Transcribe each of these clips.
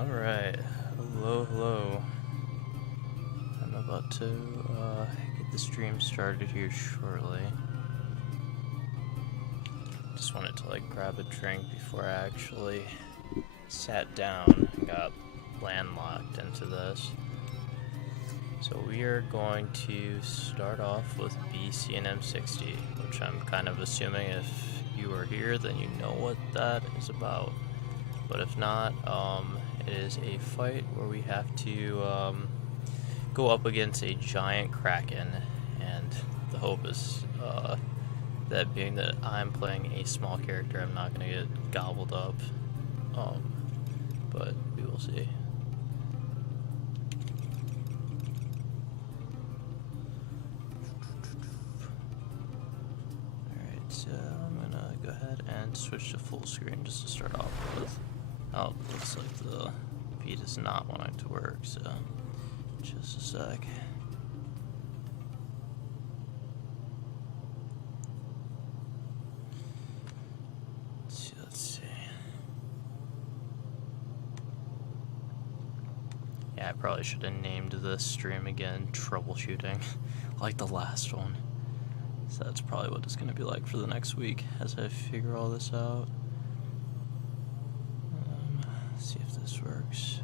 Alright, hello, hello. I'm about to get the stream started here shortly. Just wanted to grab a drink before I actually sat down and got landlocked into this. So we are going to start off with BCNM60, which I'm kind of assuming if you are here then you know what that is about. But if not, it is a fight where we have to go up against a giant kraken, and the hope is that being that I'm playing a small character, I'm not going to get gobbled up, but we will see. Alright, so I'm going to go ahead and switch to full screen just to start off with. Oh, looks like the feed is not wanting to work, so just a sec. Let's see. Yeah, I probably should have named this stream again Troubleshooting, like the last one. So that's probably what it's going to be like for the next week as I figure all this out. See if this works.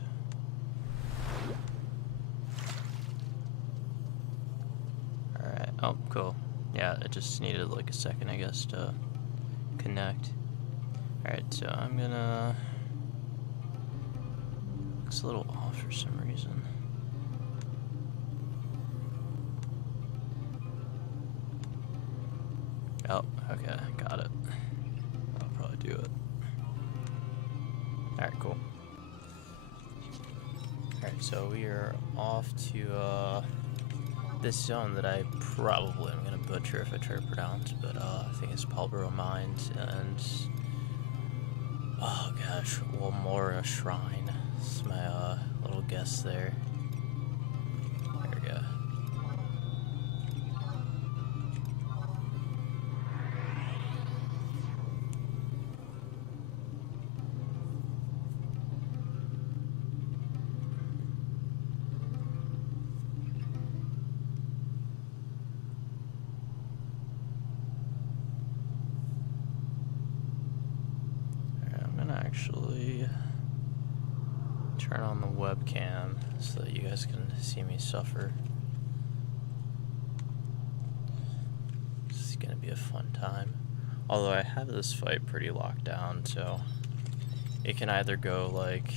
Alright, oh, cool. Yeah, it just needed like a second, I guess, to connect. Alright, so I'm gonna... Looks a little off for some reason. Oh, okay, got it. I'll probably do it. Alright, cool. Alright, so we are off to this zone that I probably am going to butcher if I try to pronounce, but I think it's Palboro Mines and, oh gosh, Walmora Shrine. That's my little guess there. There we go. Actually turn on the webcam so that you guys can see me suffer. This is gonna be a fun time. Although I have this fight pretty locked down, so it can either go like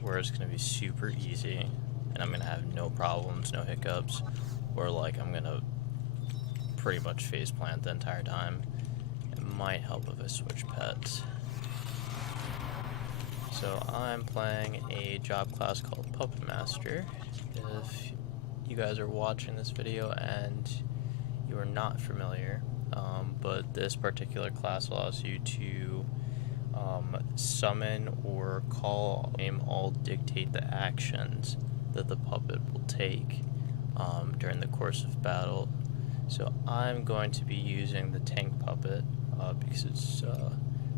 where it's gonna be super easy and I'm gonna have no problems, no hiccups, or like I'm gonna pretty much face plant the entire time. It might help if I switch pets. So I'm playing a job class called Puppetmaster. If you guys are watching this video and you are not familiar, but this particular class allows you to summon or call name all dictate the actions that the puppet will take during the course of battle. So I'm going to be using the tank puppet because it's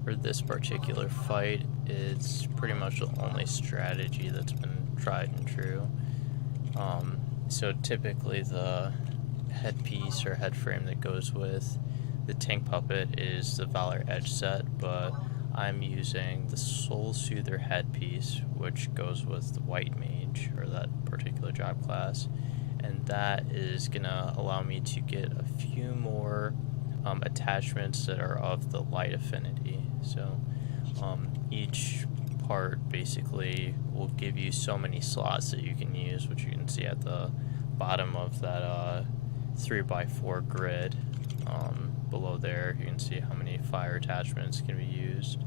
for this particular fight, it's pretty much the only strategy that's been tried and true. So typically the headpiece or head frame that goes with the tank puppet is the Valor Edge set, but I'm using the Soul Soother headpiece, which goes with the White Mage, or that particular job class, and that is gonna allow me to get a few more attachments that are of the light affinity. So each part basically will give you so many slots that you can use, which you can see at the bottom of that 3x4 grid. Below there you can see how many fire attachments can be used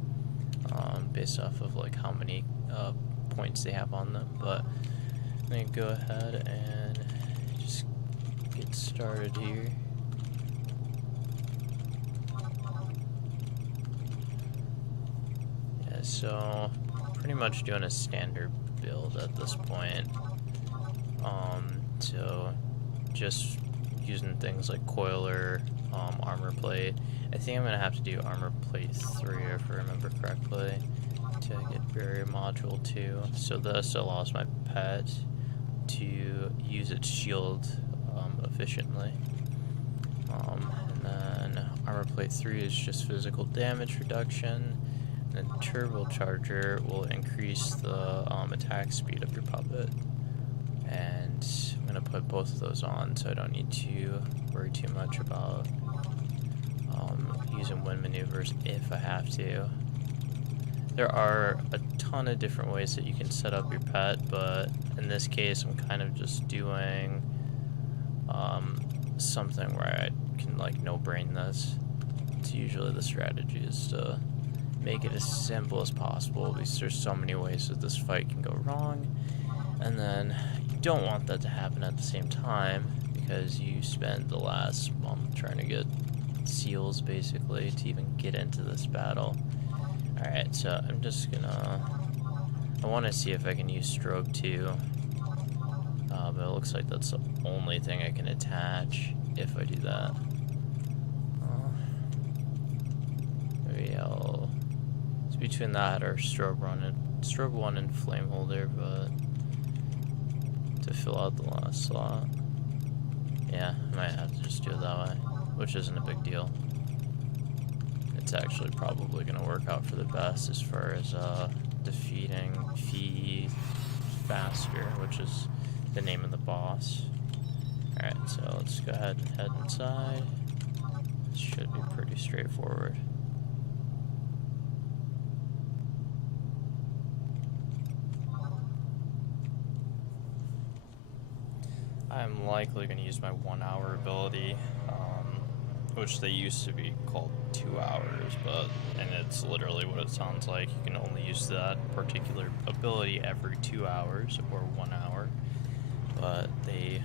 based off of like how many points they have on them. But I'm going to go ahead and just get started here. So, pretty much doing a standard build at this point. So, just using things like coiler, armor plate. I think I'm going to have to do armor plate 3 if I remember correctly. to get barrier module 2. So this allows my pet to use its shield efficiently. And then armor plate 3 is just physical damage reduction. And then turbocharger will increase the attack speed of your puppet. And I'm going to put both of those on so I don't need to worry too much about using wind maneuvers if I have to. There are a ton of different ways that you can set up your pet, but in this case I'm kind of just doing something where I can like no-brain this. It's usually the strategy is to make it as simple as possible because there's so many ways that this fight can go wrong, and then you don't want that to happen at the same time because you spend the last month trying to get seals basically to even get into this battle. Alright, so I'm just gonna... I want to see if I can use strobe 2, but it looks like that's the only thing I can attach if I do that. Maybe I'll... It's between that or strobe 1 and flame holder, but to fill out the last slot. Yeah, I might have to just do it that way, which isn't a big deal. It's actually probably going to work out for the best as far as defeating Fee Faster, which is the name of the boss. Alright, so let's go ahead and head inside. This should be pretty straightforward. I'm likely going to use my 1 hour ability, which they used to be called 2 hours, and it's literally what it sounds like. You can only use that particular ability every 2 hours or 1 hour, but they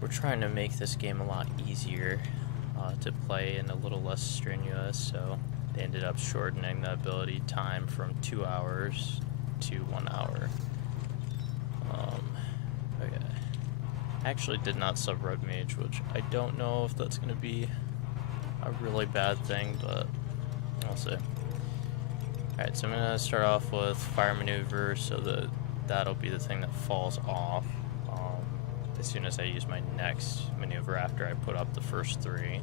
were trying to make this game a lot easier to play and a little less strenuous, so they ended up shortening the ability time from 2 hours to 1 hour. Okay. I actually did not sub Road Mage, which I don't know if that's going to be a really bad thing, but I'll see. Alright, so I'm going to start off with Fire Maneuver, so that'll be the thing that falls off as soon as I use my next maneuver after I put up the first 3.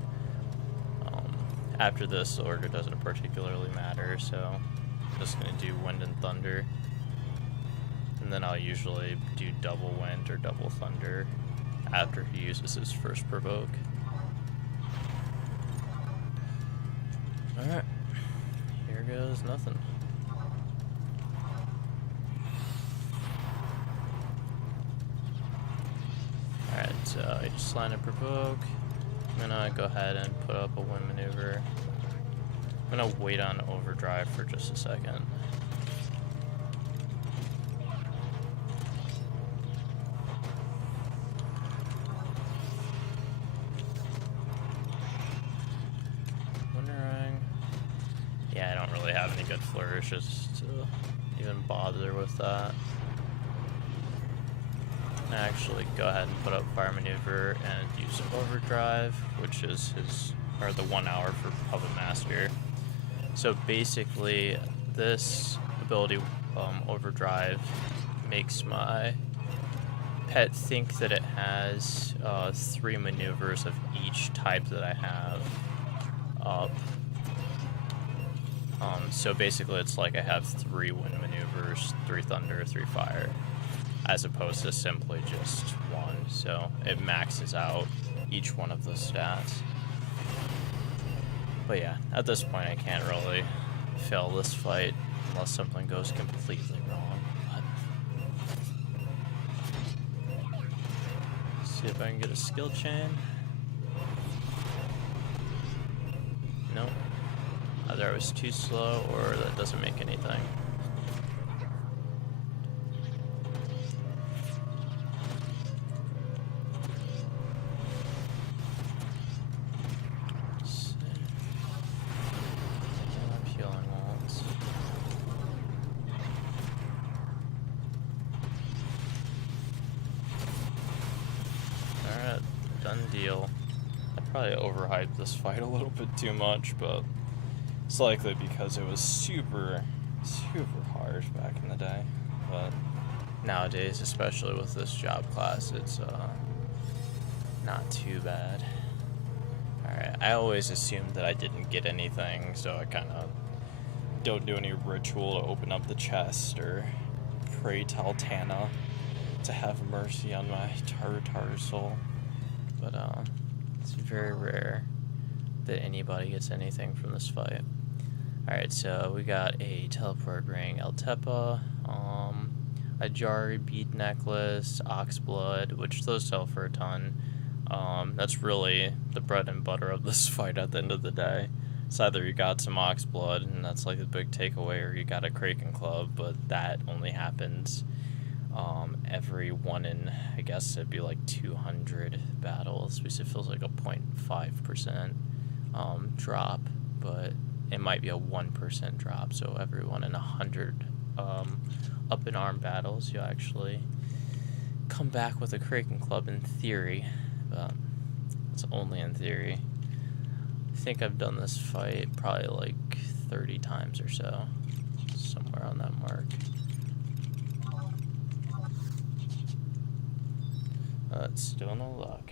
After this, the order doesn't particularly matter, so I'm just going to do Wind and Thunder. And then I'll usually do double Wind or double Thunder after he uses his first provoke. Alright, here goes nothing. Alright, so I just land a provoke. I'm gonna go ahead and put up a wind maneuver. I'm gonna wait on overdrive for just a second. Yeah, I don't really have any good flourishes to even bother with that. I actually go ahead and put up Fire Maneuver and use Overdrive, which is the 1 hour for Puppetmaster. So basically, this ability, Overdrive, makes my pet think that it has 3 maneuvers of each type that I have up. So basically it's like I have 3 wind maneuvers, 3 thunder, 3 fire, as opposed to simply just 1. So it maxes out each one of the stats. But yeah, at this point I can't really fail this fight unless something goes completely wrong. But see if I can get a skill chain. Nope. Either I was too slow or that doesn't make anything. I'm healing once. Alright, done deal. I probably overhyped this fight a little bit too much, but it's likely because it was super super harsh back in the day, but nowadays, especially with this job class, it's not too bad. Alright, I always assumed that I didn't get anything, so I kind of don't do any ritual to open up the chest or pray to Altana to have mercy on my Tartar soul. But it's very rare that anybody gets anything from this fight. Alright, so we got a teleport ring, El Tepa, a Jari bead necklace, ox blood, which those sell for a ton. That's really the bread and butter of this fight at the end of the day. It's either you got some ox blood, and that's like the big takeaway, or you got a Kraken club, but that only happens every one in, I guess it'd be like 200 battles, because it feels like a 0.5% drop, but it might be a 1% drop, so every 1 in 100 up in arm battles, you actually come back with a Kraken club in theory, but it's only in theory. I think I've done this fight probably like 30 times or so, somewhere on that mark. Still no luck.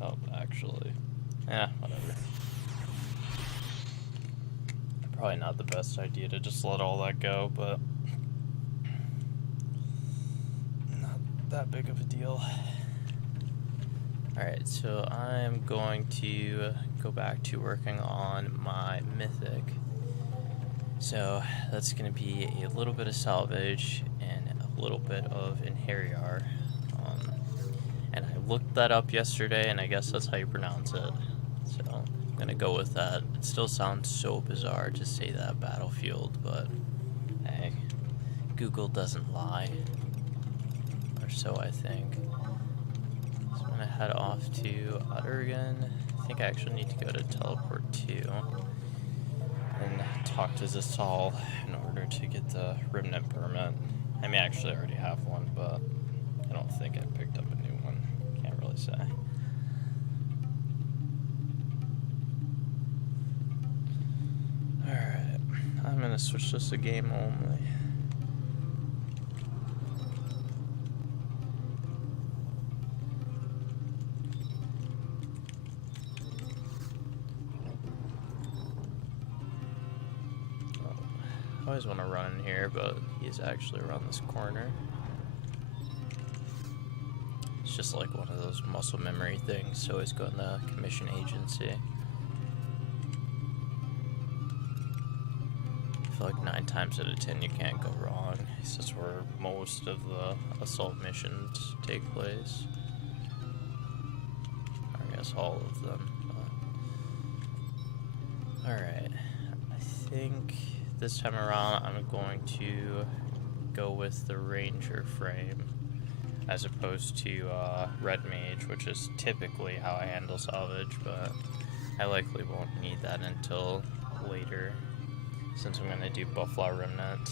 Oh, actually, whatever. Probably not the best idea to just let all that go, but not that big of a deal. Alright, so I'm going to go back to working on my Mythic. So that's going to be a little bit of salvage and a little bit of Inheriar. And I looked that up yesterday, and I guess that's how you pronounce it. So I'm going to go with that. It still sounds so bizarre to say that battlefield, but hey, Google doesn't lie. Or so I think. So I'm going to head off to Uttergan. I think I actually need to go to Teleport 2 and talk to Zissal in order to get the Remnant permit. I may actually already have one, but I don't think I picked up a new one. Can't really say. Alright, I'm gonna switch this to game only. I always want to run in here, but he's actually around this corner. It's just like one of those muscle memory things, so always go in the commission agency. I feel like 9 times out of 10 you can't go wrong. It's just where most of the assault missions take place. I guess all of them. Alright, I think this time around I'm going to go with the Ranger frame as opposed to Red Mage, which is typically how I handle salvage, but I likely won't need that until later since I'm going to do Buffalo Remnant.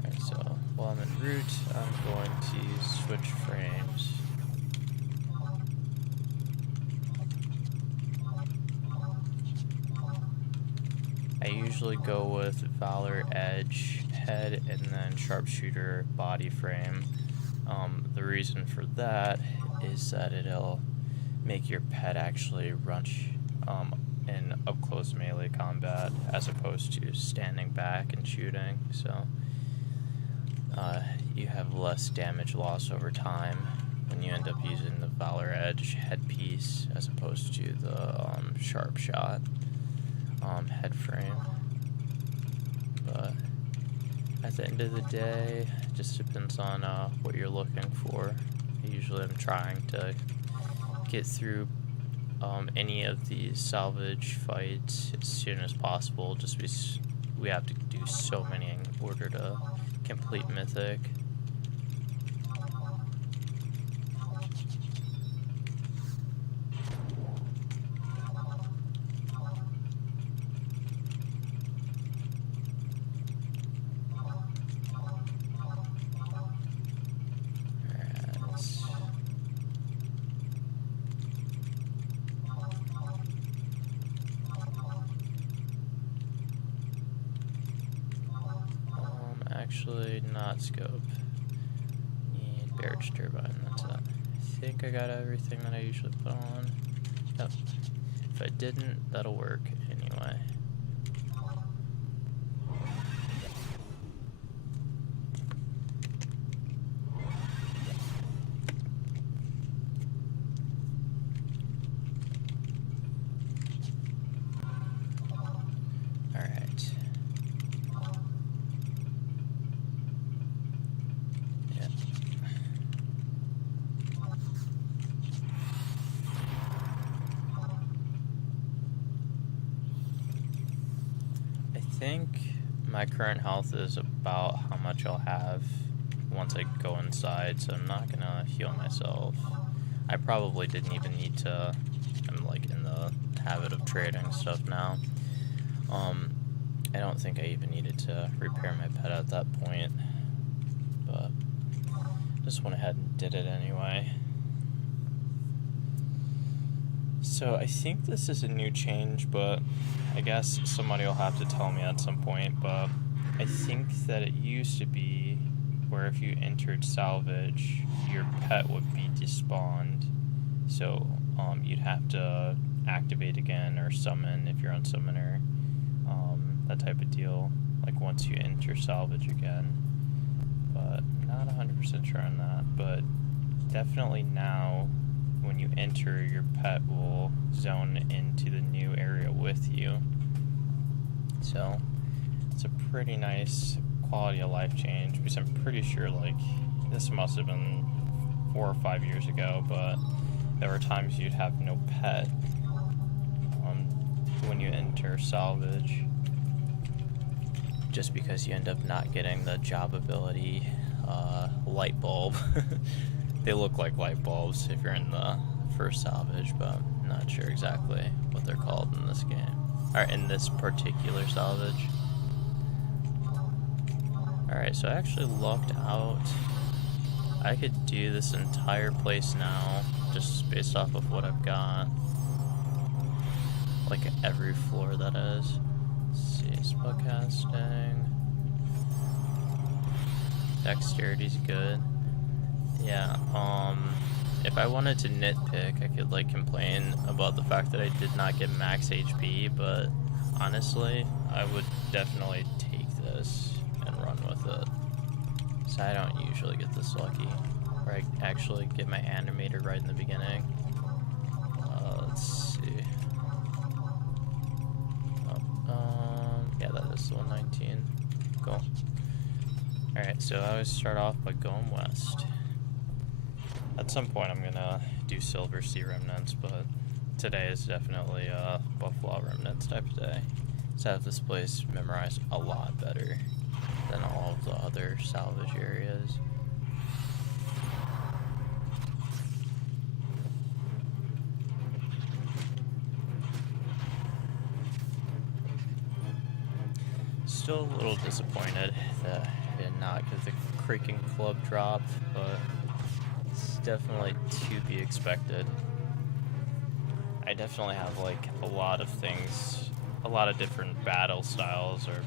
Alright, so while I'm en route, I'm going to switch frames. I usually go with Valor Edge head and then Sharpshooter body frame. The reason for that is that it'll make your pet actually rush in up-close melee combat as opposed to standing back and shooting, so you have less damage loss over time when you end up using the Valor Edge headpiece as opposed to the Sharp Shot head frame. But at the end of the day, it just depends on what you're looking for. I usually am trying to get through any of these salvage fights as soon as possible, just because we have to do so many in order to complete Mythic. Actually, not scope. Need barrage turbine, that's it. I think I got everything that I usually put on. Yep. If I didn't, that'll work anyway. I think my current health is about how much I'll have once I go inside, so I'm not gonna heal myself. I probably didn't even need to. I'm like in the habit of trading stuff now. I don't think I even needed to repair my pet at that point, but just went ahead and did it anyway. So I think this is a new change, but I guess somebody will have to tell me at some point, but I think that it used to be where if you entered salvage, your pet would be despawned. So you'd have to activate again or summon if you're on summoner, that type of deal, like once you enter salvage again. But I'm not 100% sure on that, but definitely now when you enter, your pet will zone into the new area with you. So it's a pretty nice quality of life change, because I'm pretty sure like this must have been 4 or 5 years ago, but there were times you'd have no pet when you enter salvage, just because you end up not getting the job ability light bulb. They look like light bulbs if you're in the first salvage, but I'm not sure exactly what they're called in this game, or in this particular salvage. Alright, so I actually lucked out. I could do this entire place now, just based off of what I've got. Like every floor, that is. Let's see, spellcasting. Dexterity's good. Yeah, if I wanted to nitpick, I could like complain about the fact that I did not get max HP, but honestly, I would definitely take this and run with it. So I don't usually get this lucky, where I actually get my animator right in the beginning. Let's see. Yeah, that is the 119. Cool. Alright, so I always start off by going west. At some point I'm gonna do Silver Sea Remnants, but today is definitely a Buffalo Remnants type of day. So I have this place memorized a lot better than all of the other salvage areas. Still a little disappointed that I did not get the Creaking Club drop, but it's definitely to be expected. I definitely have like a lot of things, a lot of different battle styles or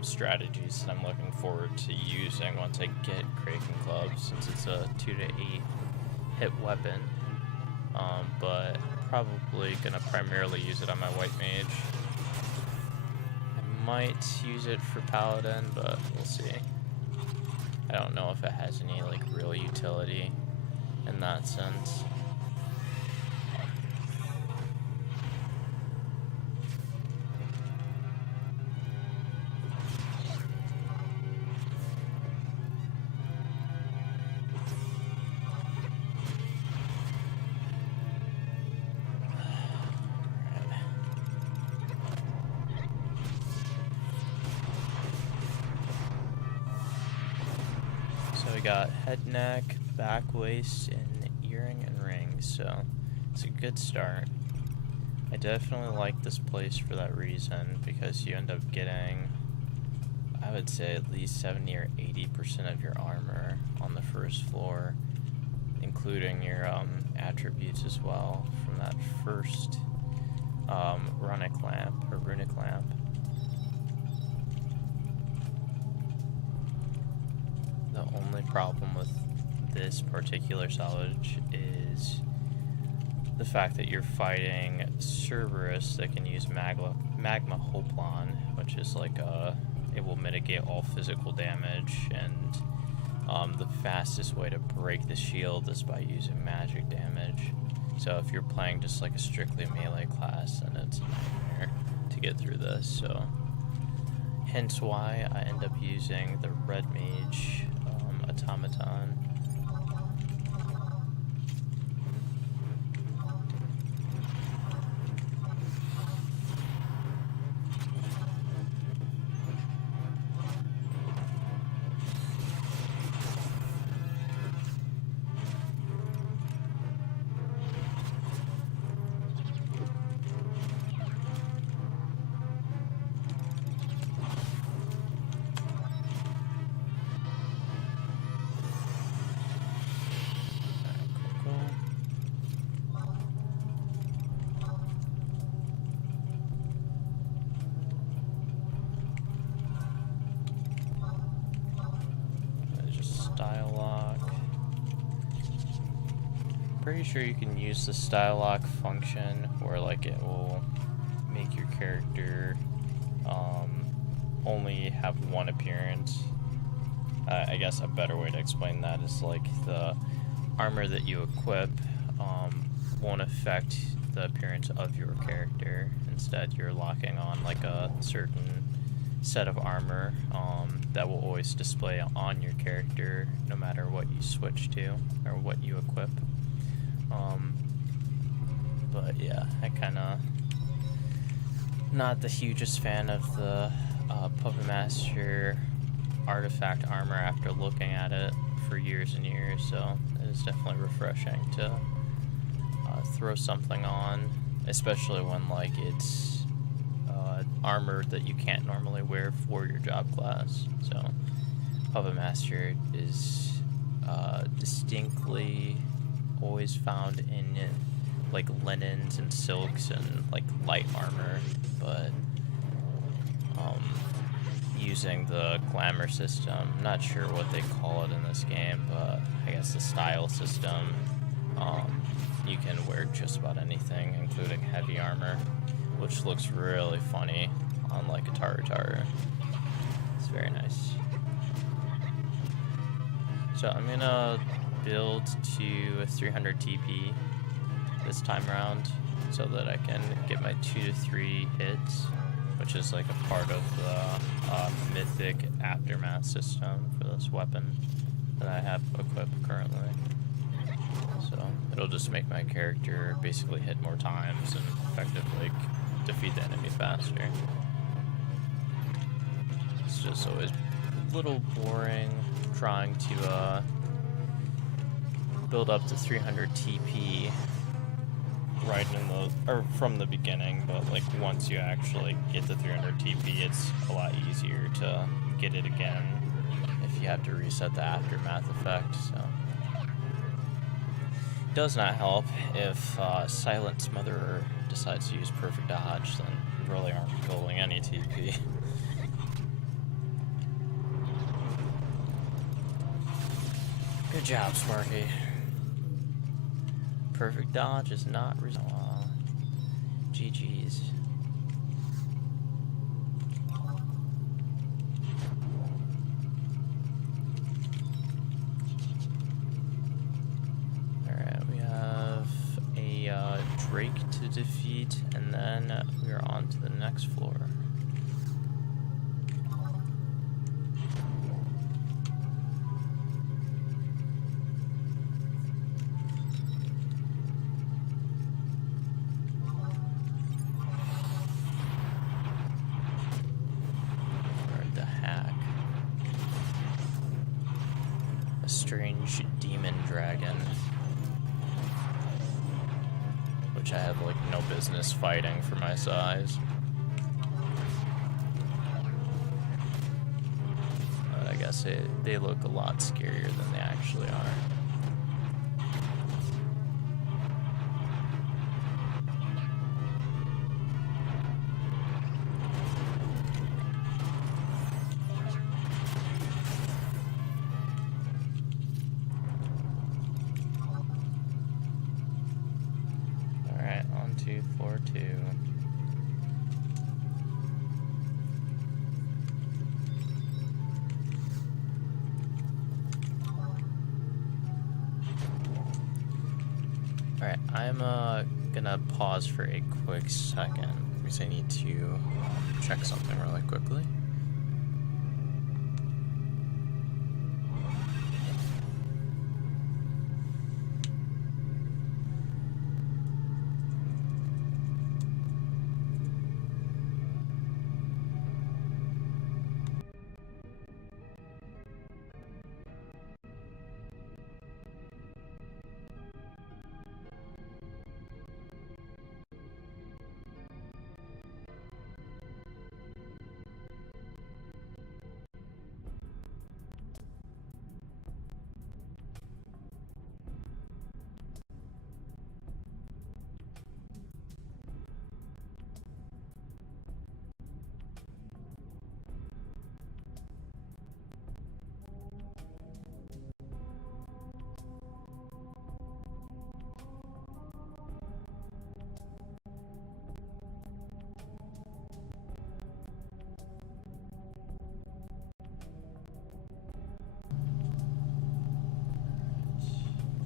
strategies that I'm looking forward to using once I get Creaking Club, since it's a 2 to 8 hit weapon. But probably gonna primarily use it on my white mage. I might use it for paladin, but we'll see. I don't know if it has any like real utility in that sense. we got head, neck, back, waist, and earring and rings, so it's a good start. I definitely like this place for that reason, because you end up getting, I would say, at least 70 or 80% of your armor on the first floor, including your attributes as well from that first runic lamp. The only problem with this particular salvage is the fact that you're fighting Cerberus that can use magma Hoplon, which is like it will mitigate all physical damage, and the fastest way to break the shield is by using magic damage. So if you're playing just like a strictly melee class, then it's a nightmare to get through this. So hence why I end up using the red mage automaton. Style lock. Pretty sure you can use the style lock function where like it will make your character only have one appearance. I guess a better way to explain that is like the armor that you equip won't affect the appearance of your character. Instead, you're locking on like a certain set of armor that will always display on your character no matter what you switch to or what you equip. But yeah, I kinda not the hugest fan of the Puppetmaster artifact armor after looking at it for years and years, so it is definitely refreshing to throw something on, especially when like it's armor that you can't normally wear for your job class. So Puppetmaster is distinctly always found in like linens and silks and like light armor, but using the glamour system, not sure what they call it in this game, but I guess the style system, you can wear just about anything, including heavy armor, which looks really funny on like a Taru. It's very nice. So I'm gonna build to 300 TP this time around so that I can get my 2 to 3 hits, which is like a part of the Mythic aftermath system for this weapon that I have equipped currently. So it'll just make my character basically hit more times and effectively defeat the enemy faster. It's just always a little boring trying to build up to 300 TP right in the, or from the beginning, but like once you actually get to 300 TP, it's a lot easier to get it again if you have to reset the aftermath effect. So it does not help if Silent Smotherer decides to use perfect dodge, then you really aren't building any TP. Good job, Sparky. Perfect dodge is not GG's. Alright, we have a Drake to defeat, and then we are on to the next floor. strange demon dragon, which I have like no business fighting for my size. But I guess they look a lot scarier than they actually are. Floor 2. Alright, I'm gonna pause for a quick second because I need to check something really quickly.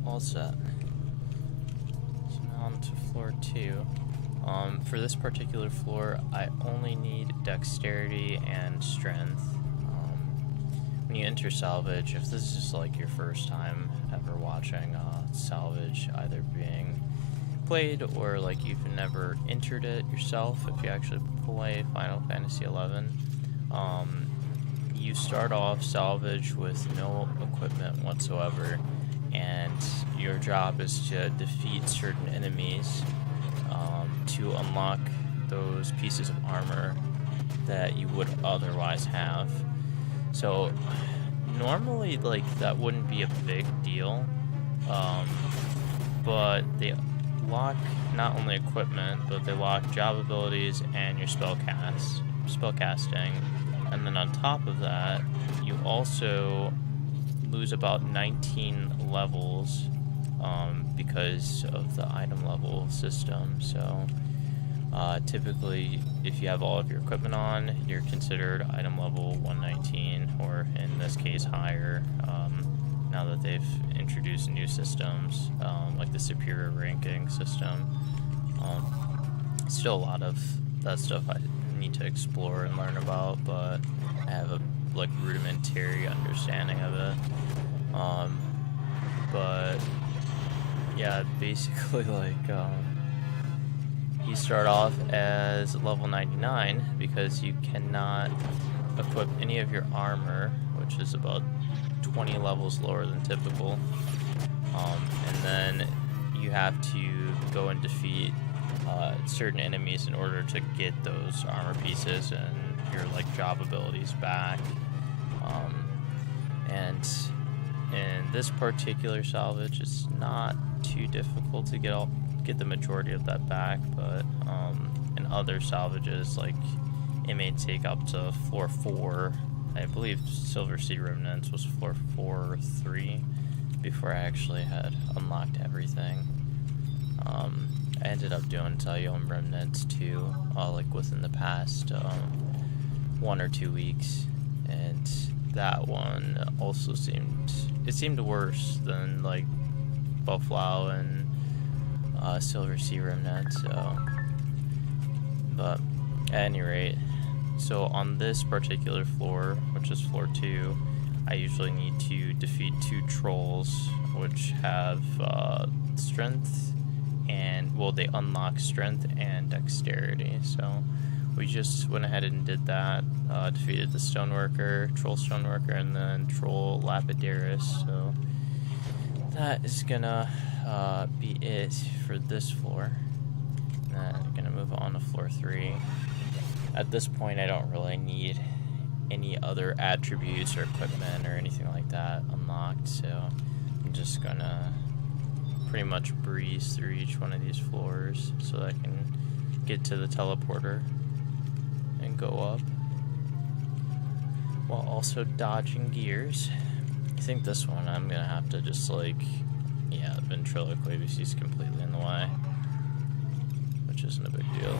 All set. So now on to floor 2. For this particular floor, I only need dexterity and strength. When you enter salvage, if this is like your first time ever watching salvage either being played or like you've never entered it yourself, if you actually play Final Fantasy XI, you start off salvage with no equipment whatsoever, and your job is to defeat certain enemies to unlock those pieces of armor that you would otherwise have. So normally like that wouldn't be a big deal, but they lock not only equipment, but they lock job abilities and your spellcasting, and then on top of that you also lose about 19 levels because of the item level system. So typically if you have all of your equipment on, you're considered item level 119, or in this case higher, now that they've introduced new systems like the superior ranking system. Still a lot of that stuff I need to explore and learn about, but I have a like rudimentary understanding of it. But yeah, basically like you start off as level 99 because you cannot equip any of your armor, which is about 20 levels lower than typical, and then you have to go and defeat certain enemies in order to get those armor pieces and your like job abilities back. And in this particular salvage, it's not too difficult to get the majority of that back, but in other salvages, like it may take up to floor 4. I believe Silver Sea Remnants was floor 4 or 3 before I actually had unlocked everything. I ended up doing Talion Remnants too, like within the past 1 or 2 weeks, and that one also seemed worse than like Buffalo and Silver Sea Remnant. So, but at any rate, so on this particular floor, which is floor 2, I usually need to defeat 2 trolls, which have strength and, well, they unlock strength and dexterity. So we just went ahead and did that. Defeated the stoneworker, troll stoneworker, and then troll lapidaris. So that is gonna be it for this floor. Then I'm gonna move on to floor 3. At this point, I don't really need any other attributes or equipment or anything like that unlocked, so I'm just gonna pretty much breeze through each one of these floors so that I can get to the teleporter and go up while also dodging gears. I think this one I'm gonna have to just like, yeah, the ventriloquy is completely in the way, which isn't a big deal.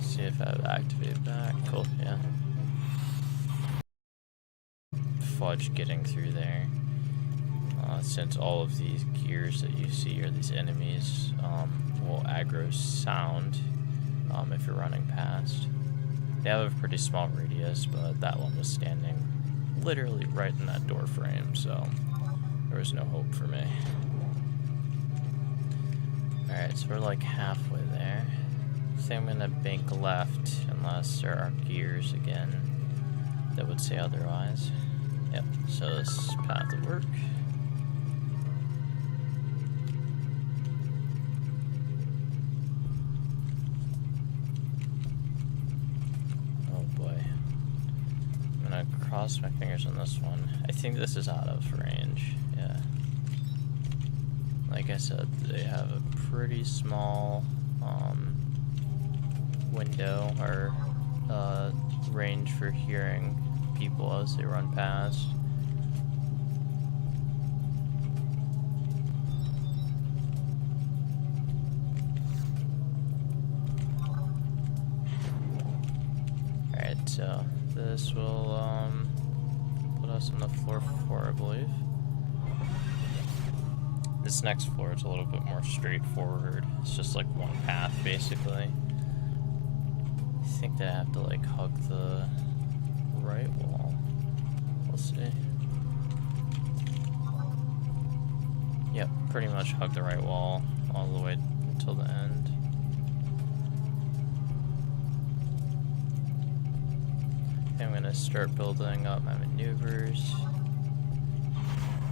See if I have activated back. Cool, yeah. Fudge getting through there. Since all of these gears that you see or these enemies will aggro sound if you're running past. They have a pretty small radius, but that one was standing literally right in that door frame, so there was no hope for me. Alright, so we're like halfway there. I think I'm gonna bank left unless there are gears again that would say otherwise. Yep, so this path would work. Oh boy. I'm gonna cross my fingers on this one. I think this is out of range, yeah. Like I said, they have a pretty small window or range for hearing people as they run past. Alright, so this will put us on the floor 4, I believe. This next floor is a little bit more straightforward. It's just like one path, basically. I think they have to like hug the right wall. We'll see. Yep, pretty much hug the right wall all the way until the end. I'm gonna start building up my maneuvers,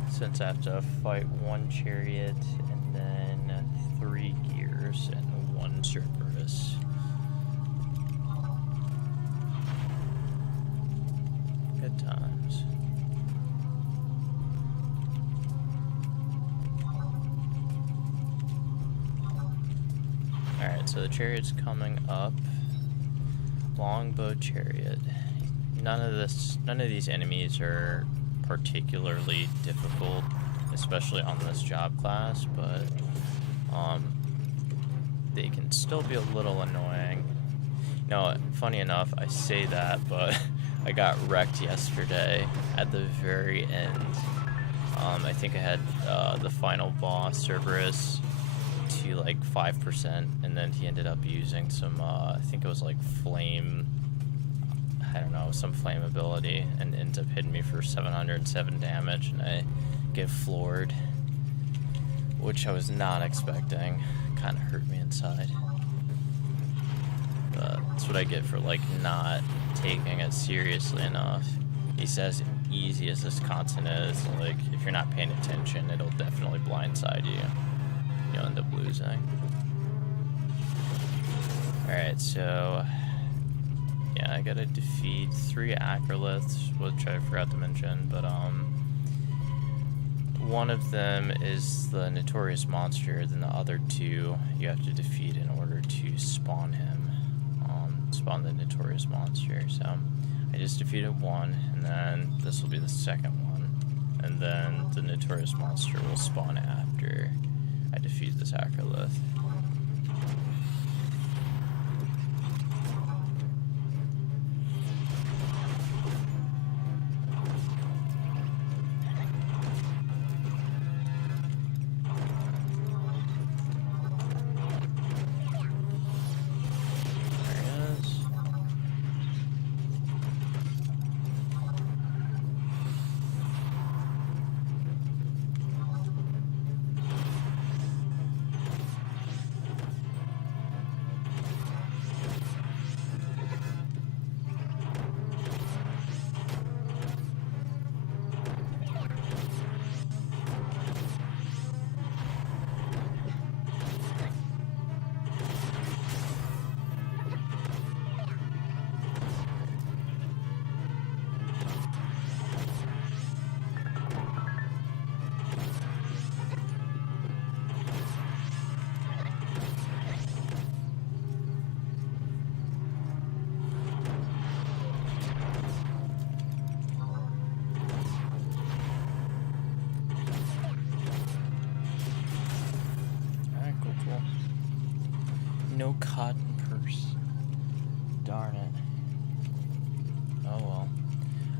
since I have to fight one chariot and then 3 gears and 1 Cerberus. Good times. Alright, so the chariot's coming up. Longbow chariot. None of these enemies are particularly difficult, especially on this job class, but they can still be a little annoying. You know, funny enough, I say that, but I got wrecked yesterday at the very end. I think I had the final boss, Cerberus, to like 5%, and then he ended up using some, I think it was like flame, I don't know, some flame ability, and ends up hitting me for 707 damage, and I get floored, which I was not expecting. Kind of hurt me inside. But that's what I get for like not taking it seriously enough. He says easy as this content is, like if you're not paying attention, it'll definitely blindside you. You'll end up losing. Alright, so yeah, I gotta defeat 3 acroliths, which I forgot to mention, but one of them is the notorious monster, then the other 2 you have to defeat in order to spawn him. Spawn the notorious monster. So I just defeated 1, and then this will be the second one, and then the notorious monster will spawn after I defeat this acrolith. cotton purse. Darn it. Oh well.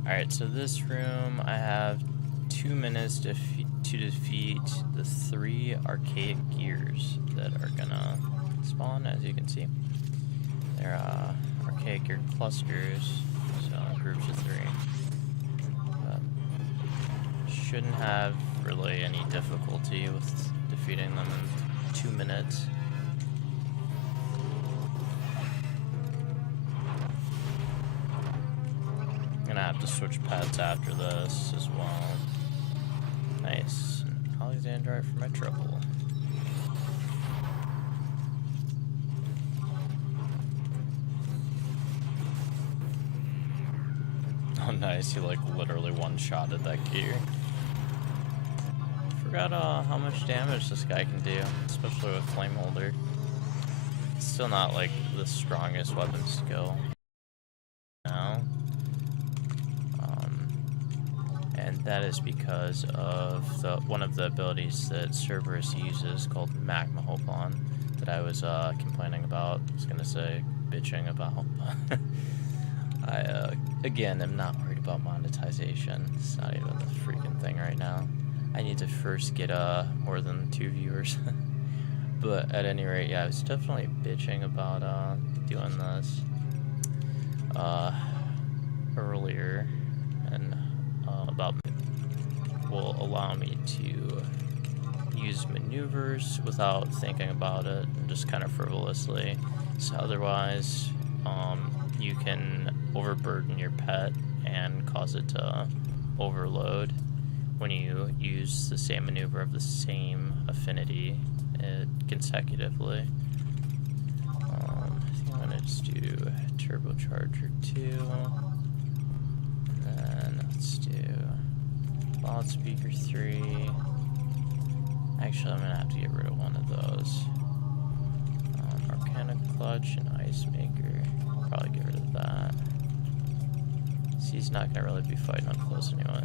Alright, so this room, I have 2 minutes to defeat the 3 archaic gears that are gonna spawn, as you can see. They're archaic gear clusters, so in groups of 3. Shouldn't have really any difficulty with defeating them in 2 minutes. I'm gonna have to switch pets after this as well. Nice. Alexandrite for my trouble. Oh nice, he like literally one-shotted that gear. Forgot how much damage this guy can do, especially with Flame Holder. It's still not like the strongest weapon skill now. And that is because of one of the abilities that Cerberus uses called Magma Hopon that I was complaining about. I was gonna say bitching about. I again am not worried about monetization. It's not even the freaking thing right now. I need to first get more than 2 viewers. But at any rate, yeah, I was definitely bitching about doing this earlier, and about will allow me to use maneuvers without thinking about it, and just kind of frivolously. So otherwise, you can overburden your pet and cause it to overload when you use the same maneuver of the same affinity consecutively. I think I'm gonna just do turbocharger 2, and then let's do loudspeaker 3. Actually, I'm gonna have to get rid of one of those. Arcana clutch and ice maker. Probably get rid of that. So he's not gonna really be fighting up close anyway.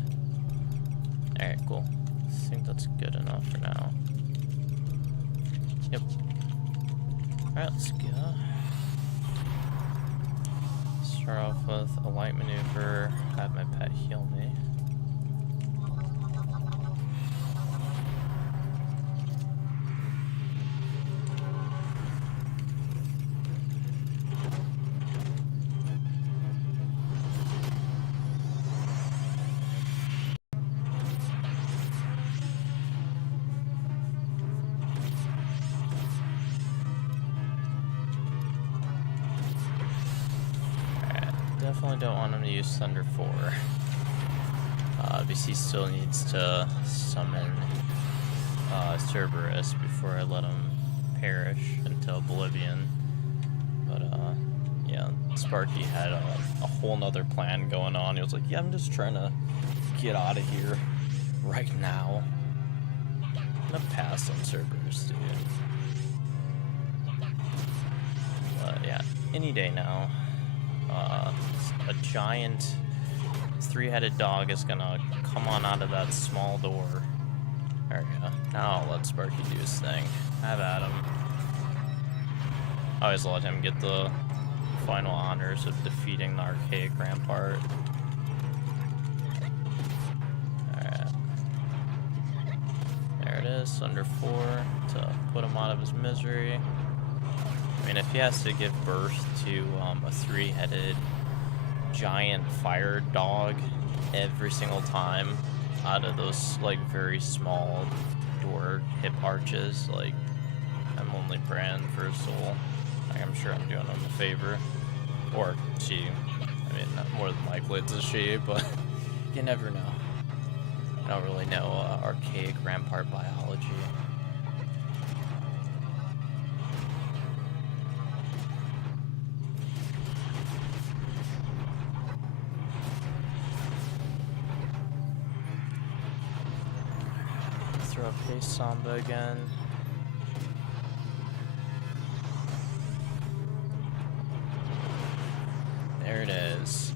Alright, cool. I think that's good enough for now. Yep. Alright, let's go. Start off with a light maneuver, have my pet heal me. Definitely don't want him to use Thunder 4. Obviously, he still needs to summon Cerberus before I let him perish into oblivion. But yeah, Sparky had a whole nother plan going on. He was like, yeah, I'm just trying to get out of here right now. I'm gonna pass on Cerberus, dude. But yeah, any day now. A giant 3-headed dog is gonna come on out of that small door. There we go. Now I'll let Sparky do his thing. Have at him. I always let him get the final honors of defeating the archaic rampart. Alright. There it is, under 4 to put him out of his misery. I mean, if he has to give birth to a 3-headed giant fire dog every single time out of those like very small door hip arches, like, I'm only praying for his soul. Like, I'm sure I'm doing him a favor. Or she. I mean, more than likely it's a she, but you never know. I don't really know archaic rampart biology. Throw up Face Samba again. There it is.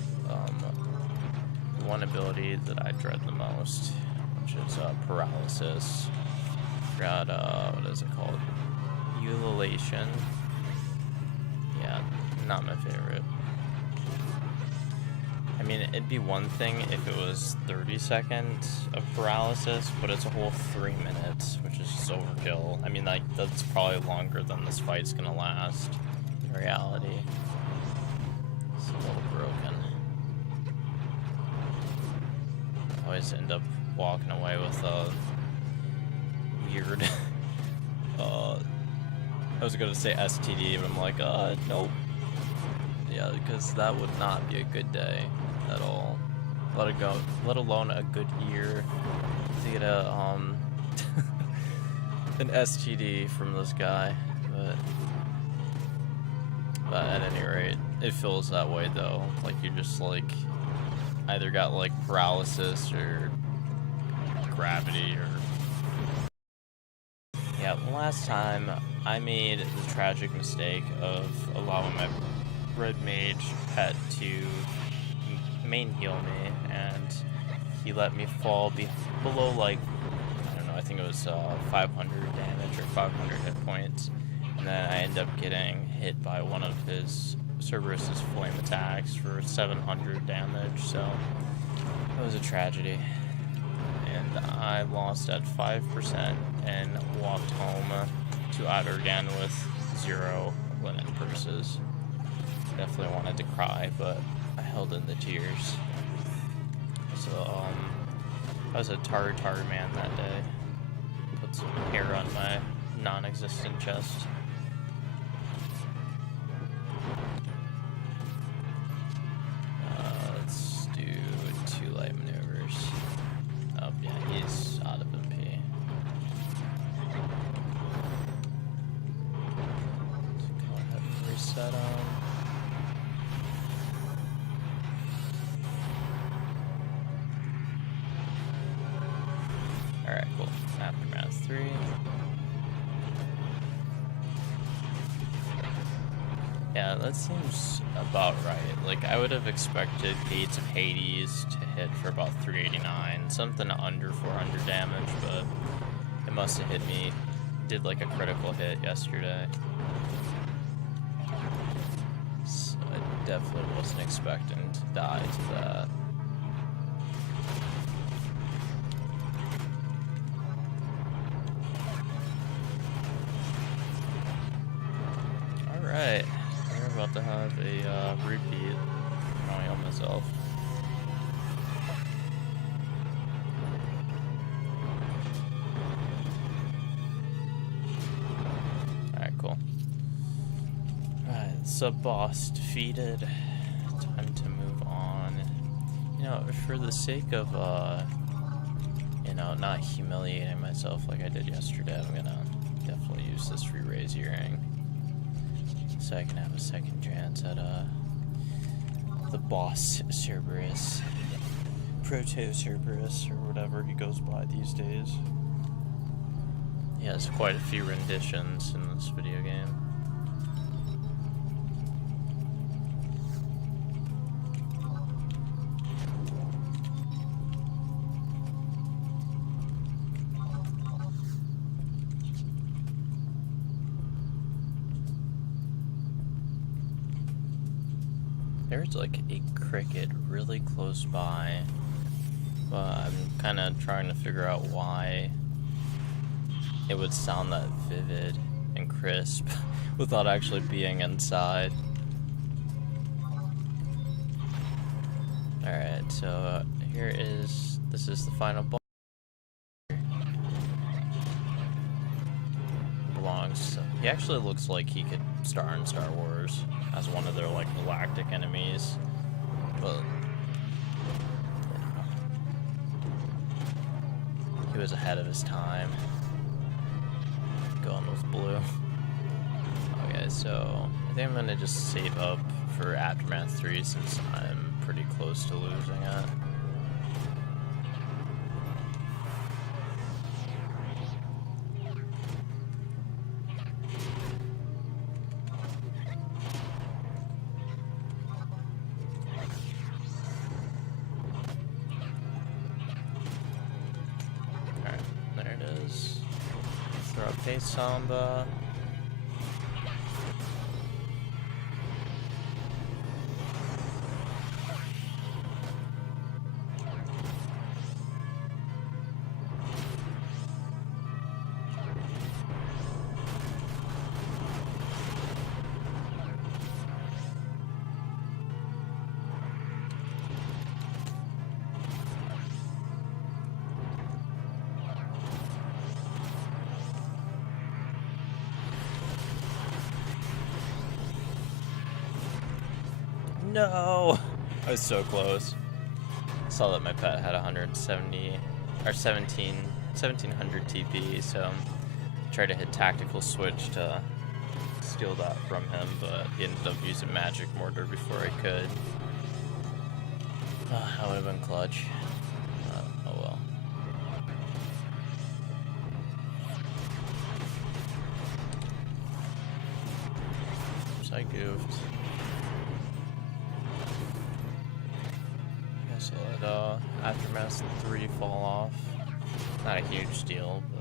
One ability that I dread the most, which is paralysis. Got what is it called? Ululation. not my favorite. I mean, it'd be one thing if it was 30 seconds of paralysis, but it's a whole 3 minutes, which is just overkill. I mean, like, that's probably longer than this fight's gonna last, in reality. It's a little broken. I always end up walking away with a weird, I was gonna say STD, but I'm like, nope. Yeah, because that would not be a good day at all. Let alone a good year to get a an STD from this guy. But at any rate, it feels that way though. Like you just like either got like paralysis or gravity or. Yeah, last time I made the tragic mistake of allowing my red mage pet to main heal me, and he let me fall below, like, I don't know, I think it was 500 damage or 500 hit points, and then I end up getting hit by one of his Cerberus's flame attacks for 700 damage, so it was a tragedy. And I lost at 5% and walked home to Outergan with 0 linen purses. Definitely wanted to cry, but I held in the tears. So, I was a tar man that day. Put some hair on my non-existent chest. Let's do 2 light maneuvers. Oh, yeah, he's out of MP. So go ahead and reset him. Alright, cool. Aftermath 3. Yeah, that seems about right. Like, I would have expected Gates of Hades to hit for about 389, something under 400 damage, but it must have hit me, did like a critical hit yesterday. So I definitely wasn't expecting to die to that. Alright, we're about to have a repeat. I'm going on myself. Alright, cool. Alright, sub-boss defeated. Time to move on. You know, for the sake of, you know, not humiliating myself like I did yesterday, I'm gonna definitely use this re-raise earring. So I can have a second chance at the boss Cerberus, Proto Cerberus, or whatever he goes by these days. He has quite a few renditions in this video game. There's like a cricket really close by, but I'm kind of trying to figure out why it would sound that vivid and crisp without actually being inside. Alright, so this is the final boss. He actually looks like he could star in Star Wars as one of their like galactic enemies, but he was ahead of his time. Going with blue. Okay, so I think I'm gonna just save up for Aftermath 3 since I'm pretty close to losing it. Samba. No! I was so close. Saw that my pet had 170 or 1700 TP, so tried to hit tactical switch to steal that from him, but he ended up using magic mortar before I could. That would have been clutch. Oh well. Oops, I goofed. So let Aftermath 3 fall off. Not a huge deal, but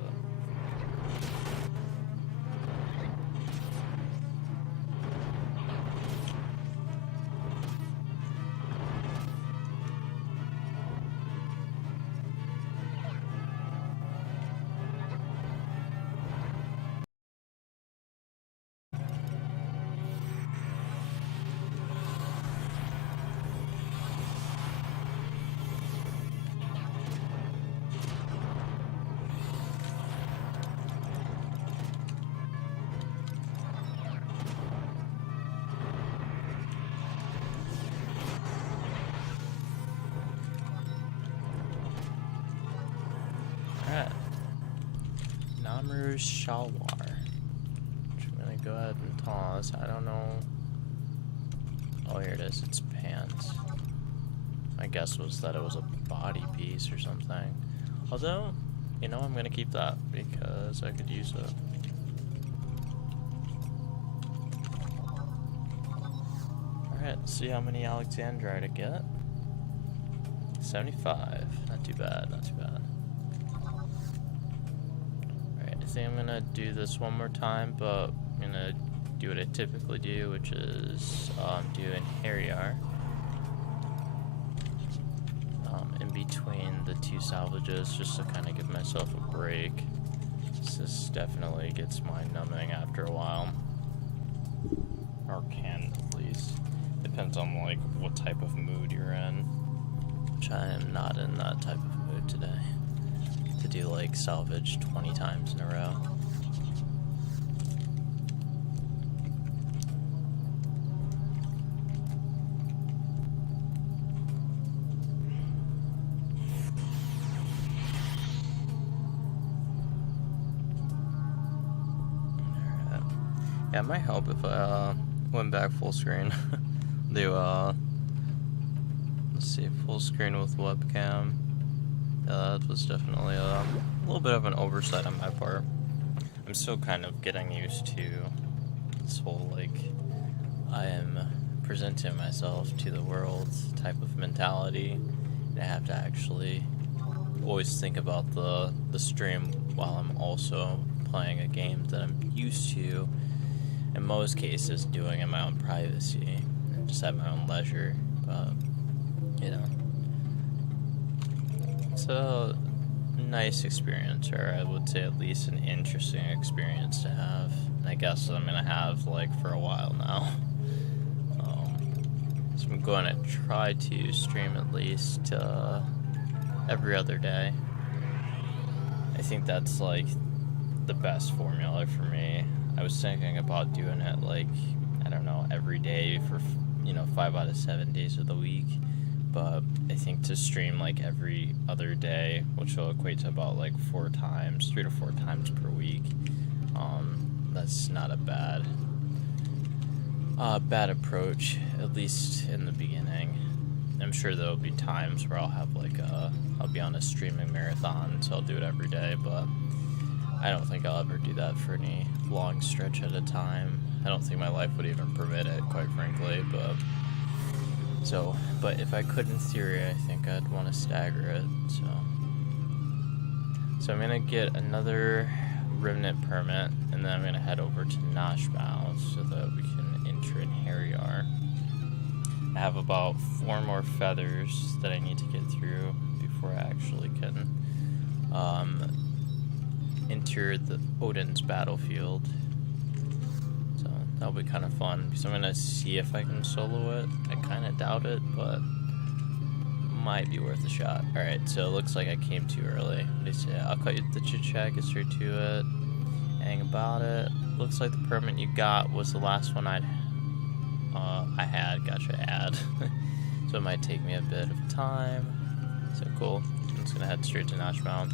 alright. Namru's Shalwar. Which I'm gonna go ahead and toss. I don't know. Oh, here it is. It's pants. My guess was that it was a body piece or something. Although, you know, I'm gonna keep that because I could use it. Alright, let's see how many Alexandrite I get. 75. Not too bad, not too bad. Alright, I think I'm gonna do this one more time, but I'm gonna do what I typically do, which is do an Harrier in between the two salvages, just to kind of give myself a break. This definitely gets mind numbing after a while, or can at least. Depends on like what type of mood you're in, which I am not in that type of mood today. To do like salvage 20 times in a row. Yeah, it might help if I went back full screen. Do let's see, full screen with webcam. That was definitely a little bit of an oversight on my part. I'm still kind of getting used to this whole like I am presenting myself to the world type of mentality. And I have to actually always think about the stream while I'm also playing a game that I'm used to, in most cases, doing in my own privacy and just at my own leisure. But you know, it's a nice experience, or I would say at least an interesting experience to have. And I guess I'm gonna have like for a while now. So I'm going to try to stream at least every other day. I think that's like the best formula for me. I was thinking about doing it like, I don't know, every day for, 5 out of 7 days of the week. But I think to stream like every other day, which will equate to about like 3 to 4 times per week, that's not a bad approach, at least in the beginning. I'm sure there'll be times where I'll have like I'll be on a streaming marathon, so I'll do it every day, but I don't think I'll ever do that for any long stretch at a time. I don't think my life would even permit it, quite frankly, but if I could in theory, I think I'd want to stagger it, so I'm gonna get another Remnant permit, and then I'm gonna head over to Noshbao so that we can enter in Harrier. I have about 4 more feathers that I need to get through before I actually can enter the Odin's battlefield. So that'll be kind of fun. So I'm gonna see if I can solo it. I kind of doubt it, but might be worth a shot. Alright, so it looks like I came too early. What do you say? I'll cut you the chit chat, get straight to it. Hang about it. Looks like the permit you got was the last one I'd Gotcha, add. So it might take me a bit of time. So cool. I'm just gonna head straight to Notch Mound.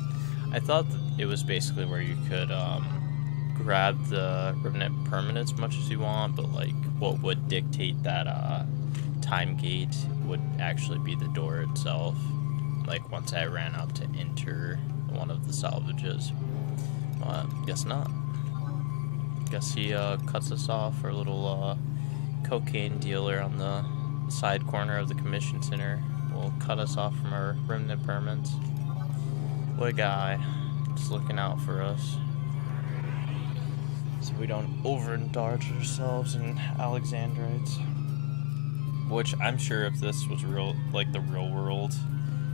I thought it was basically where you could grab the Remnant permanent as much as you want, but like what would dictate that time gate would actually be the door itself. Like once I ran up to enter one of the salvages. Guess not. Guess he cuts us off for a little cocaine dealer on the side corner of the commission center. Will cut us off from our remnant permits. What a guy. Just looking out for us. So we don't overindulge ourselves in Alexandrites. Which I'm sure if this was real, like the real world,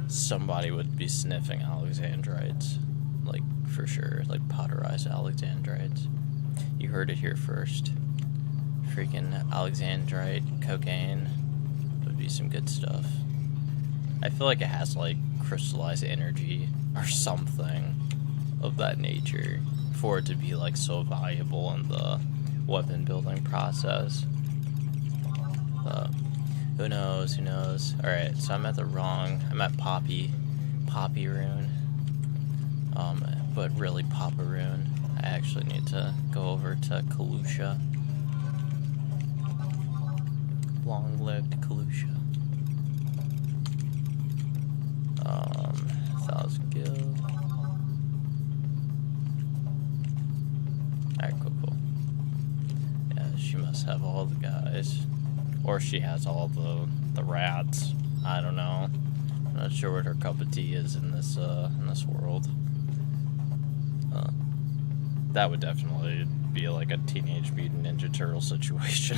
somebody would be sniffing Alexandrites. Like, for sure. Like, powderized Alexandrites. You heard it here first. Freaking Alexandrite cocaine would be some good stuff. I feel like it has, like, crystallized energy or something of that nature for it to be, like, so valuable in the weapon building process. Who knows? Alright, so I'm at Poppy Rune. But really Papa Rune. I actually need to go over to Kalusha. Long-lived Kalusha. 1,000 gil. Alright, cool. Yeah, she must have all the guys. Or she has all the rats. I don't know. I'm not sure what her cup of tea is in this world. That would definitely be like a Teenage Mutant Ninja Turtle situation.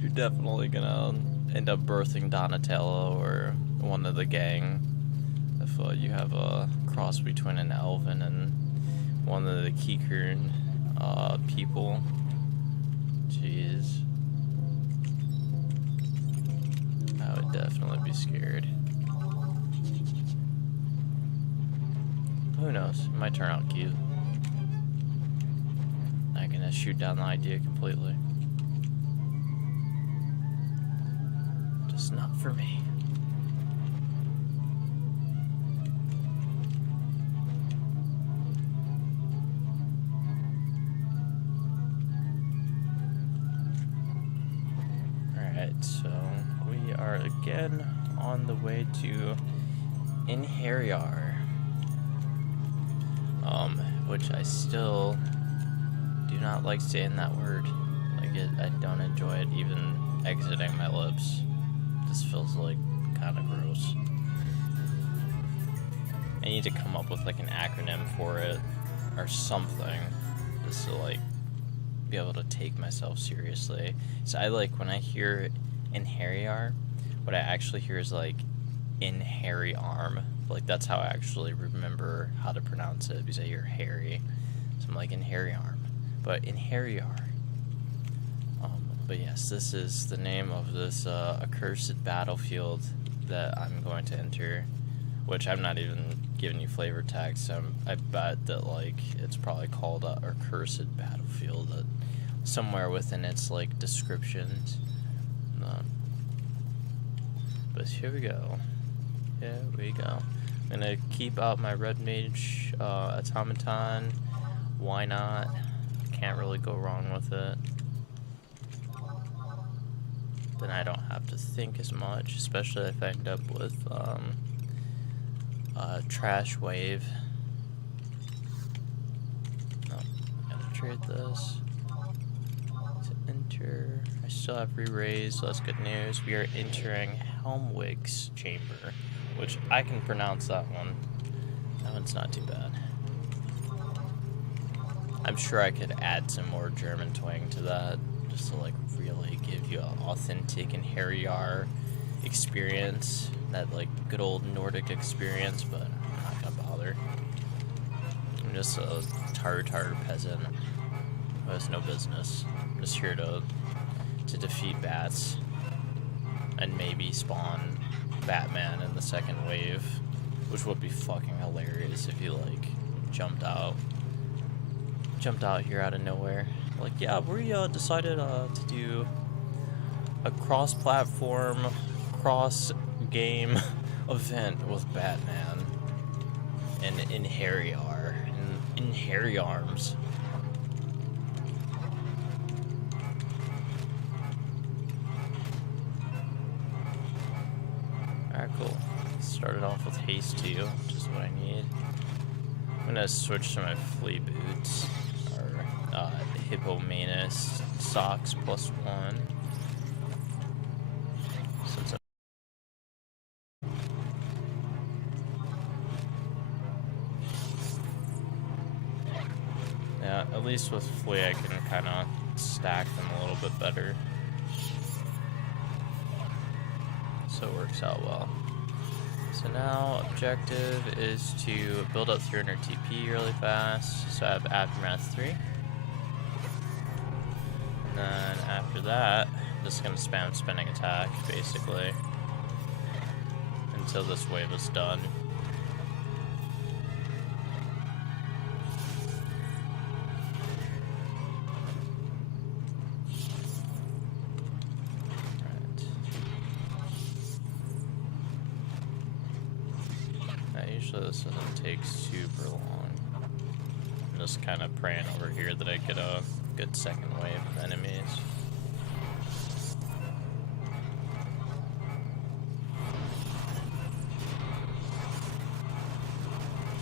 You're definitely gonna end up birthing Donatello or one of the gang if you have a cross between an elven and one of the Kikern people. Jeez. I would definitely be scared. Who knows? It might turn out cute. I can shoot down the idea completely. Just not for me. Alright, so we are again on the way to Inheriar. Which I still do not like saying that word. Like I don't enjoy it even exiting my lips. This feels like kind of gross. I need to come up with like an acronym for it or something, just to like be able to take myself seriously. So I like when I hear Inheriar, what I actually hear is like in hairy arm. Like that's how I actually remember how to pronounce it, because I hear hairy. So I'm like in hairy arm. But in Inheriar. But yes, this is the name of this accursed battlefield that I'm going to enter. Which I'm not even giving you flavor text. I bet that like it's probably called a accursed battlefield somewhere within its like descriptions. But here we go. I'm gonna keep out my red mage automaton. Why not? Can't really go wrong with it. Then I don't have to think as much, especially if I end up with trash wave. No, gotta trade this to enter. I still have re-raise, so that's good news. We are entering Helmwig's chamber, which I can pronounce that one. That one's not too bad. I'm sure I could add some more German twang to that, just to like really give you an authentic Inheriar experience, that like good old Nordic experience, but I'm not gonna bother. I'm just a tar peasant who has no business. I'm just here to defeat bats and maybe spawn Batman in the second wave, which would be fucking hilarious if you like jumped out here out of nowhere like, yeah, we decided to do a cross-platform, cross-game event with Batman and in Harry Arms. Alright, cool. Started off with haste 2, which is what I need. I'm gonna switch to my flea boots, or Hippomanus socks +1. Since yeah, at least with flea I can kind of stack them a little bit better. So it works out well. So now objective is to build up 300 TP really fast. So I have Aftermath 3. And then after that, I'm just gonna spam spinning attack basically until this wave is done. Usually this doesn't take super long. I'm just kind of praying over here that I get a good second wave of enemies.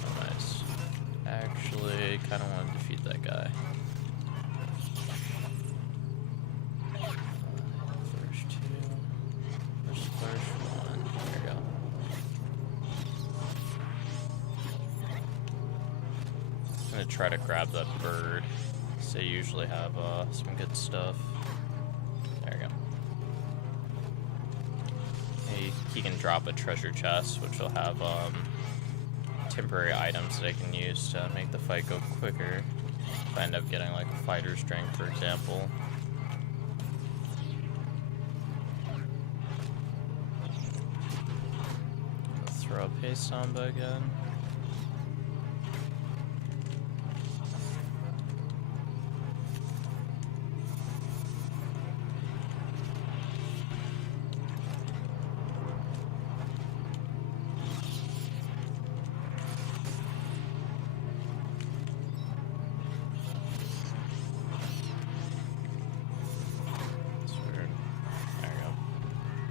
Oh, nice. Actually, kind of want to defeat that guy. First two. First one. There we go. I'm gonna try to grab that bird. So they usually have some good stuff. There we go. He can drop a treasure chest, which will have temporary items that I can use to make the fight go quicker. If I end up getting like a fighter's drink, for example. Throw up Haste Samba again.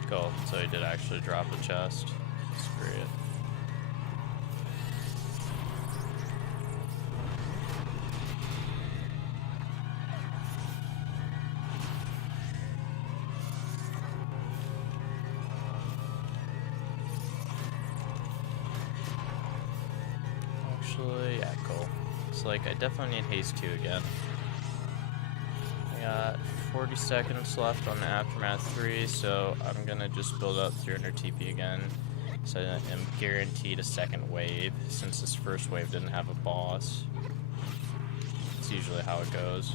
Cool, so he did actually drop a chest. Screw it. Actually, yeah, cool. So, like, I definitely need haste 2 again. I got 40 seconds left on the Aftermath 3, so I'm gonna just build up 300 TP again. So I'm guaranteed a second wave, since this first wave didn't have a boss. It's usually how it goes.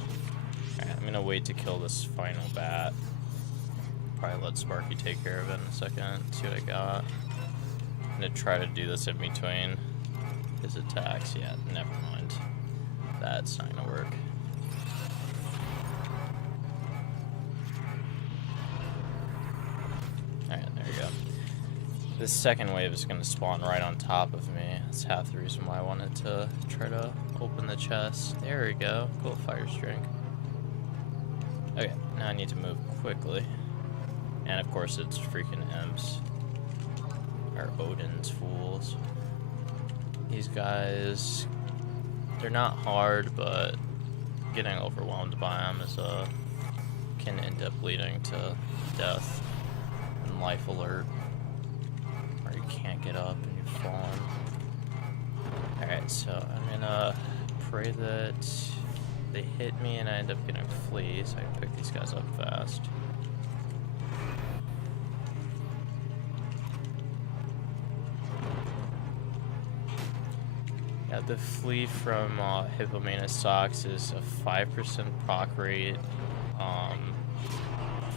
Alright, I'm gonna wait to kill this final bat. Probably let Sparky take care of it in a second, see what I got. I'm gonna try to do this in between his attacks. Yeah, never mind. That's not gonna work. This second wave is going to spawn right on top of me. That's half the reason why I wanted to try to open the chest. There we go. Cool fire's drink. Okay, now I need to move quickly. And of course it's freaking imps. Or Odin's fools. These guys, they're not hard, but getting overwhelmed by them is can end up leading to death and life alert. Can't get up and you're falling. Alright, so I'm gonna pray that they hit me and I end up getting fleas. So I can pick these guys up fast. Yeah, the flea from Hippomanus Socks is a 5% proc rate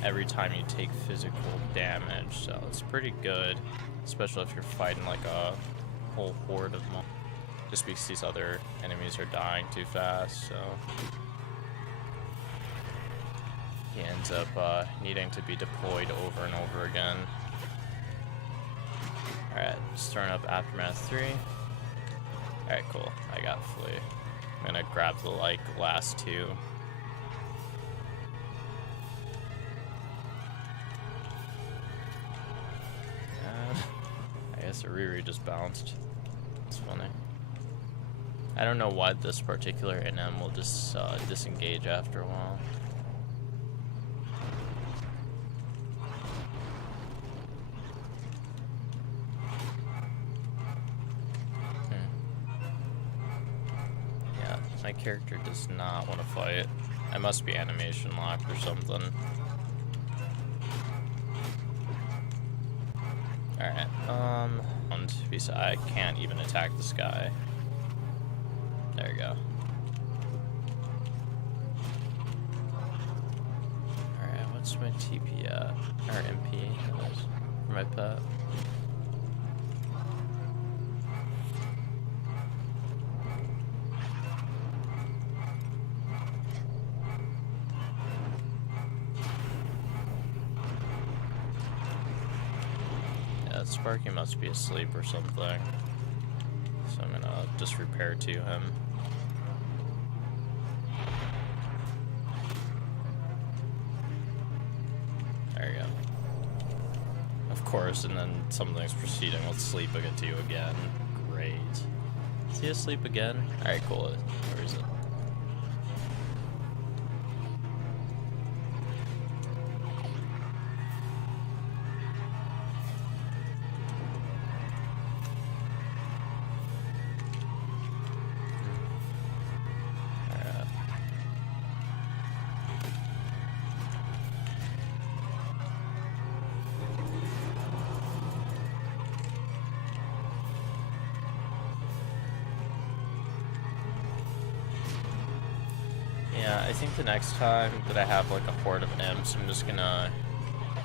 every time you take physical damage, so it's pretty good. Especially if you're fighting like a whole horde of monsters. Just because these other enemies are dying too fast, so. he ends up needing to be deployed over and over again. Alright, just throwing up Aftermath 3. Alright, cool. I got Flee. I'm gonna grab the, like, last two. I guess the Riri just bounced. It's funny. I don't know why this particular NM will just disengage after a while. Yeah, my character does not want to fight. I must be animation locked or something. Alright, and I can't even attack this guy. There we go. Alright, what's my TP at? Or MP, that is, for my pet. Sparky must be asleep or something, so I'm gonna just repair to him. There you go. Of course, and then something's proceeding with sleep to you again. Great. Is he asleep again? Alright, cool. Where is it? Yeah, I think the next time that I have like a horde of imps, I'm just gonna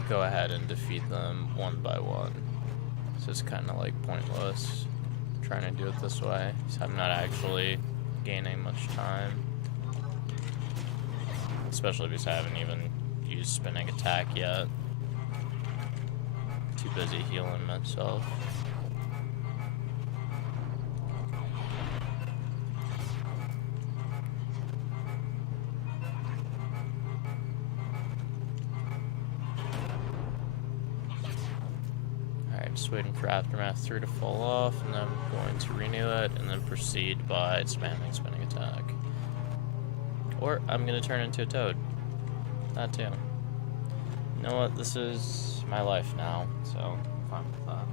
go ahead and defeat them one by one. So it's kind of like pointless trying to do it this way, so I'm not actually gaining much time. Especially because I haven't even used spinning attack yet. Too busy healing myself. Just waiting for Aftermath 3 to fall off, and then I'm going to renew it, and then proceed by spamming spinning attack. Or I'm going to turn into a toad. That too. You know what? This is my life now, so I'm fine with that.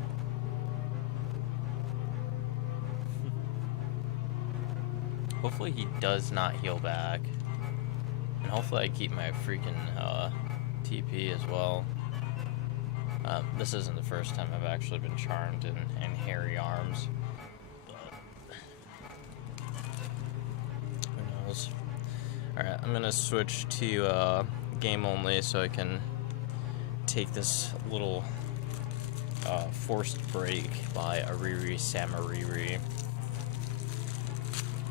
Hopefully he does not heal back. And hopefully I keep my freaking TP as well. This isn't the first time I've actually been charmed in hairy arms. Who knows? Alright, I'm gonna switch to game only so I can take this little forced break by Ariri Samariri.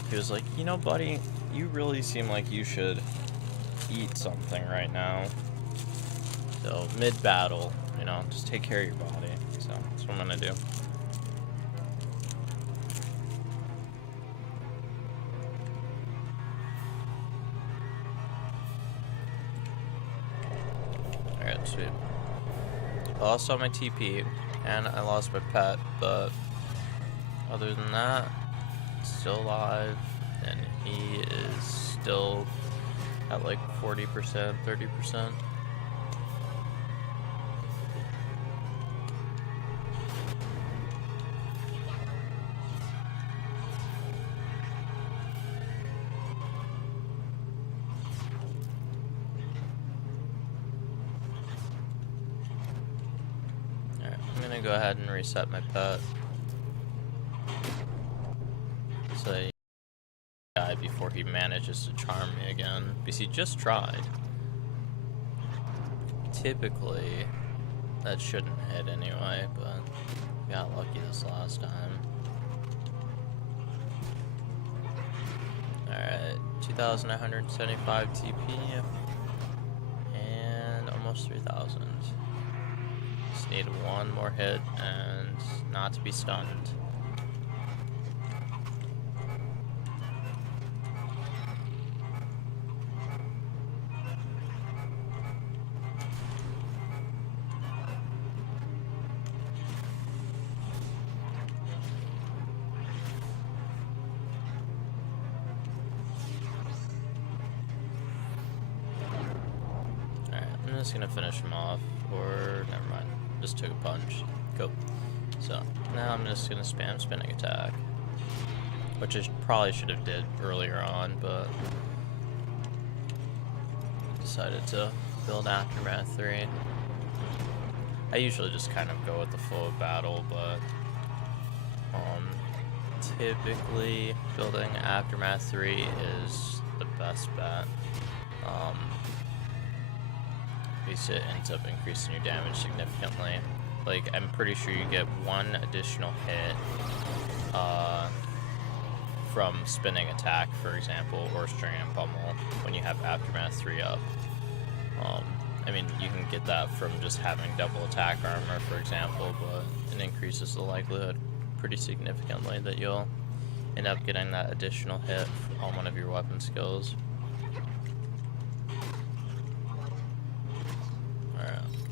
He was like, you know, buddy, you really seem like you should eat something right now. So, mid-battle, you know, just take care of your body. So, that's what I'm gonna do. Alright, sweet. I lost all my TP, and I lost my pet, but other than that, still alive, and he is still at like 40%, 30%. Go ahead and reset my pet so he die before he manages to charm me again, because he just tried. Typically that shouldn't hit anyway, but got lucky this last time. Alright, 2,975 TP, almost 3,000. Just need one more hit and not to be stunned. I'm just gonna finish him off, or never mind, just took a punch. Cool. So now I'm just gonna spam spinning attack, which I probably should have did earlier on, but decided to build Aftermath 3. I usually just kind of go with the flow of battle, but typically building Aftermath 3 is the best bet. It ends up increasing your damage significantly. Like, I'm pretty sure you get one additional hit from spinning attack, for example, or string and pummel when you have Aftermath 3 up. I mean, you can get that from just having double attack armor, for example, but it increases the likelihood pretty significantly that you'll end up getting that additional hit on one of your weapon skills.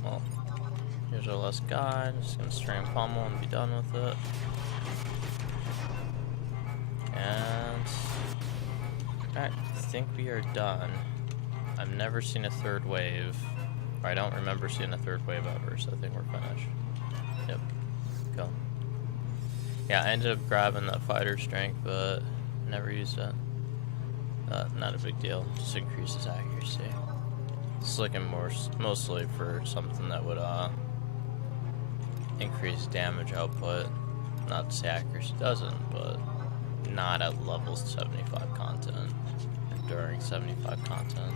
Well, here's our last guy. Just gonna string pommel and be done with it. And alright, I think we are done. I've never seen a third wave. Or I don't remember seeing a third wave ever, so I think we're finished. Yep. Go. Yeah, I ended up grabbing that fighter strength, but never used it. Not a big deal. Just increases accuracy. Just looking mostly for something that would increase damage output. Not to say accuracy doesn't, but not at levels 75 content or during 75 content.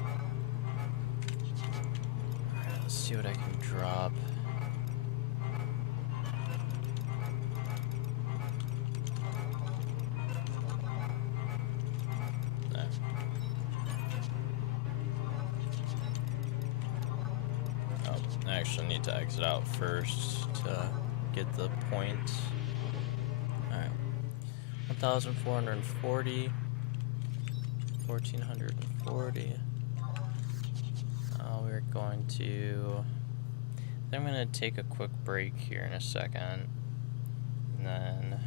Alright, let's see what I can drop. I actually need to exit out first to get the points. Alright. 1,440. 1,440. We're going to... I'm going to take a quick break here in a second. And then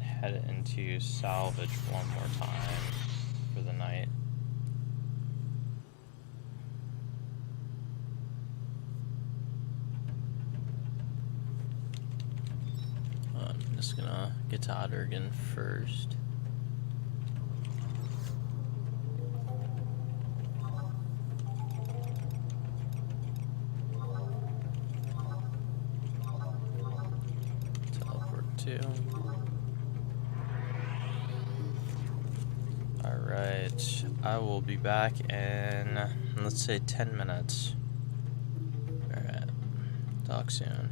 head into salvage one more time for the night. I'm just gonna get to Ottergan first. Teleport 2. Alright, I will be back in, let's say, 10 minutes. Alright, talk soon.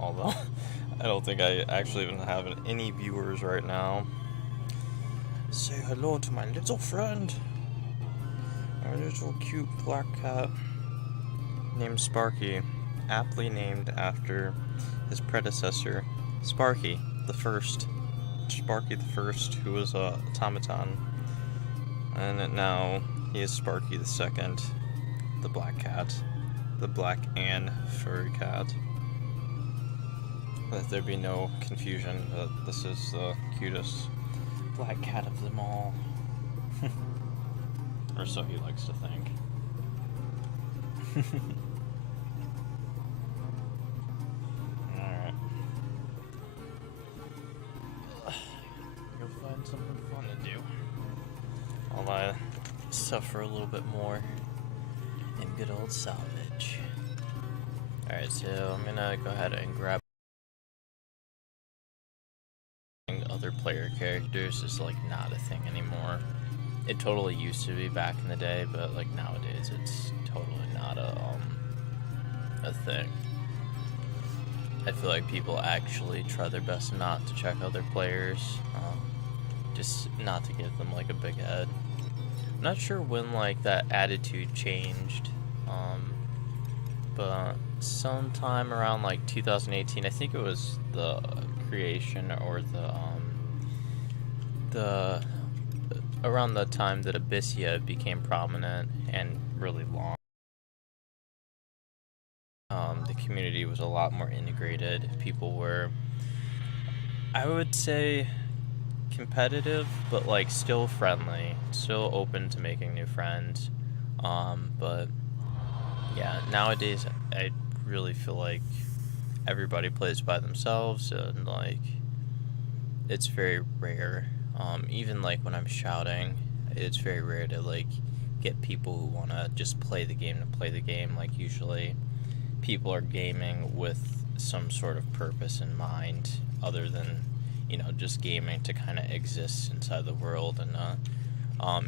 Although I don't think I actually even have any viewers right now. Say hello to my little friend. My little cute black cat named Sparky, aptly named after his predecessor, Sparky the First. Sparky the First, who was a automaton. And now he is Sparky the Second, the black cat. The black and furry cat. Let there be no confusion that this is the cutest black cat of them all. Or so he likes to think. Alright. Go find something fun to do. While I suffer a little bit more in good old salvage. Alright, so I'm gonna go ahead and grab other player characters is like not a thing anymore. It totally used to be back in the day, but like nowadays it's totally not a thing. I feel like people actually try their best not to check other players, just not to give them like a big head. I'm not sure when like that attitude changed, but sometime around like 2018, I think it was the creation or the around the time that Abyssia became prominent and really long. The community was a lot more integrated. People were, I would say, competitive, but like still friendly, still open to making new friends. But yeah, nowadays I really feel like everybody plays by themselves, and like it's very rare. Even like when I'm shouting, it's very rare to like get people who want to just play the game to play the game. Like usually people are gaming with some sort of purpose in mind other than, you know, just gaming to kind of exist inside the world and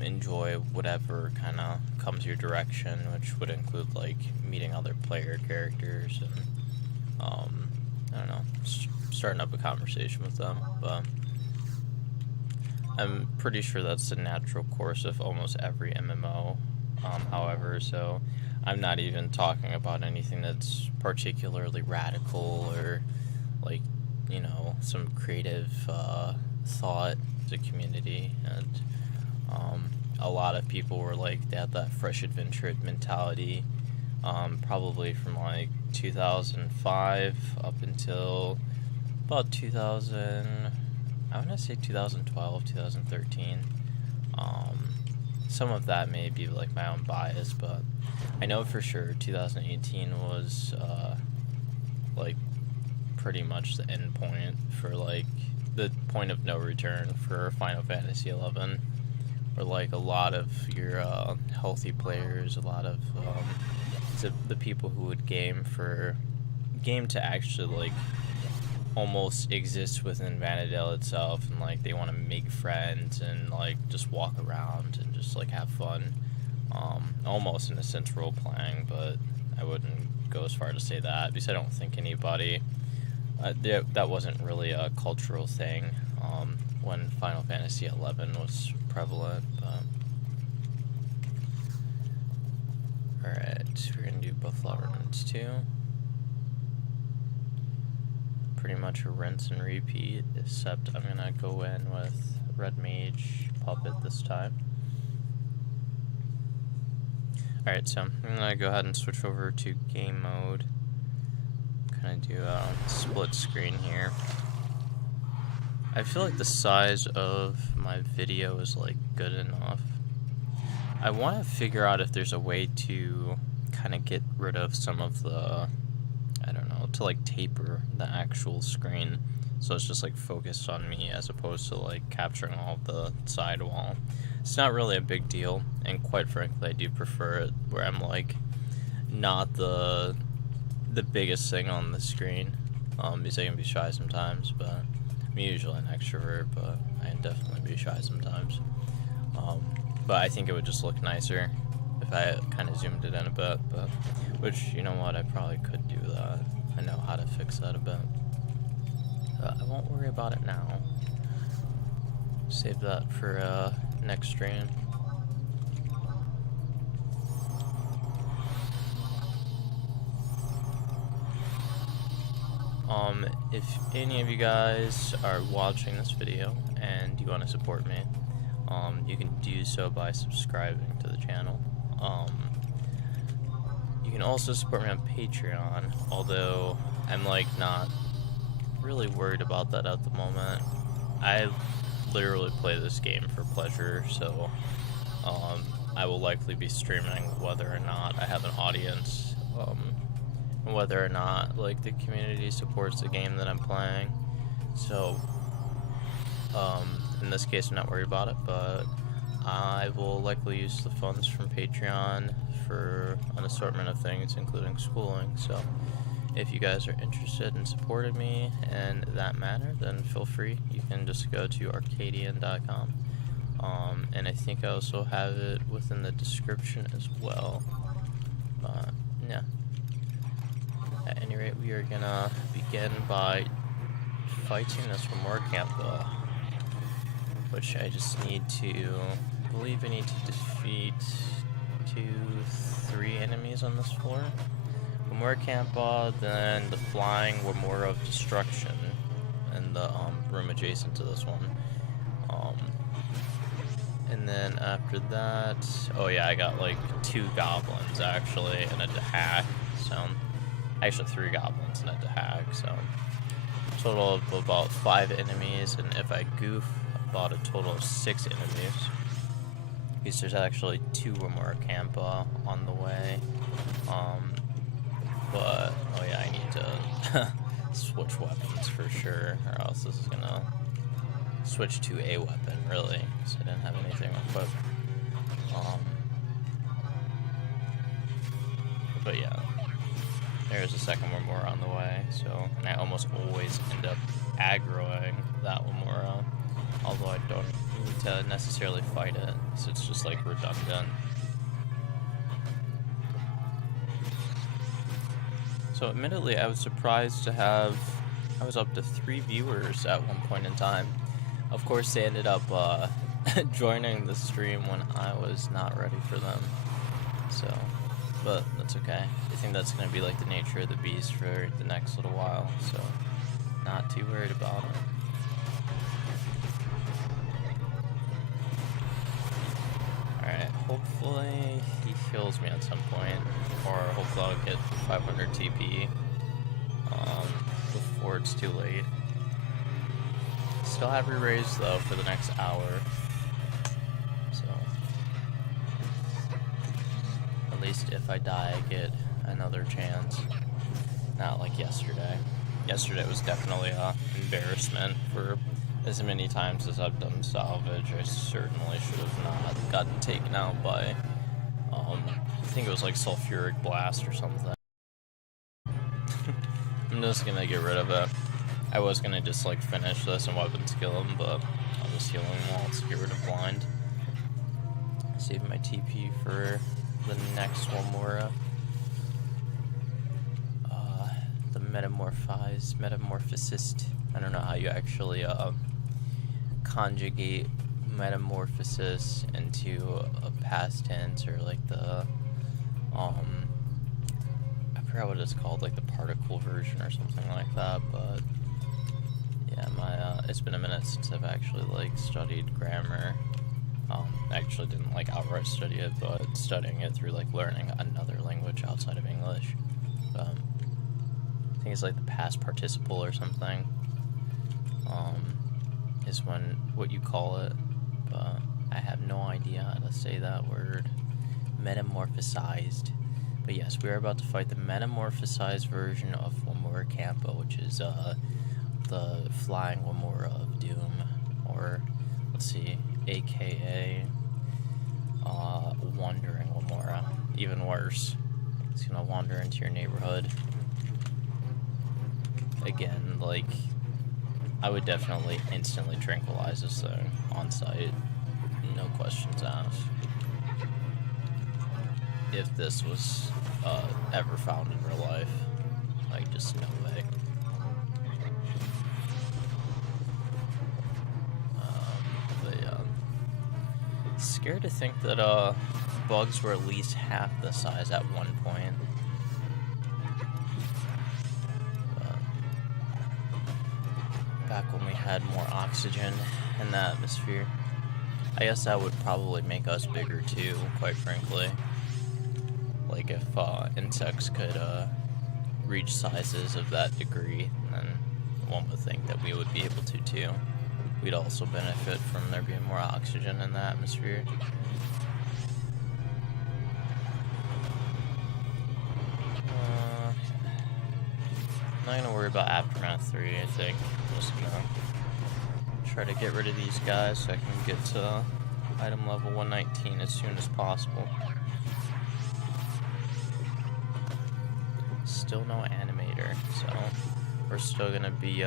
enjoy whatever kind of comes your direction, which would include like meeting other player characters and I don't know, starting up a conversation with them. But I'm pretty sure that's the natural course of almost every MMO, however, so I'm not even talking about anything that's particularly radical or like, you know, some creative thought to community. And a lot of people were like, they had that fresh adventure mentality, probably from like 2005 up until about 2000, I want to say 2012, 2013. Some of that may be like my own bias, but I know for sure 2018 was like pretty much the end point for like the point of no return for Final Fantasy 11, where like a lot of your healthy players, a lot of the people who would game to actually like almost exist within Vanadale itself, and like they want to make friends and like just walk around and just like have fun, almost in a sense role playing, but I wouldn't go as far to say that because I don't think anybody that wasn't really a cultural thing when Final Fantasy 11 was prevalent. Alright, we're gonna do Buffalo Runs 2. Pretty much a rinse and repeat, except I'm gonna go in with Red Mage Puppet this time. Alright, so I'm gonna go ahead and switch over to game mode. Kind of do a split screen here. I feel like the size of my video is like good enough. I want to figure out if there's a way to kind of get rid of some of the, I don't know, to like taper the actual screen so it's just like focused on me as opposed to like capturing all the sidewall. It's not really a big deal, and quite frankly I do prefer it where I'm like not the biggest thing on the screen, because I can be shy sometimes, but I'm usually an extrovert, but I can definitely be shy sometimes. But I think it would just look nicer if I kind of zoomed it in a bit, but which, you know what, I probably could do that. I know how to fix that a bit. I won't worry about it now. Save that for next stream. If any of you guys are watching this video and you want to support me, you can do so by subscribing to the channel. You can also support me on Patreon, although I'm like not really worried about that at the moment. I literally play this game for pleasure, so I will likely be streaming whether or not I have an audience, whether or not like the community supports the game that I'm playing. So in this case I'm not worried about it, but I will likely use the funds from Patreon for an assortment of things, including schooling. So if you guys are interested in supporting me in that manner, then feel free. You can just go to arcadian.com. And I think I also have it within the description as well. Yeah. At any rate, we are gonna begin by fighting this Remora camp, which I just need to, I believe I need to defeat 3 enemies on this floor. Remora camp, then the flying Remora of destruction in the room adjacent to this one. And then after that, oh yeah, I got like 2 goblins actually and a Dahak, so actually 3 goblins and a Dahak, so total of about 5 enemies, and if I goof, about a total of 6 enemies. Because there's actually 2 Remora camp on the way. But oh yeah, I need to switch weapons for sure, or else this is gonna switch to a weapon, really, because I didn't have anything equipped. But yeah, there's a second Remora on the way, so, and I almost always end up aggroing that Remora, although I don't need to necessarily fight it, so it's just like redundant. So admittedly, I was surprised to have, I was up to 3 viewers at one point in time. Of course, they ended up joining the stream when I was not ready for them. So, but that's okay. I think that's going to be like the nature of the beast for the next little while. So, not too worried about it. Alright, hopefully he kills me at some point. Or hopefully I'll get 500 TP before it's too late. Still have re-raise though for the next hour, so at least if I die I get another chance, not like yesterday. Yesterday was definitely an embarrassment. For as many times as I've done salvage, I certainly should have not gotten taken out by I think it was like sulfuric blast or something. I'm just gonna get rid of it. I was gonna just like finish this and weapon skill him, but I'll just heal him while it's get rid of blind. Save my TP for the next Remora. The metamorphosist. I don't know how you actually conjugate metamorphosis into a past tense, or like the I forgot what it's called, like the particle version or something like that, but yeah, it's been a minute since I've actually like studied grammar. I actually didn't like outright study it, but studying it through like learning another language outside of English. I think it's like the past participle or something. Is what you call it, but I have no idea how to say that word. Metamorphosized. But yes, we are about to fight the metamorphosized version of Remora Campa, which is the flying Remora of Doom, or let's see, aka wandering Remora. Even worse, it's gonna wander into your neighborhood. Again, like, I would definitely instantly tranquilize this thing on site, no questions asked. If this was ever found in real life, Like, just no way. But yeah. Scared to think that bugs were at least half the size at one point. Back when we had more oxygen in the atmosphere. I guess that would probably make us bigger too, quite frankly. Like if insects could reach sizes of that degree, then one would think that we would be able to too. We'd also benefit from there being more oxygen in the atmosphere. I'm not gonna worry about Aftermath 3, I think. I'm just gonna try to get rid of these guys so I can get to item level 119 as soon as possible. Still no animator, so we're still gonna be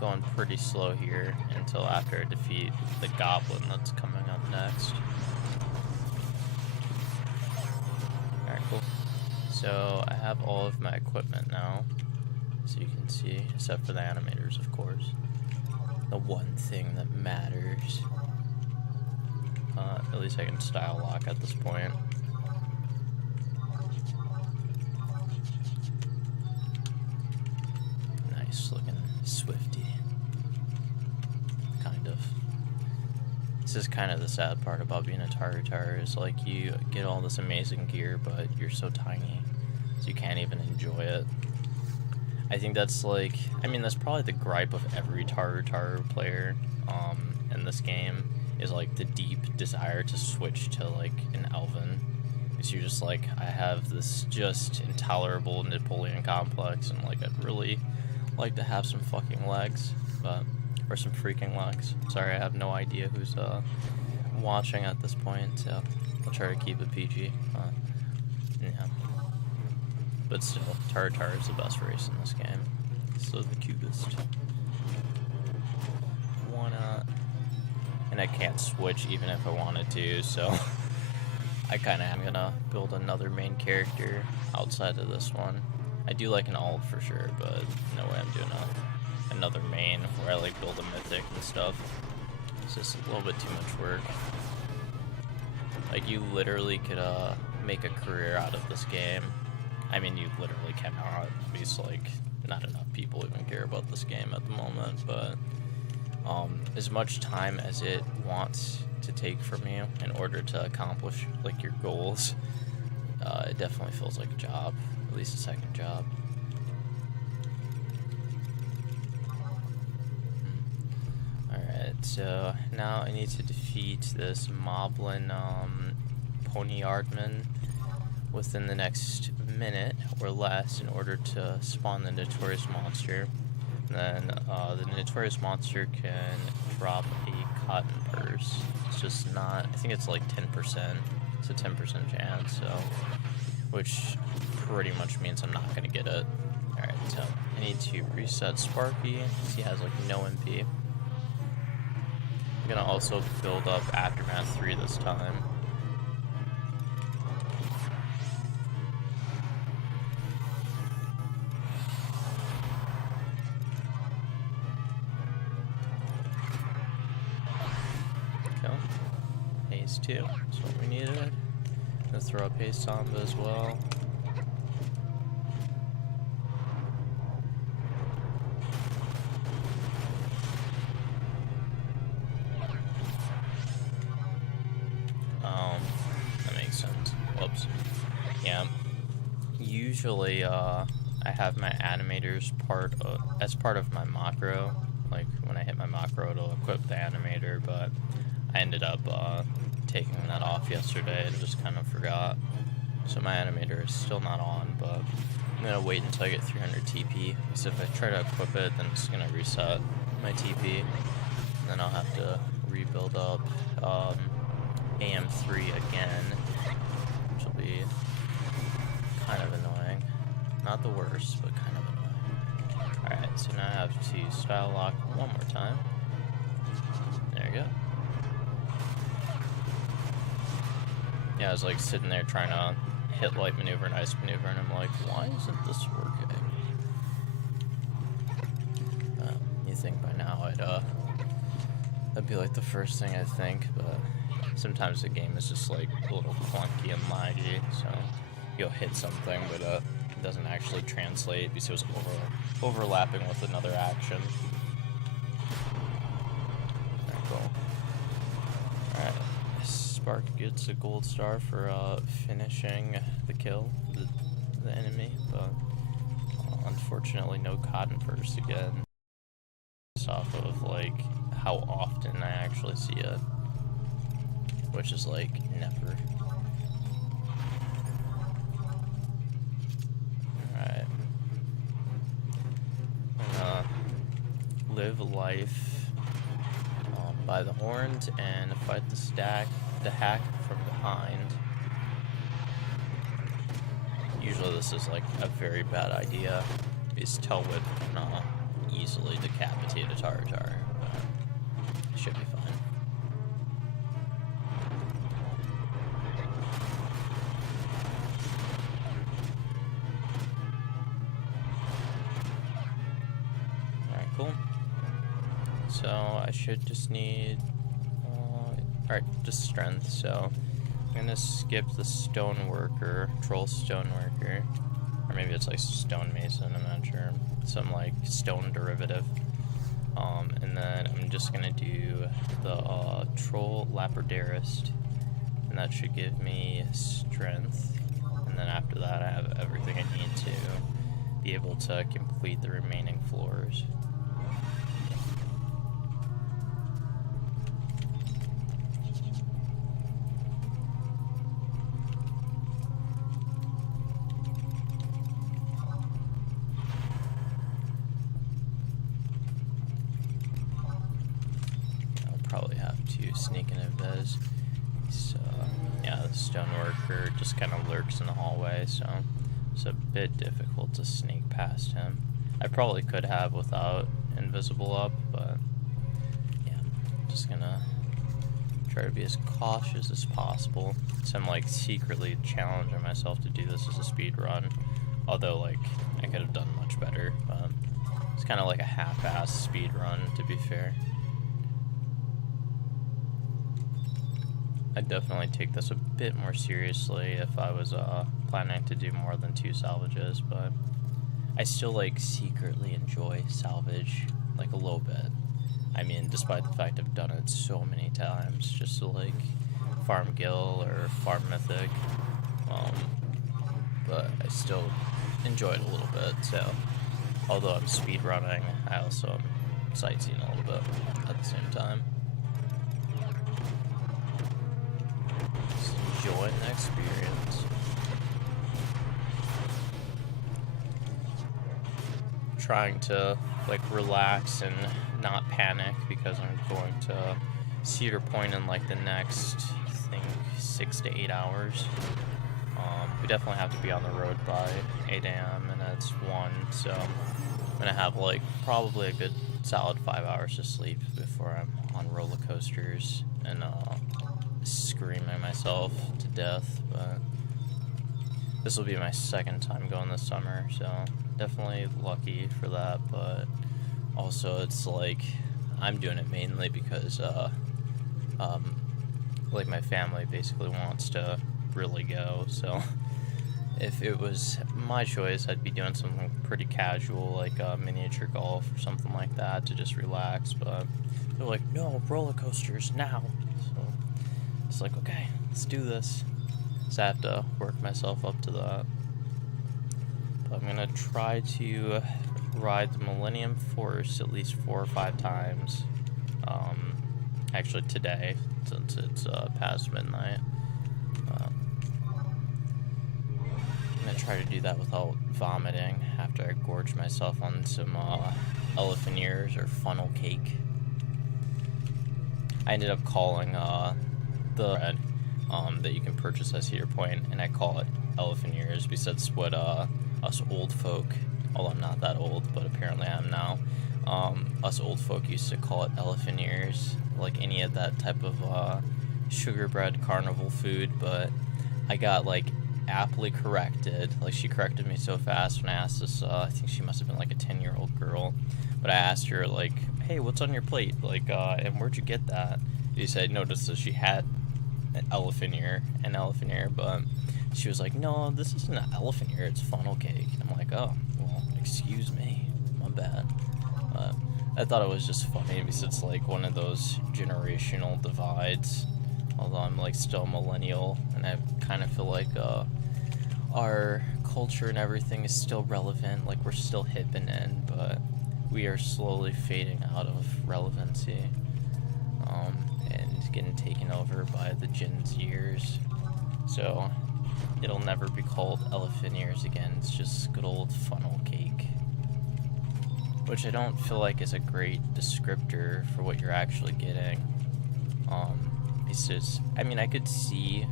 going pretty slow here until after I defeat the goblin that's coming up next. Alright, cool. So I have all of my equipment now, so you can see, except for the animators, of course. The one thing that matters. At least I can style lock at this point. Nice looking Swifty. Kind of. This is kind of the sad part about being a Tartar, is like you get all this amazing gear, but you're so tiny, so you can't even enjoy it. I think that's like, I mean, that's probably the gripe of every Tartar player in this game, is like the deep desire to switch to like an Elven. Because you're just like, I have this just intolerable Napoleon complex, and like I'd really like to have some fucking legs, but, or some freaking legs. Sorry, I have no idea who's watching at this point, so I'll try to keep it PG. Yeah. But still, Tartar is the best race in this game. So the cutest. And I can't switch even if I wanted to, so I kind of am gonna build another main character outside of this one. I do like an alt for sure, but no way I'm doing another main where I like build a mythic and stuff. It's just a little bit too much work. Like, you literally could make a career out of this game. I mean, you literally cannot. At least, like, not enough people even care about this game at the moment, but as much time as it wants to take from you in order to accomplish, like, your goals, it definitely feels like a job, at least a second job. Alright, so now I need to defeat this Moblin Ponyardman within the next minute or less in order to spawn the Notorious Monster. And then the Notorious Monster can drop a cotton purse. It's just not, I think it's like 10%. It's a 10% chance, so, which pretty much means I'm not going to get it. Alright, so I need to reset Sparky, because he has like no MP. I'm going to also build up Aftermath 3 this time. Haste 2, that's what we needed. Gonna throw up Haste Samba as well. That makes sense. Whoops. Yeah. Usually, I have my animators as part of my macro. Like, when I hit my macro, it'll equip the animator, but I ended up taking that off yesterday and just kind of forgot. So my animator is still not on, but I'm going to wait until I get 300 TP, because if I try to equip it, then it's going to reset my TP, and then I'll have to rebuild up AM3 again, which will be kind of annoying. Not the worst, but kind of annoying. Alright, so now I have to style lock one more time. There we go. Yeah, I was like sitting there trying to hit light maneuver and ice maneuver, and I'm like, why isn't this working? think by now that'd be like the first thing I think, but sometimes the game is just like a little clunky and laggy, so you'll hit something, but it doesn't actually translate because it was overlapping with another action. Very cool. Alright, Spark gets a gold star for finishing the kill, the enemy, but unfortunately no cotton purse again. Based off of like how often I actually see it, which is like never. Alright. I'm gonna live life by the horns and fight the hack from behind. Usually this is like a very bad idea, because Telwood can easily decapitate a Tartar, but it should be fine. Alright, cool. So I should just need, alright, just strength, so I'm gonna skip the stoneworker, troll stoneworker, or maybe it's like stonemason, I'm not sure, some like stone derivative, and then I'm just gonna do the troll lapidarist, and that should give me strength, and then after that I have everything I need to be able to complete the remaining floors. Probably have to sneak in a viz. So, yeah, the stoneworker just kind of lurks in the hallway, so it's a bit difficult to sneak past him. I probably could have without invisible up, but yeah, I'm just gonna try to be as cautious as possible. So I'm like secretly challenging myself to do this as a speed run, although like I could have done much better, but it's kind of like a half-ass speed run, to be fair. I'd definitely take this a bit more seriously if I was planning to do more than 2 salvages, but I still like secretly enjoy salvage like a little bit. I mean, despite the fact I've done it so many times just to like farm Gil or farm Mythic, but I still enjoy it a little bit. So although I'm speedrunning, I also am sightseeing a little bit at the same time. Enjoying the experience. Trying to like relax and not panic because I'm going to Cedar Point in like the next, I think, 6 to 8 hours. We definitely have to be on the road by 8 a.m. and it's 1, so I'm gonna have like probably a good solid 5 hours to sleep before I'm on roller coasters and screaming myself to death. But this will be my 2nd time going this summer, so definitely lucky for that. But also it's like I'm doing it mainly because like my family basically wants to really go, so if it was my choice I'd be doing something pretty casual like miniature golf or something like that to just relax, but they're like, no, roller coasters now. So it's like, okay, let's do this. So I have to work myself up to that. But I'm gonna try to ride the Millennium Force at least 4 or 5 times. Actually today, since it's past midnight. I'm gonna try to do that without vomiting after I gorge myself on some elephant ears or funnel cake. I ended up calling the bread that you can purchase at Cedar Point, and I call it elephant ears because that's what us old folk, although I'm not that old, but apparently I am now, us old folk used to call it elephant ears, like any of that type of sugar bread carnival food. But I got like aptly corrected. Like, she corrected me so fast when I asked this, I think she must have been like a 10-year-old girl. But I asked her, like, hey, what's on your plate? Like, and where'd you get that? She said, noticed that she had an elephant ear, but she was like, no, this isn't an elephant ear, it's funnel cake. And I'm like, oh, well, excuse me, my bad. I thought it was just funny because it's like one of those generational divides. Although I'm like still millennial, and I kind of feel like our culture and everything is still relevant, like we're still hip and in, but we are slowly fading out of relevancy, and getting taken over by the Gen Zers. So it'll never be called elephant ears again, it's just good old funnel cake. Which I don't feel like is a great descriptor for what you're actually getting. It's just, I mean, I could see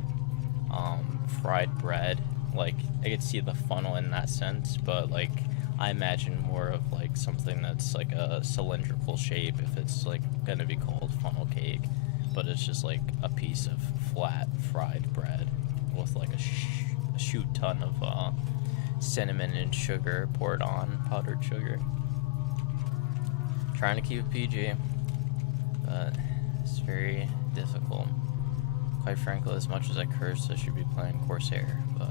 fried bread, like I could see the funnel in that sense, but like I imagine more of like something that's like a cylindrical shape if it's like gonna be called funnel cake, but it's just like a piece of flat fried bread with like a shoot ton of cinnamon and sugar poured on, powdered sugar. Trying to keep it PG, but it's very difficult. Quite frankly, as much as I curse, I should be playing Corsair, but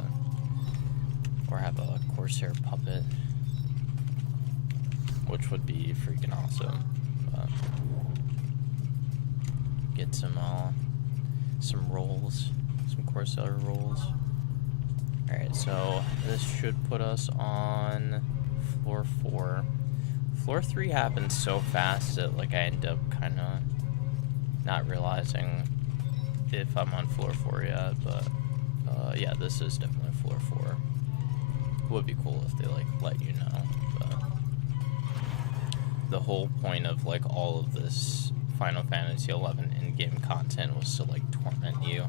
or have a Corsair puppet, which would be freaking awesome. But get some rolls, some Corsair rolls. All right, so this should put us on floor 4. Floor 3 happens so fast that like I end up kind of not realizing if I'm on floor 4 yet, but yeah, this is definitely floor 4. Would be cool if they like let you know, but the whole point of like all of this Final Fantasy 11 in-game content was to like torment you.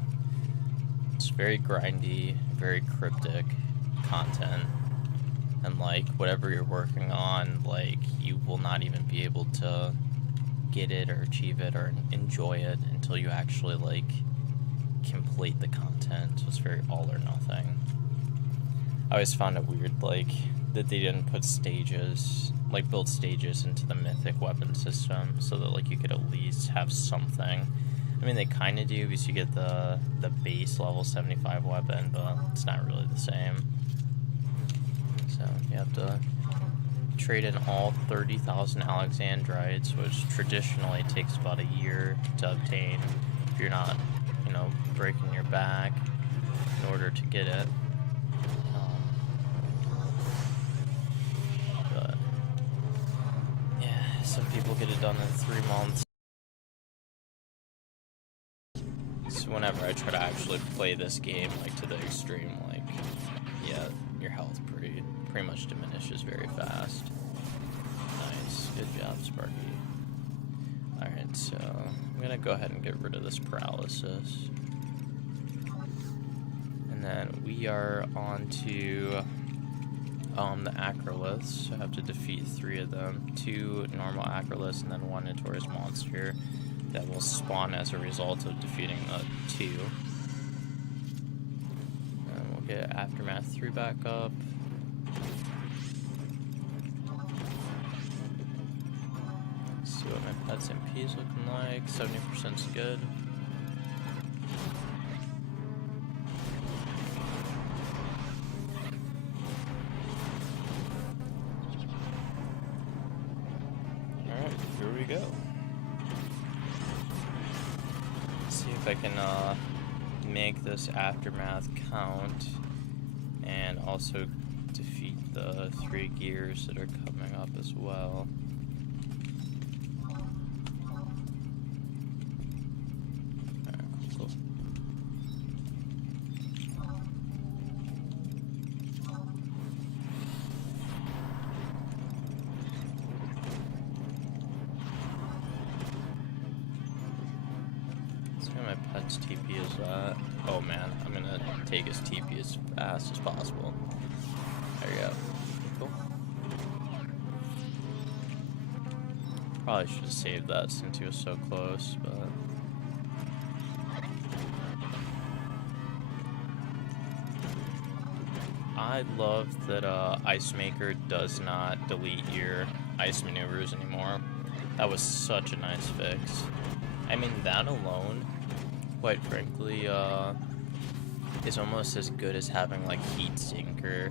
It's very grindy, very cryptic content. And like whatever you're working on, like you will not even be able to get it or achieve it or enjoy it until you actually like complete the content. So it's very all or nothing. I always found it weird like that they didn't put stages, like build stages into the Mythic weapon system so that like you could at least have something. I mean, they kind of do because you get the base level 75 weapon, but it's not really the same. So you have to trade in all 30,000 Alexandrites, which traditionally takes about a year to obtain if you're not, you know, breaking your back in order to get it. But yeah, some people get it done in 3 months. So whenever I try to actually play this game like to the extreme, like yeah, your health pretty much diminishes very fast. Nice, good job, Sparky. Alright, so I'm gonna go ahead and get rid of this paralysis. And then we are on to the acroliths. So I have to defeat 3 of them. 2 normal acroliths and then 1 notorious monster that will spawn as a result of defeating the 2. And we'll get Aftermath 3 back up. Let's see what my pets MP is looking like. 70% is good. Alright, here we go. Let's see if I can make this Aftermath count and also defeat the 3 gears that are coming up as well. Alright, cool. Let's see how my pet's TP is at. Oh man, I'm gonna take his TP as fast as possible. There you go. Cool. Probably should have saved that since he was so close, but... I love that Ice Maker does not delete your ice maneuvers anymore. That was such a nice fix. I mean, that alone, quite frankly, is almost as good as having like Heat Sinker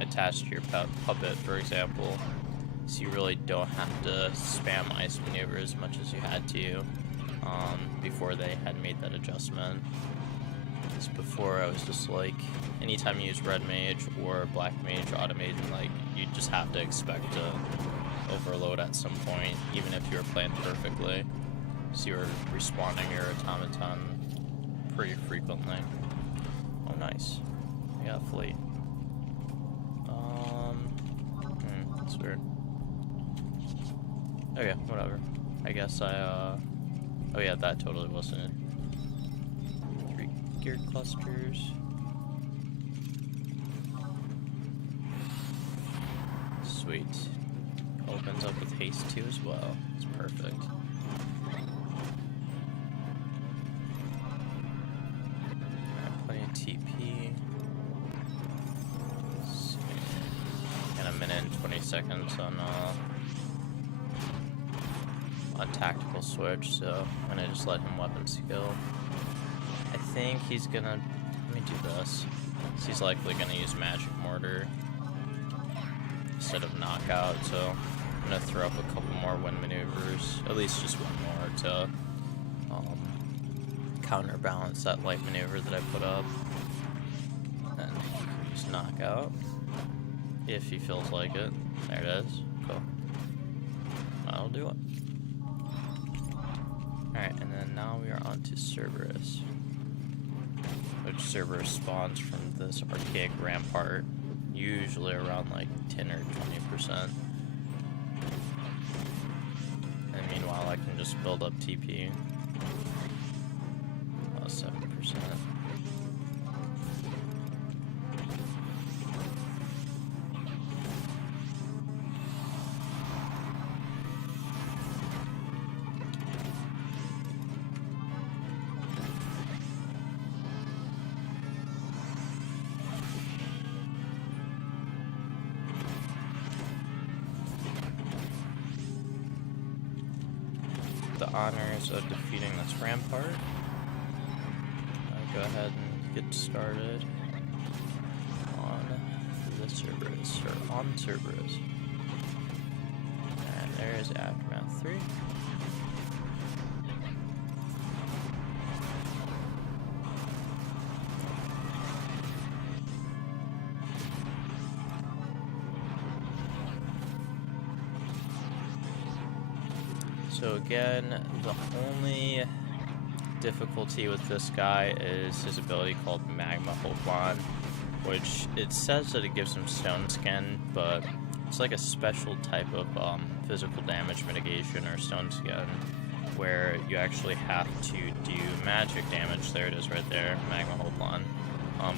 attached to your puppet, for example. So you really don't have to spam ice maneuver as much as you had to before they had made that adjustment. Because before I was just like, anytime you use Red Mage or Black Mage automated, like you just have to expect to overload at some point, even if you were playing perfectly. So you were respawning your automaton pretty frequently. Oh, nice. I got a fleet. That's weird. Okay, whatever. I guess oh yeah, that totally wasn't it. 3 gear clusters. Sweet. Opens up with haste 2 as well. It's perfect. Plenty of TP. And a minute and 20 seconds on tactical switch, so I'm gonna just let him weapon skill. I think he's gonna, let me do this. So he's likely gonna use Magic Mortar instead of Knockout, so I'm gonna throw up a couple more wind maneuvers, at least just one more to counterbalance that light maneuver that I put up. And just Knockout if he feels like it. There it is. Cool. That'll do it. Alright, and then now we are on to Cerberus, which Cerberus spawns from this archaic rampart, usually around like 10 or 20%. And meanwhile, I can just build up TP. About 7%. The honors of defeating this rampart. I'll go ahead and get started on the Cerberus, or on Cerberus. And there is Aftermath 3. So again, the only difficulty with this guy is his ability called Magma Hoplon, which it says that it gives him stone skin, but it's like a special type of physical damage mitigation or stone skin, where you actually have to do magic damage. There it is right there, Magma Hoplon.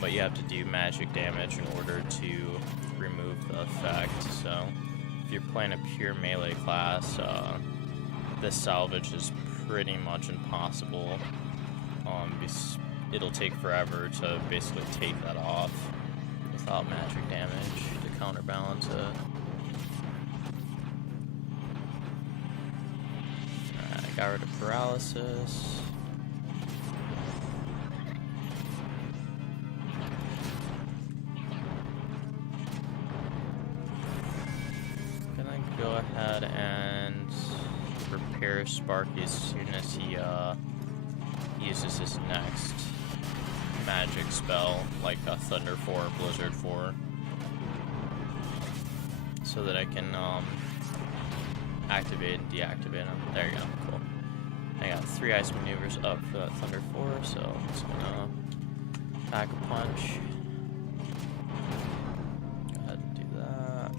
But you have to do magic damage in order to remove the effect. So if you're playing a pure melee class, this salvage is pretty much impossible. It'll take forever to basically take that off without magic damage to counterbalance it. Alright, I got rid of paralysis. I'm gonna go ahead and prepare Sparky as soon as he uses his next magic spell, like a Thunder 4 or Blizzard 4, so that I can activate and deactivate him. There you go, cool. I got 3 ice maneuvers up for that Thunder 4, so I'm just gonna pack a punch. Go ahead and do that.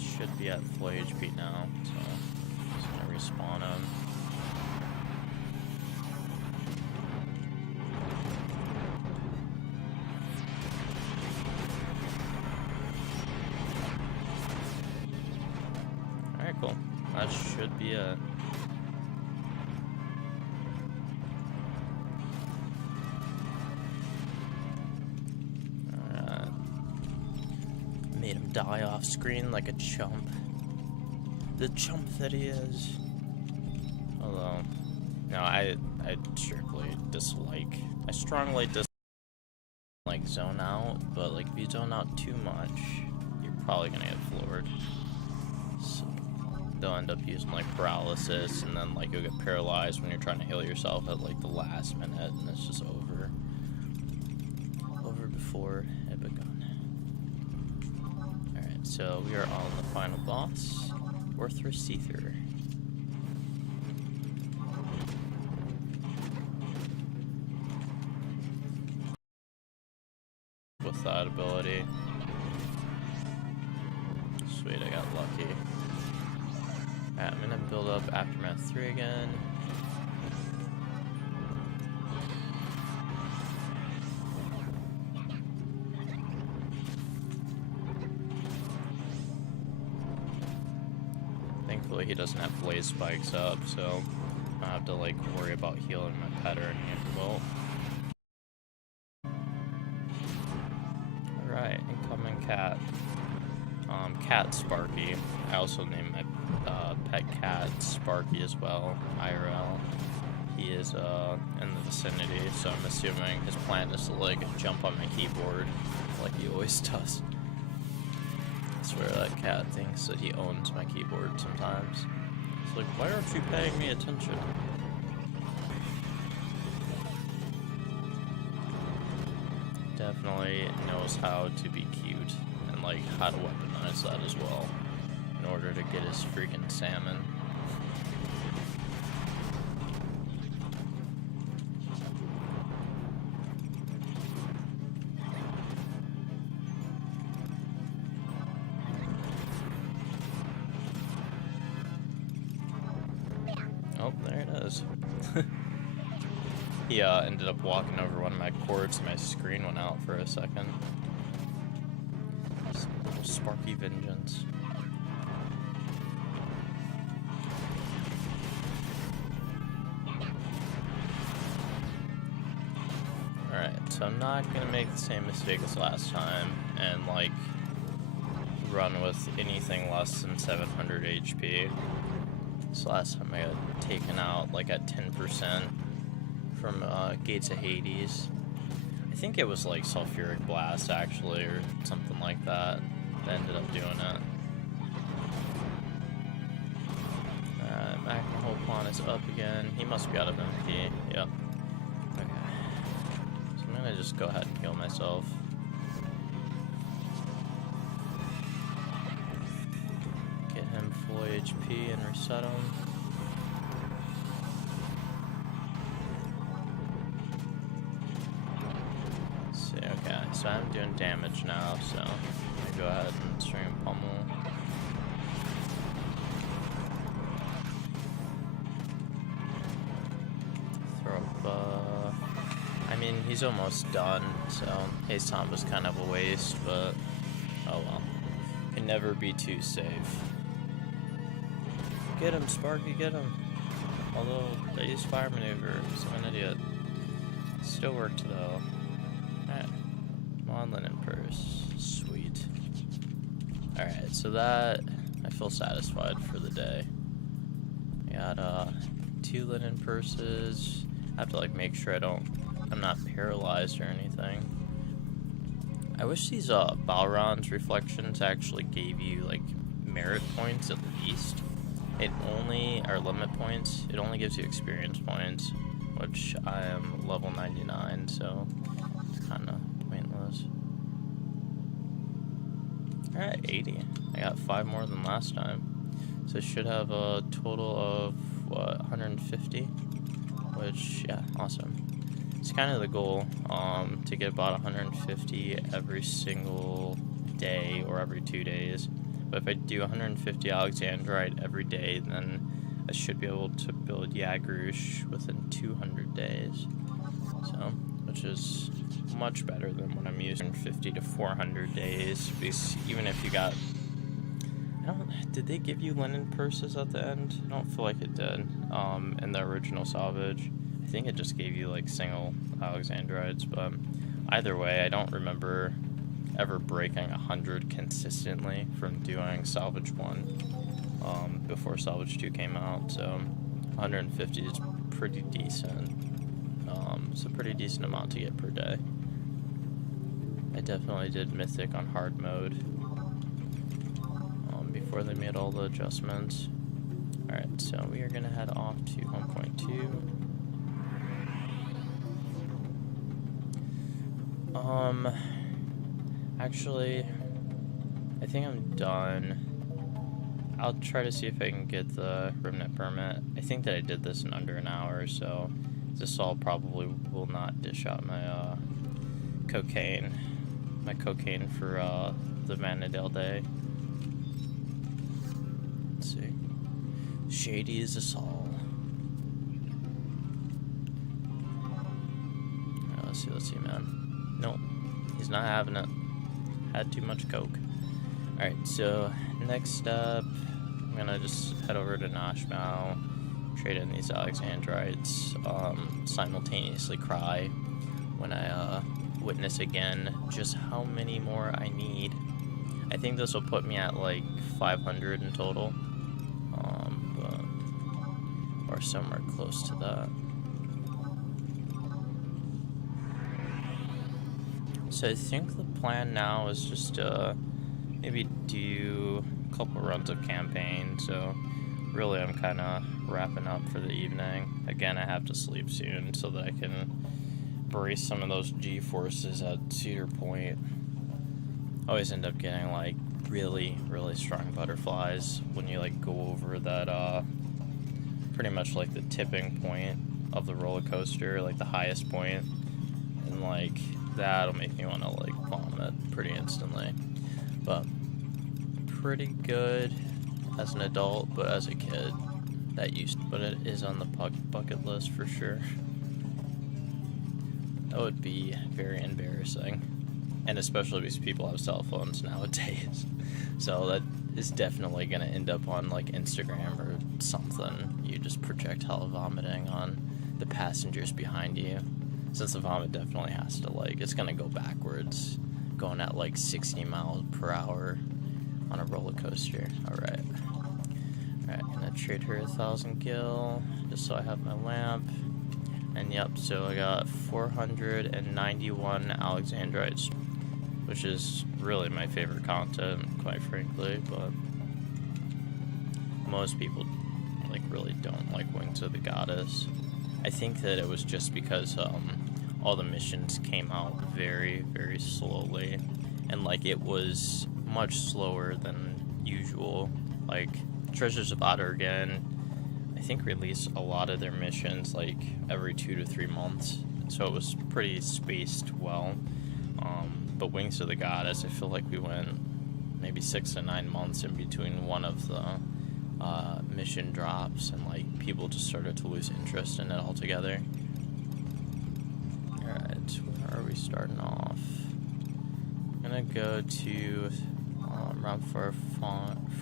Should be at full HP now, so I'm just gonna respawn him. Alright, cool. That should be it. Alright. Made him die off screen like a chump. The chump that he is. Although, no, I strictly dislike. I strongly dislike zone out, but like if you zone out too much, you're probably gonna get floored. So they'll end up using like paralysis, and then like you'll get paralyzed when you're trying to heal yourself at like the last minute, and it's just over before it begun. Alright, so we are on the final boss, Worthless Ether. With that ability. Sweet, I got lucky. Alright, I'm gonna build up Aftermath 3 again. Thankfully he doesn't have blaze spikes up, so I don't have to like worry about healing my pet or any well. Alright, incoming cat. Cat Sparky. I also named my pet cat Sparky as well, IRL. He is in the vicinity, so I'm assuming his plan is to like jump on my keyboard like he always does. I swear that cat thinks that he owns my keyboard sometimes. It's like, why aren't you paying me attention? Definitely knows how to be cute and like how to weaponize that as well in order to get his freaking salmon. Oh, there it is. He ended up walking over one of my cords and my screen went out for a second. Some little Sparky vengeance. Alright, so I'm not gonna make the same mistake as last time and like run with anything less than 700 HP. So last time I got taken out like at 10% from Gates of Hades. I think it was like Sulfuric Blast actually, or something like that. That ended up doing it. Magna is up again. He must be out of MP. Yep. Okay. So I'm gonna just go ahead and heal myself. Get him full HP and reset him. Okay, so I'm doing damage now, so I'm gonna go ahead and string and pummel. Throw up, I mean, he's almost done, so Haze Tom was kind of a waste, but oh well. Can never be too safe. Get him, Sparky, get him. Although, I used fire maneuver, so I'm an idiot. Still worked though. Alright. Come on, linen purse. Sweet. Alright, so that, I feel satisfied for the day. I got 2 linen purses. I have to like make sure I'm not paralyzed or anything. I wish these Balron's reflections actually gave you like merit points at least. It only, or limit points, it only gives you experience points, which I am level 99, so it's kind of pointless. Alright, 80. I got 5 more than last time. So I should have a total of, what, 150? Which, yeah, awesome. It's kind of the goal, to get about 150 every single day or every 2 days. But if I do 150 Alexandrite every day, then I should be able to build Yagrush within 200 days. So, which is much better than when I'm using 50 to 400 days. Because even if you got, did they give you linen purses at the end? I don't feel like it did, in the original salvage. I think it just gave you like single Alexandrites, but either way, I don't remember ever breaking 100 consistently from doing Salvage 1 before Salvage 2 came out, so 150 is pretty decent. It's a pretty decent amount to get per day. I definitely did Mythic on hard mode before they made all the adjustments. Alright, so we are going to head off to 1.2. Actually, I think I'm done. I'll try to see if I can get the remnant permit. I think that I did this in under an hour, so this all probably will not dish out my cocaine. My cocaine for the Vanadale day. Let's see. Shady as us all. Let's see, man. Nope, he's not having it. Had too much coke. Alright, so next up, I'm gonna just head over to Nashville, trade in these Alexandrites, simultaneously cry when I witness again just how many more I need. I think this will put me at like 500 in total, or somewhere close to that. So I think the plan now is just to maybe do a couple runs of campaign, so really I'm kind of wrapping up for the evening. Again, I have to sleep soon so that I can brace some of those G-forces at Cedar Point. I always end up getting like really strong butterflies when you like go over that pretty much like the tipping point of the roller coaster, like the highest point, and like that'll make me want to like vomit pretty instantly. But pretty good as an adult, but as a kid but it is on the bucket list for sure. That would be very embarrassing, and especially because people have cell phones nowadays. So that is definitely going to end up on like Instagram or something. You just projectile vomiting on the passengers behind you, since the vomit definitely has to like, it's going to go backwards, going at like 60 miles per hour on a roller coaster. Alright, gonna trade her 1,000 gil just so I have my lamp. And yep, so I got 491 Alexandrites, which is really my favorite content, quite frankly, but most people like really don't like Wings of the Goddess. I think that it was just because all the missions came out very slowly, and like it was much slower than usual. Like Treasures of Ottergen, I think released a lot of their missions like every 2 to 3 months, so it was pretty spaced well. But Wings of the Goddess, I feel like we went maybe 6 to 9 months in between one of the mission drops, and like people just started to lose interest in it altogether. Alright, where are we starting off? I'm gonna go to Round 4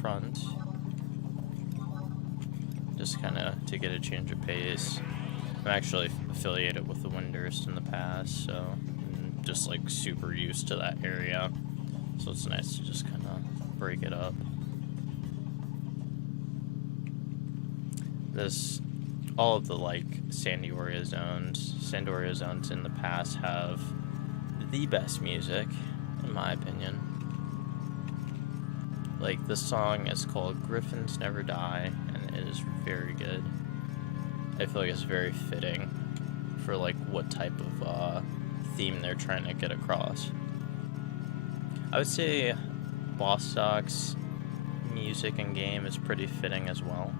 front, just kind of to get a change of pace. I'm actually affiliated with the Windurst in the past, so I'm just like super used to that area, so it's nice to just kind of break it up. All of the like Sandoria zones in the past have the best music, in my opinion. Like, this song is called Griffins Never Die, and it is very good. I feel like it's very fitting for like what type of theme they're trying to get across. I would say Bostock's music and game is pretty fitting as well.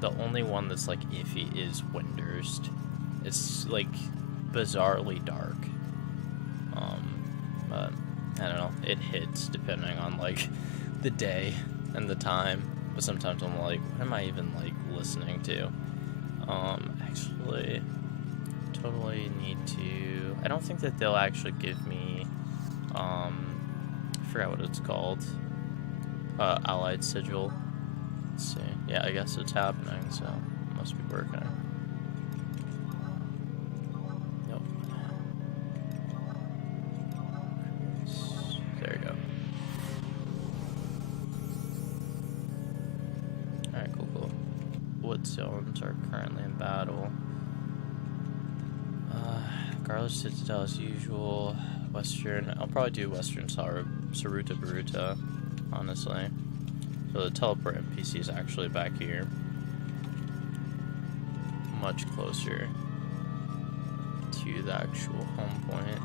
The only one that's like iffy is Windurst. It's like bizarrely dark. But I don't know, it hits depending on like the day and the time. But sometimes I'm like, what am I even like listening to? Actually, totally need to. I don't think that they'll actually give me. I forgot what it's called. Allied Sigil. Let's see. Yeah, I guess it's happening, so it must be working. Nope. zones are currently in battle. Garlic Citadel as usual. Western. I'll probably do Western Saruta Baruta, honestly. So the teleport NPC is actually back here. Much closer to the actual home point.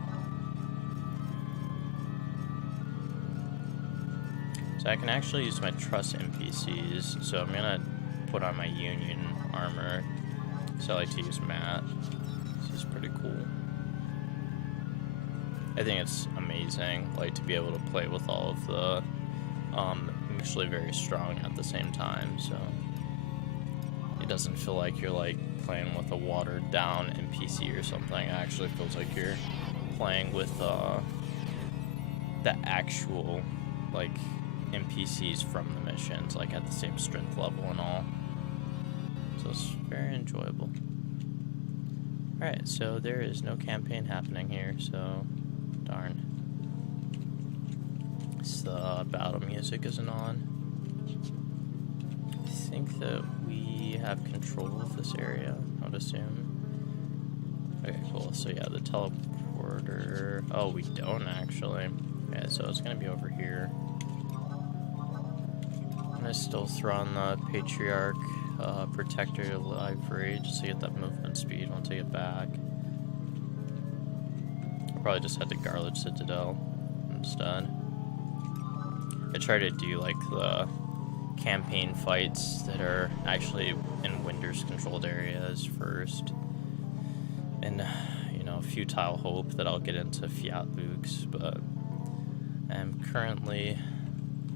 So I can actually use my trust NPCs. So I'm gonna put on my Union armor. So I like to use Matt. This is pretty cool. I think it's amazing, like, to be able to play with all of the actually very strong at the same time. So it doesn't feel like you're like playing with a watered down NPC or something. It actually feels like you're playing with the actual like NPCs from the missions, like at the same strength level and all. So it's very enjoyable. Alright, so there is no campaign happening here, so darn. The battle music isn't on. I think that we have control of this area, I would assume. Okay, cool. So yeah, the teleporter... Oh, we don't actually. Yeah, so it's gonna be over here. I'm gonna still throw on the Patriarch Protector Library just to get that movement speed once I get back. I'll probably just head to Garlic Citadel instead. I try to do like the campaign fights that are actually in Winter's controlled areas first. And, you know, futile hope that I'll get into Fiat Lukes, but I'm currently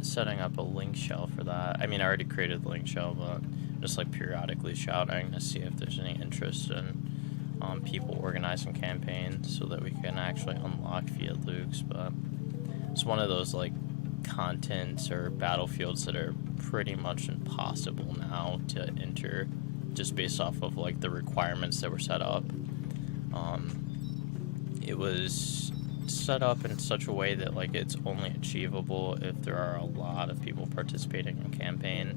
setting up a link shell for that. I mean, I already created the link shell, but just like periodically shouting to see if there's any interest in people organizing campaigns so that we can actually unlock Fiat Lukes. But it's one of those like contents or battlefields that are pretty much impossible now to enter just based off of like the requirements that were set up. It was set up in such a way that like it's only achievable if there are a lot of people participating in campaign,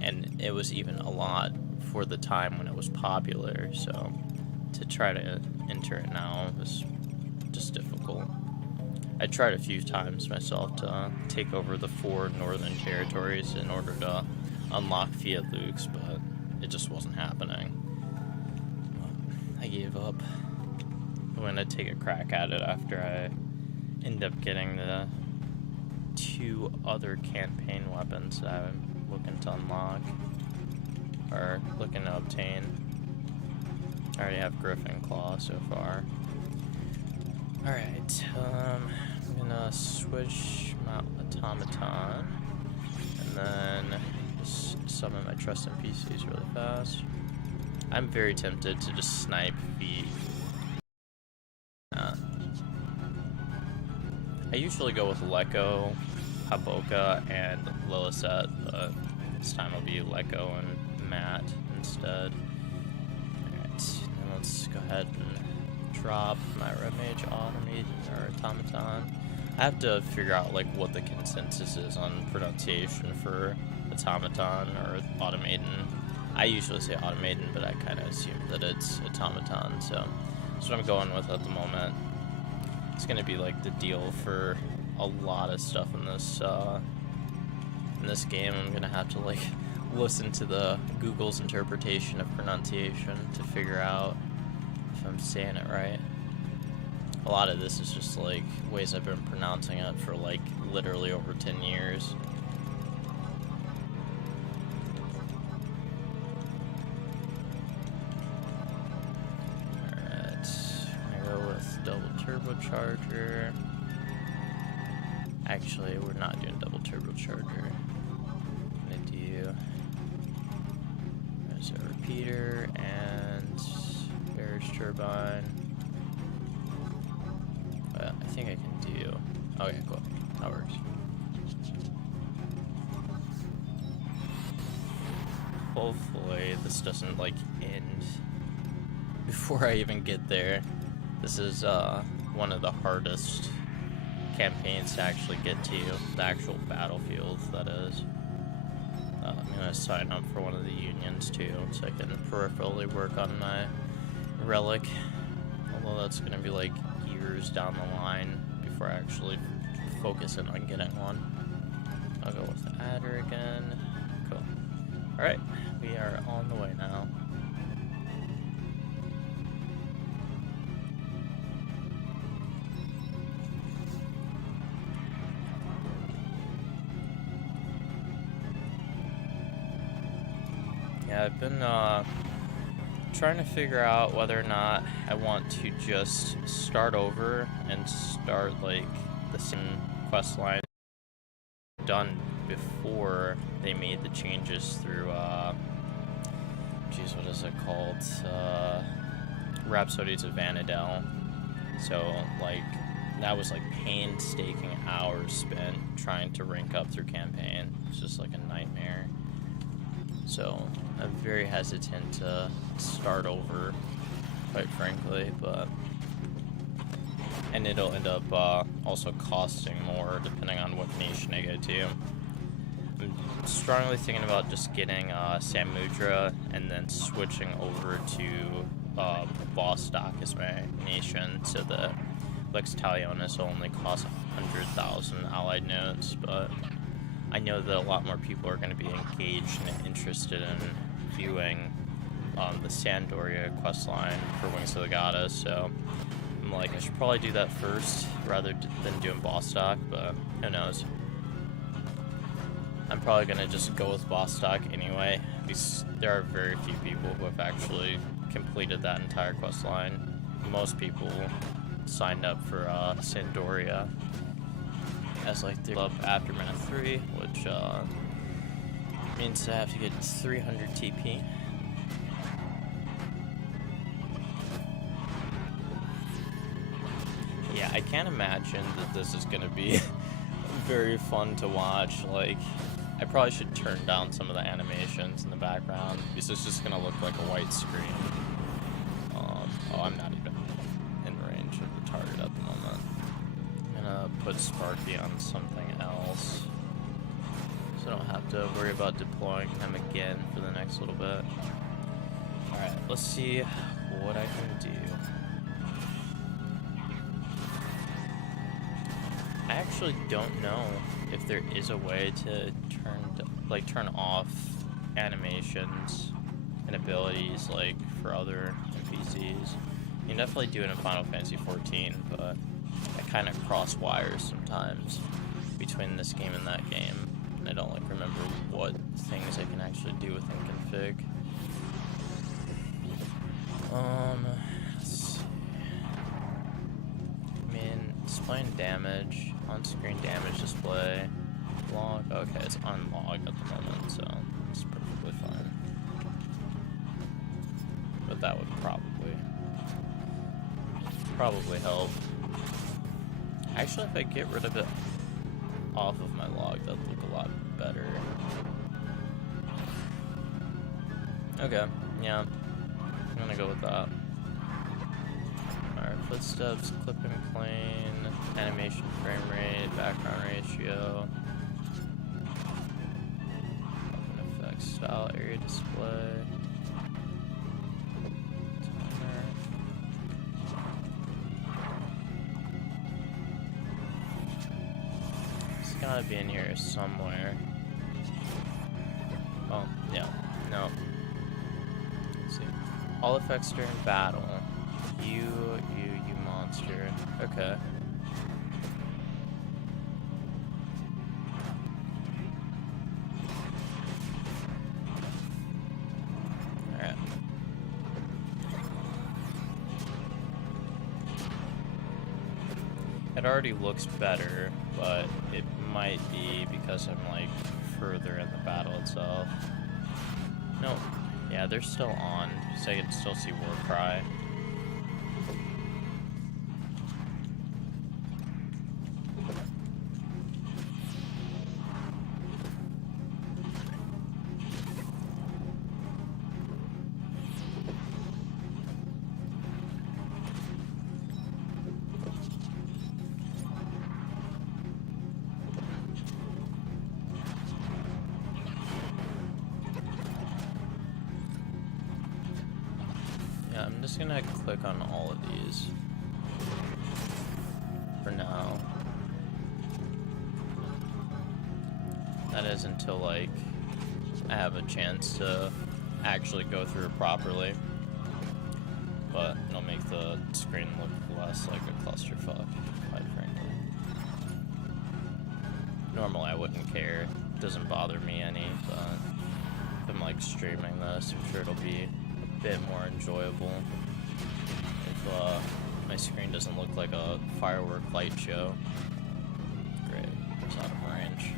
and it was even a lot for the time when it was popular, so to try to enter it now was just difficult. I tried a few times myself to take over the 4 northern territories in order to unlock Fiat Lukes, but it just wasn't happening. I gave up. I'm gonna take a crack at it after I end up getting the 2 other campaign weapons that I'm looking to unlock, or looking to obtain. I already have Griffin Claw so far. Alright, I'm gonna switch my Automaton, and then just summon my trust NPCs really fast. I'm very tempted to just snipe the... I usually go with Lekko, Haboka, and Lillicet, but this time I'll be Lekko and Matt instead. Alright, now let's go ahead and drop my Red Mage Automaton. I have to figure out like what the consensus is on pronunciation for Automaton or Automaton. I usually say Automaton, but I kind of assume that it's Automaton, so that's what I'm going with at the moment. It's gonna be like the deal for a lot of stuff in this game. I'm gonna have to like listen to the Google's interpretation of pronunciation to figure out if I'm saying it right. A lot of this is just like ways I've been pronouncing it for like literally over 10 years. Turbocharger. Actually, we're not doing double turbocharger. I'm gonna do there's a repeater and barrage turbine. I think I can do. Okay, cool. That works. Hopefully, this doesn't like end before I even get there. This is one of the hardest campaigns to actually get to, the actual battlefield, that is. I'm gonna sign up for one of the unions too, so I can peripherally work on my relic. Although that's gonna be like years down the line before I actually focus in on getting one. I'll go with the adder again. Cool. Alright, we are on the way now. Yeah, I've been trying to figure out whether or not I want to just start over and start like the same quest line done before they made the changes through geez, what is it called? Rhapsodies of Vanadel. So like that was like painstaking hours spent trying to rank up through campaign. It's just like a nightmare. So I'm very hesitant to start over, quite frankly, and it'll end up also costing more depending on what nation I go to. I'm strongly thinking about just getting Samudra and then switching over to Vostok as my nation, so that Lex Talionis will only cost 100,000 allied notes, but I know that a lot more people are going to be engaged and interested in viewing the Sandoria questline for Wings of the Goddess, so I'm like, I should probably do that first rather than doing Vostok, but who knows. I'm probably going to just go with Vostok anyway, because there are very few people who have actually completed that entire questline. Most people signed up for Sandoria as like the club after minute 3, which means I have to get 300 TP. Yeah, I can't imagine that this is gonna be very fun to watch. Like, I probably should turn down some of the animations in the background because it's just gonna look like a white screen. Oh, I'm not even in range of the target at the moment. I'm gonna put Sparky on something else, so I don't have to worry about deploying him again for the next little bit. Alright, let's see what I can do. I actually don't know if there is a way to turn off animations and abilities like for other NPCs. You can definitely do it in Final Fantasy XIV, but I kind of cross wires sometimes between this game and that game, and I don't like remember what things I can actually do within config. Let's see. I mean, displaying damage, on-screen damage display, log. Okay, it's on log at the moment, so it's perfectly fine. But that would probably help. Actually, if I get rid of it off of my log, that'd look a lot better. Okay, yeah, I'm gonna go with that. Alright, footsteps, clipping plane, animation frame rate, background ratio, weapon effects, style, area display, timer. It's gotta be in here somewhere. Oh, yeah, no. Let's see. All effects during battle. You monster. Okay. Alright. It already looks better, but it might be because I'm like further in the battle itself. No. Yeah, they're still on, so I can still see Warcry. just gonna click on all of these for now. That is until, like, I have a chance to actually go through it properly. But it'll make the screen look less like a clusterfuck, quite frankly. Normally I wouldn't care. It doesn't bother me any, but if I'm, like, streaming this, I'm sure it'll be a bit more enjoyable if my screen doesn't look like a firework light show. Great, it's out of range.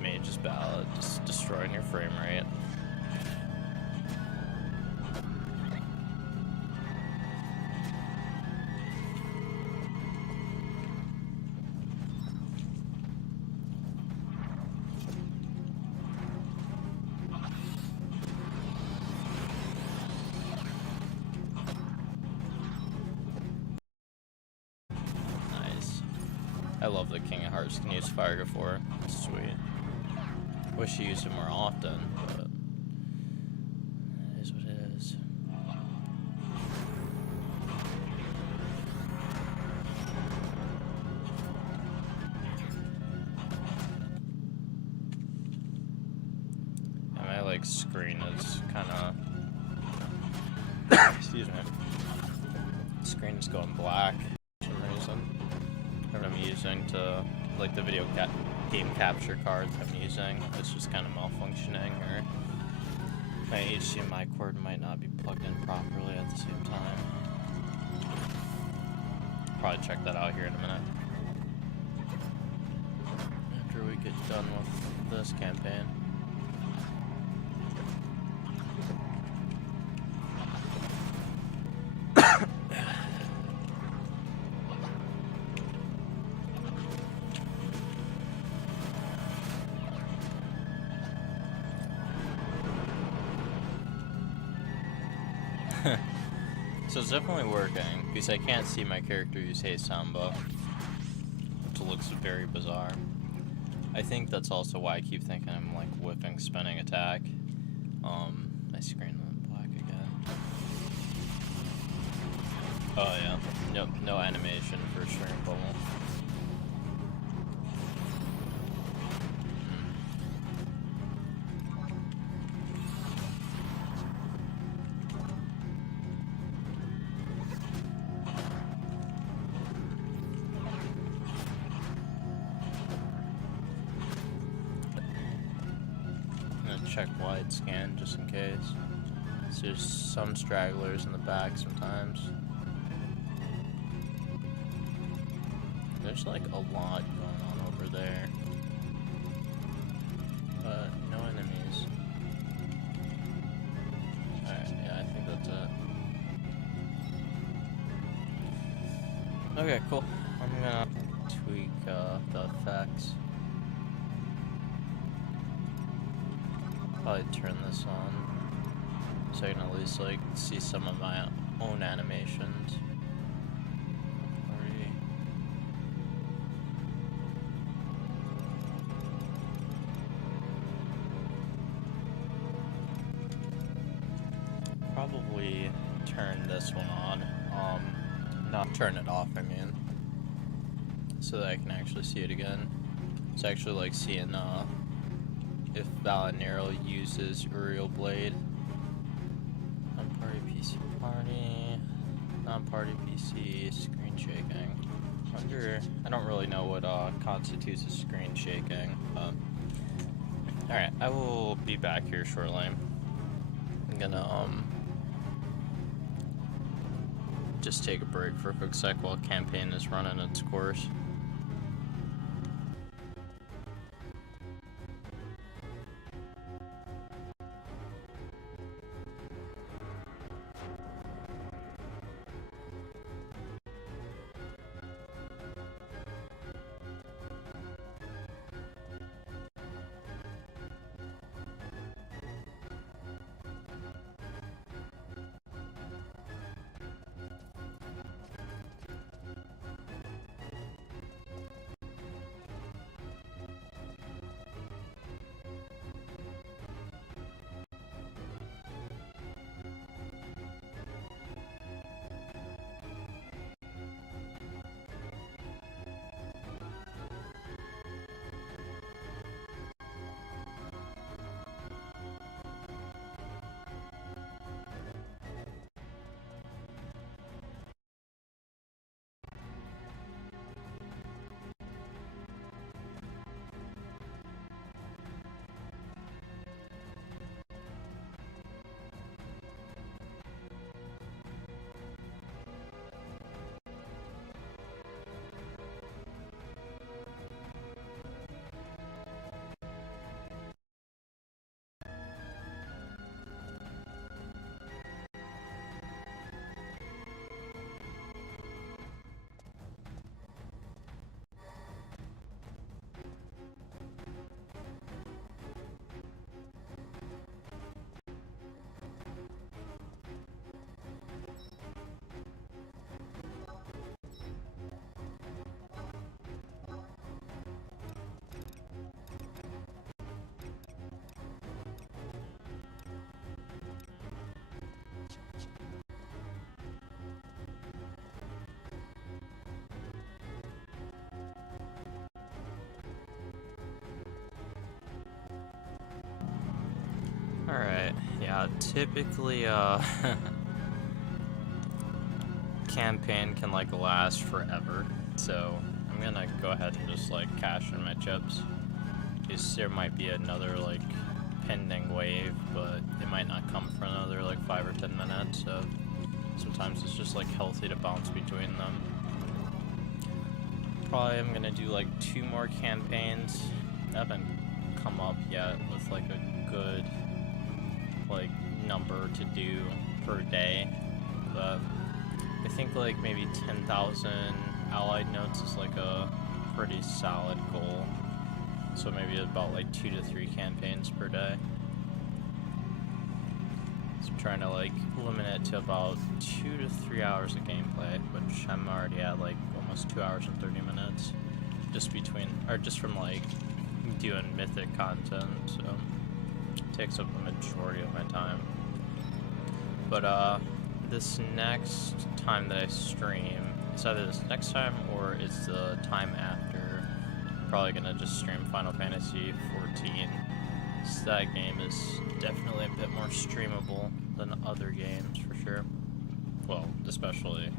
Mage's Ballad, just destroying your frame rate. I love that King of Hearts can use Fire Gafor. It's sweet. Wish he used it more often, but it is what it is. And my, like, screen is kind of excuse me. Screen is going black for some reason. That I'm using to, like, the video game capture card I'm using, it's just kind of malfunctioning, or my HDMI cord might not be plugged in properly at the same time. Probably check that out here in a minute. After we get done with this campaign. So it's definitely working, because I can't see my character use Hey Samba, which looks very bizarre. I think that's also why I keep thinking I'm, like, whipping spinning attack. My screen went black again. Oh yeah, no animation for Shrink Bubble. Check wide scan just in case. So there's some stragglers in the back sometimes. There's, like, a lot going on over there. But no enemies. Alright, yeah, I think that's it. Okay, cool. I'm gonna tweak the effects. Probably turn this on so I can at least, like, see some of my own animations. Probably turn this one on. Not turn it off, I mean. So that I can actually see it again. It's actually like seeing, if Valinero uses Uriel Blade. Non-party PC party. Non-party PC, screen shaking. I don't really know what constitutes as screen shaking. Alright, I will be back here shortly. I'm gonna just take a break for a quick sec while campaign is running its course. yeah, typically, campaign can, like, last forever, so I'm gonna go ahead and just, like, cash in my chips. Because there might be another, like, pending wave, but it might not come for another, like, 5 or 10 minutes, so sometimes it's just, like, healthy to bounce between them. Probably I'm gonna do, like, 2 more campaigns. I haven't come up yet with, like, a good, like, number to do per day, but I think, like, maybe 10,000 allied notes is, like, a pretty solid goal. So maybe about, like, 2 to 3 campaigns per day. So I'm trying to, like, limit it to about 2 to 3 hours of gameplay, which I'm already at, like, almost 2 hours and 30 minutes. Just between, or just from, like, doing Mythic content, so it takes up the majority of my time. But, this next time that I stream, it's either this next time or it's the time after. I'm probably gonna just stream Final Fantasy 14. So that game is definitely a bit more streamable than other games, for sure. Well, especially.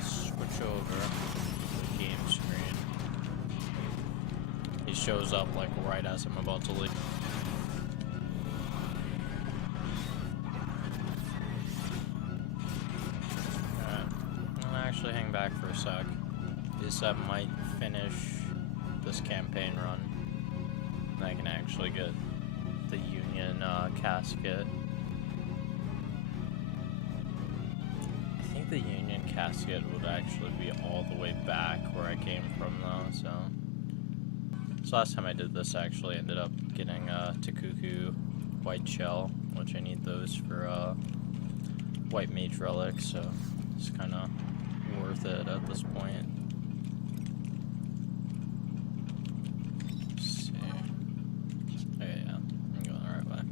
Switch over to the game screen. He shows up, like, right as I'm about to leave. Actually hang back for a sec. This might finish this campaign run, and I can actually get the Union casket. I think the Union casket would actually be all the way back where I came from, though. So last time I did this, I actually ended up getting Takuku white shell, which I need those for white mage relics. So it's kind of worth it at this point. Let's see. Okay, yeah, I'm going the right way.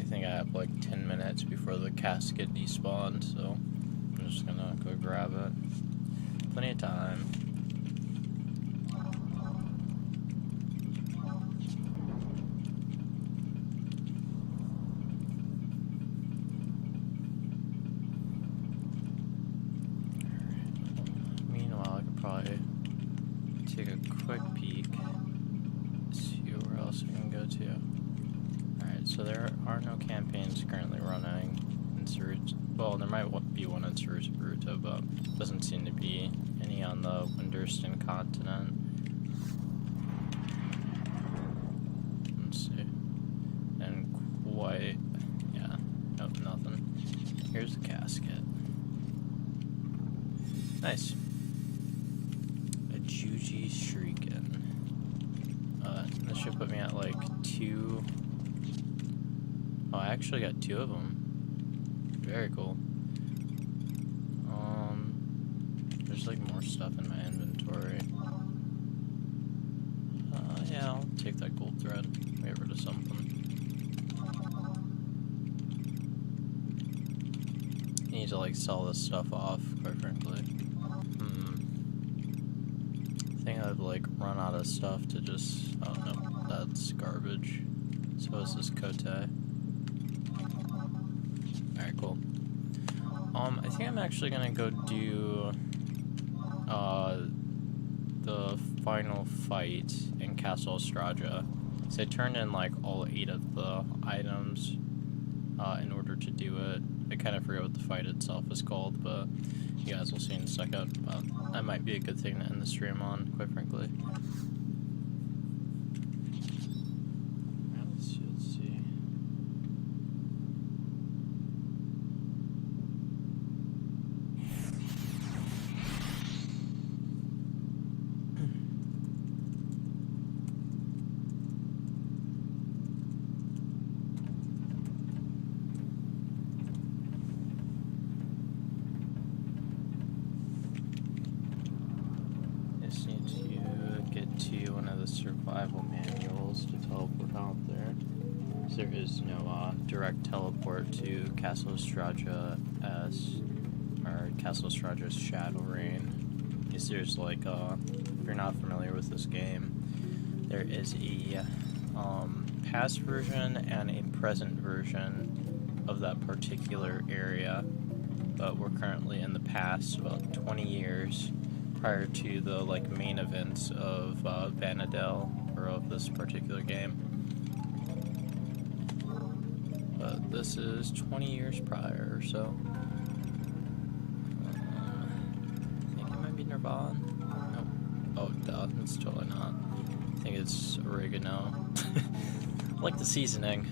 I think I have like 10 minutes before the casket despawns, so I'm just gonna go grab it. Plenty of time. Take a quick peek, see where else we can go to. Alright, so there are no campaigns currently running in Saruta. Well, there might be one in Saruta, but doesn't seem to be any on the Winterston continent. Let's see. And quite, yeah, nope, nothing. Here's the casket. Nice. This should put me at like 2. Oh, I actually got 2 of them. Very cool. There's like more stuff in my inventory. Yeah, I'll take that gold thread. Get rid of something. I need to like sell this stuff off, quite frankly. I think I've like run out of stuff to just, oh no, that's garbage. So is this Kote. Alright, cool. I think I'm actually gonna go do the final fight in Castle Straja. So I turned in like all 8 of the items in order to do it. I kind of forget what the fight itself is called, but you guys will see in a second. That might be a good thing to end the stream on, quite frankly. Let's see. Just need to get to one of the survival manuals to teleport out there. So there is no direct teleport to Castle Straja or Castle Straja's Shadow Rain. There's like, if you're not familiar with this game, there is a past version and a present version of that particular area, but we're currently in the past, about 20 years prior to the like main events of Vanadel, or of this particular game. But this is 20 years prior or so. I think it might be Nirvana. Nope. Oh, duh, it's totally not. I think it's oregano. I like the seasoning.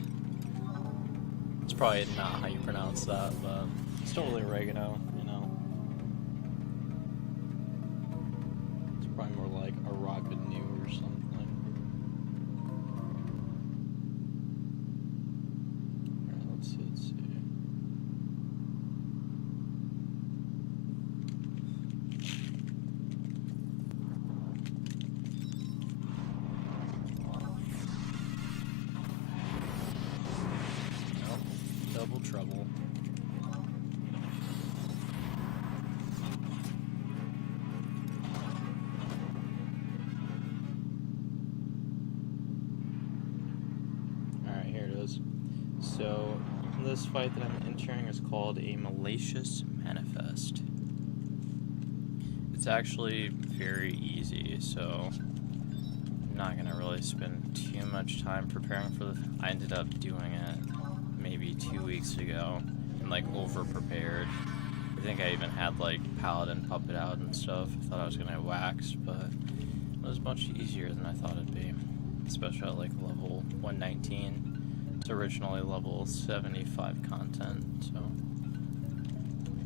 It's probably not how you pronounce that, but it's totally oregano, you know. It's probably more like oregano or something. Alright, let's see. Nope, double trouble. Alright, here it is. So, this fight that I'm entering is called a Malicious Manifest. It's actually very easy, so I'm not gonna really spend too much time preparing for this. I ended up doing it maybe 2 weeks ago and like over prepared. I think I even had like Paladin Puppet out and stuff. I thought I was gonna get waxed, but it was much easier than I thought it'd be, especially at like level 119. It's originally level 75 content, so.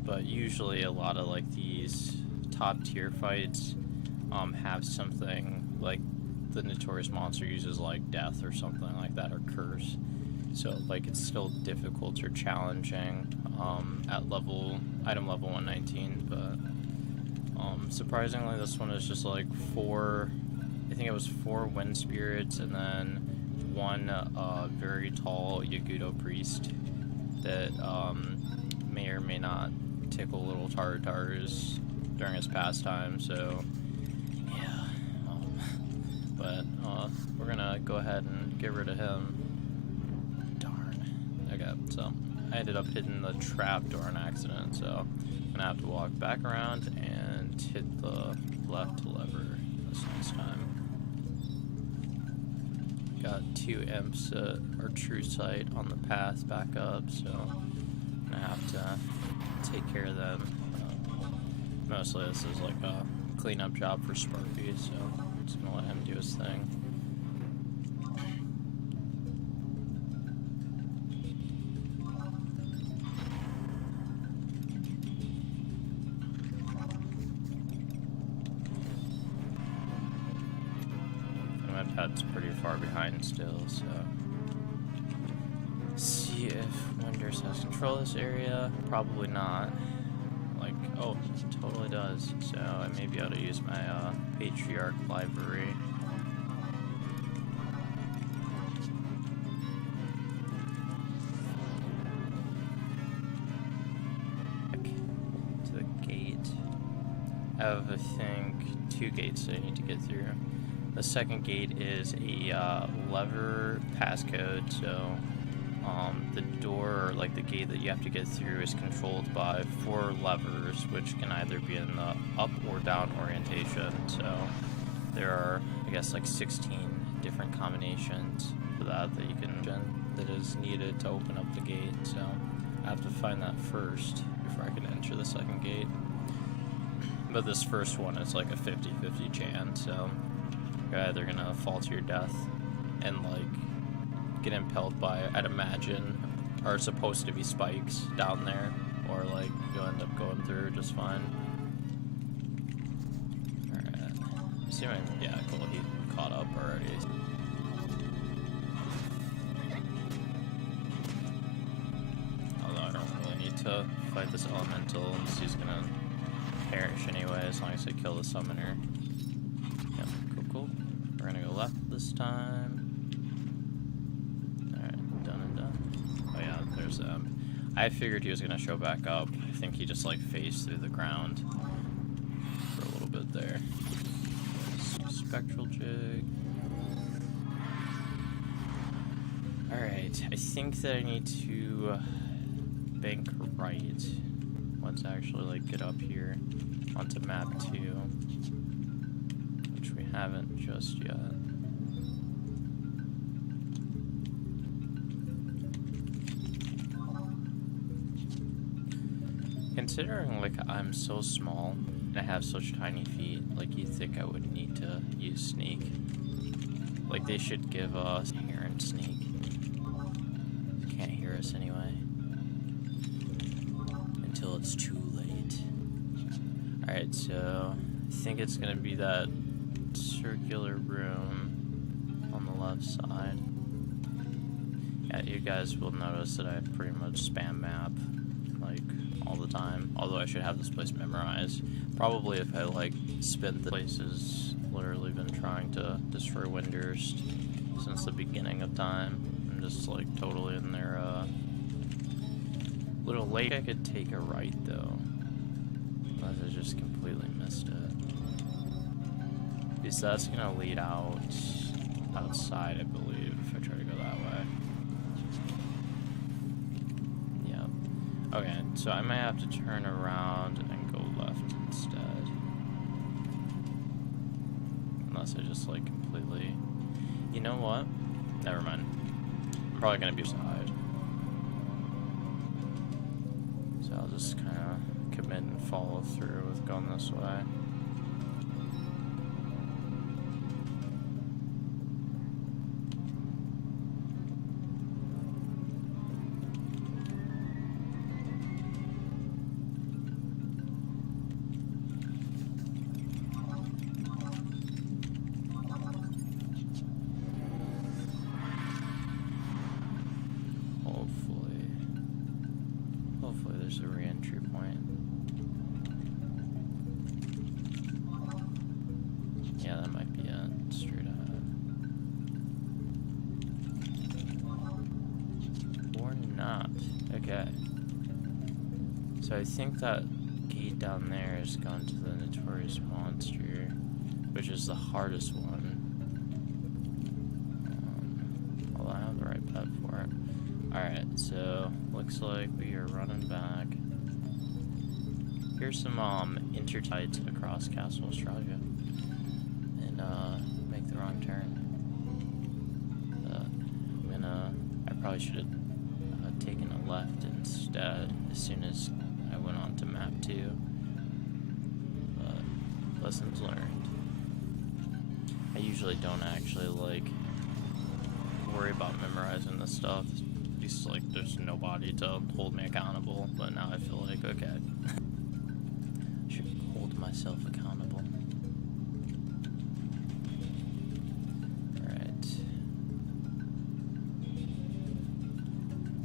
But usually a lot of like these top tier fights have something like the Notorious Monster uses like death or something like that, or curse. So like it's still difficult or challenging at item level 119, but surprisingly this one is just like I think it was 4 wind spirits and then 1 very tall Yagudo priest that may or may not tickle little tartars during his pastime, so yeah. But we're gonna go ahead and get rid of him. Darn. Okay, so I ended up hitting the trap door on accident, so I'm gonna have to walk back around and hit the left lever this next time. Got 2 imps at our true sight on the path back up, so I'm gonna have to take care of them. Mostly this is like a cleanup job for Sparky, so I'm just gonna let him do his thing. My pet's pretty far behind still, so see if Wonders has control of this area. Probably not. Like, oh, it totally does. So I may be able to use my Patriarch library. To the gate. I have, I think, 2 gates that I need to get through. The second gate is a lever passcode, so the door, or like the gate that you have to get through, is controlled by 4 levers, which can either be in the up or down orientation. So there are, I guess, like 16 different combinations for that you can that is needed to open up the gate. So I have to find that first before I can enter the second gate. But this first one is like a 50-50 chance, so you're either gonna fall to your death and like get impelled by, I'd imagine, are supposed to be spikes down there, or like you'll end up going through just fine. Alright. Assuming, yeah, cool, he caught up already. Although I don't really need to fight this elemental, since he's gonna perish anyway, as long as I kill the summoner. Yep, cool. We're gonna go left this time. Alright, done and done. Oh yeah, there's I figured he was gonna show back up. I think he just like phased through the ground for a little bit there. Spectral jig. Alright, I think that I need to bank right. Let's actually like get up here onto map 2, which we haven't just yet. Considering like I'm so small and I have such tiny feet, like you'd think I would need to use sneak. Like they should give us here and sneak. Can't hear us anyway. Until it's too late. Alright, so I think it's gonna be that circular room on the left side. Yeah, you guys will notice that I pretty much spam map like all the time. Although I should have this place memorized. Probably if I like spent the places literally been trying to destroy Windurst since the beginning of time. I'm just like totally in their little lake. I could take a right though. Unless I just completely missed it. Because that's gonna lead out outside, I believe, if I try to go that way. Yeah. Okay, so I might have to turn around and go left instead. Unless I just like completely... You know what? Never mind. I'm probably gonna be side. So I'll just kind of commit and follow through with going this way. Hopefully there's a re-entry point. Yeah, that might be it. Straight ahead. Or not. Okay. So I think that gate down there is gone to the Notorious Monster, which is the hardest one. Although I have the right pet for it. Alright, so looks like we are running back. Here's some intertights across Castle Australia. And make the wrong turn. I probably should have taken a left instead as soon as I went on to map 2. But lessons learned. I usually don't actually like worry about memorizing this stuff. It's like there's nobody to hold me accountable, but now I feel like, okay, I should hold myself accountable. Alright.